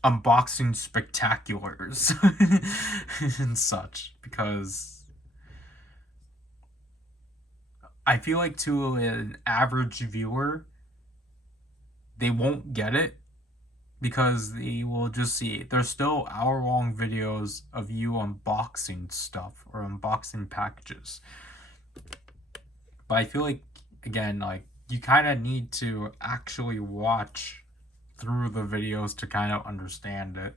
unboxing spectaculars and such, because I feel like to an average viewer they won't get it because they will just see there's still hour-long videos of you unboxing stuff or unboxing packages. But I feel like, again, like you kind of need to actually watch through the videos to kind of understand it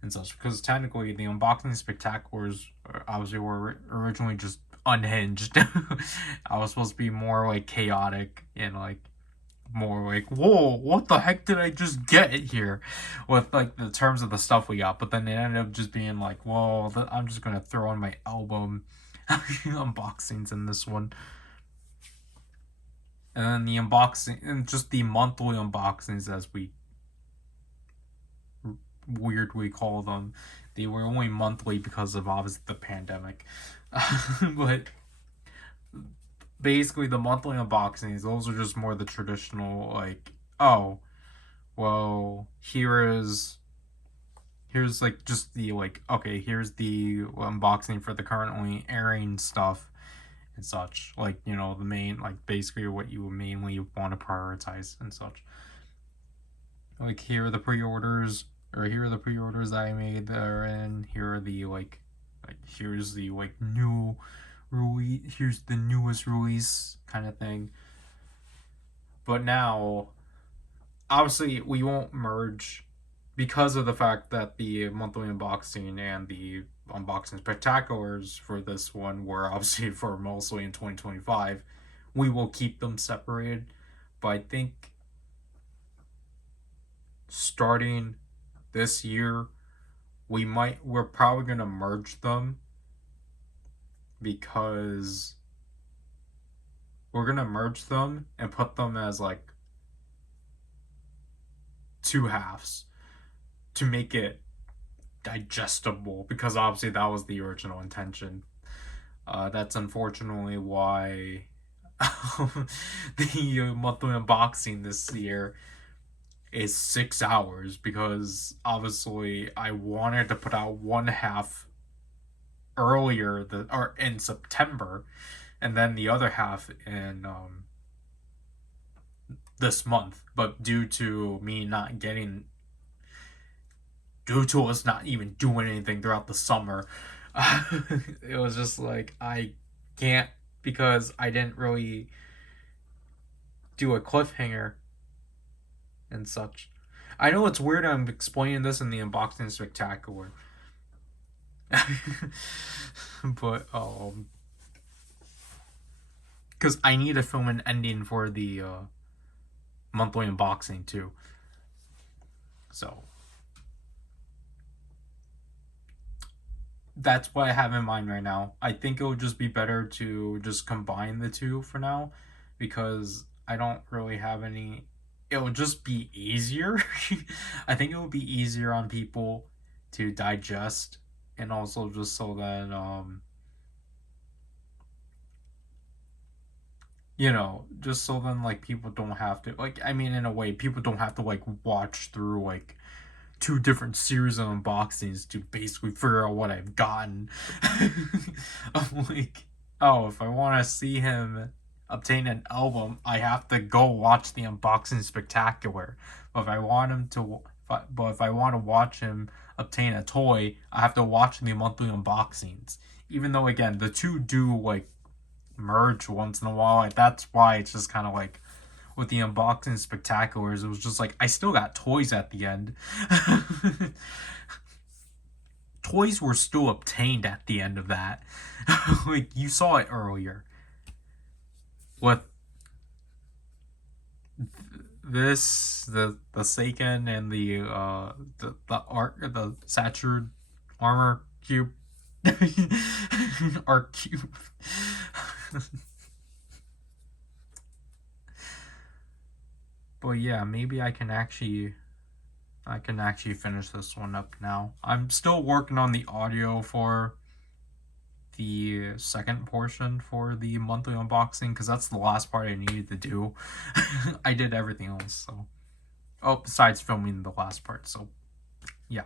and such, because technically the unboxing spectaculars obviously were originally just unhinged. I was supposed to be more like chaotic and like more like, whoa, what the heck did I just get here with like the terms of the stuff we got, but then it ended up just being like, well, I'm just gonna throw on my album unboxings in this one, and then the unboxing and just the monthly unboxings, as we weirdly call them. They were only monthly because of obviously the pandemic. But basically the monthly unboxings, those are just more the traditional like, oh, well, here's like just the like, okay, here's the unboxing for the currently airing stuff and such, like, the main, like, basically what you mainly want to prioritize and such. Like, here are the pre-orders, or here are the pre-orders that I made that are in, here are the like here's the like new release, here's the newest release kind of thing. But now obviously we won't merge because of the fact that the monthly unboxing and the unboxing spectaculars for this one were obviously for mostly in 2025. We will keep them separated, but I think starting this year, we're probably gonna merge them because we're gonna merge them and put them as like two halves to make it digestible, because obviously that was the original intention. That's unfortunately why the monthly unboxing this year is 6 hours, because obviously I wanted to put out one half earlier or in September, and then the other half in this month. But due to us not even doing anything throughout the summer, it was just like I can't, because I didn't really do a cliffhanger and such. I know it's weird I'm explaining this in the unboxing spectacular. But because I need to film an ending for the monthly unboxing too. So that's what I have in mind right now. I think it would just be better to just combine the two for now, because I don't really have any. It would just be easier. I think it would be easier on people to digest, and also just so that just so then like people don't have to, like, I mean, in a way people don't have to like watch through like two different series of unboxings to basically figure out what I've gotten. I'm like, oh, if I want to see him obtain an album, I have to go watch the unboxing spectacular. But if I want him to, but if I want to watch him obtain a toy, I have to watch the monthly unboxings. Even though again the two do like merge once in a while, like that's why it's just kind of like with the unboxing spectaculars, it was just like I still got toys at the end. Toys were still obtained at the end of that. Like you saw it earlier with this, the Seiken and the Saturn armor cube. Arc cube. But yeah, maybe I can actually finish this one up now. I'm still working on the audio for the second portion for the monthly unboxing, because that's the last part I needed to do. I did everything else, so besides filming the last part. So yeah.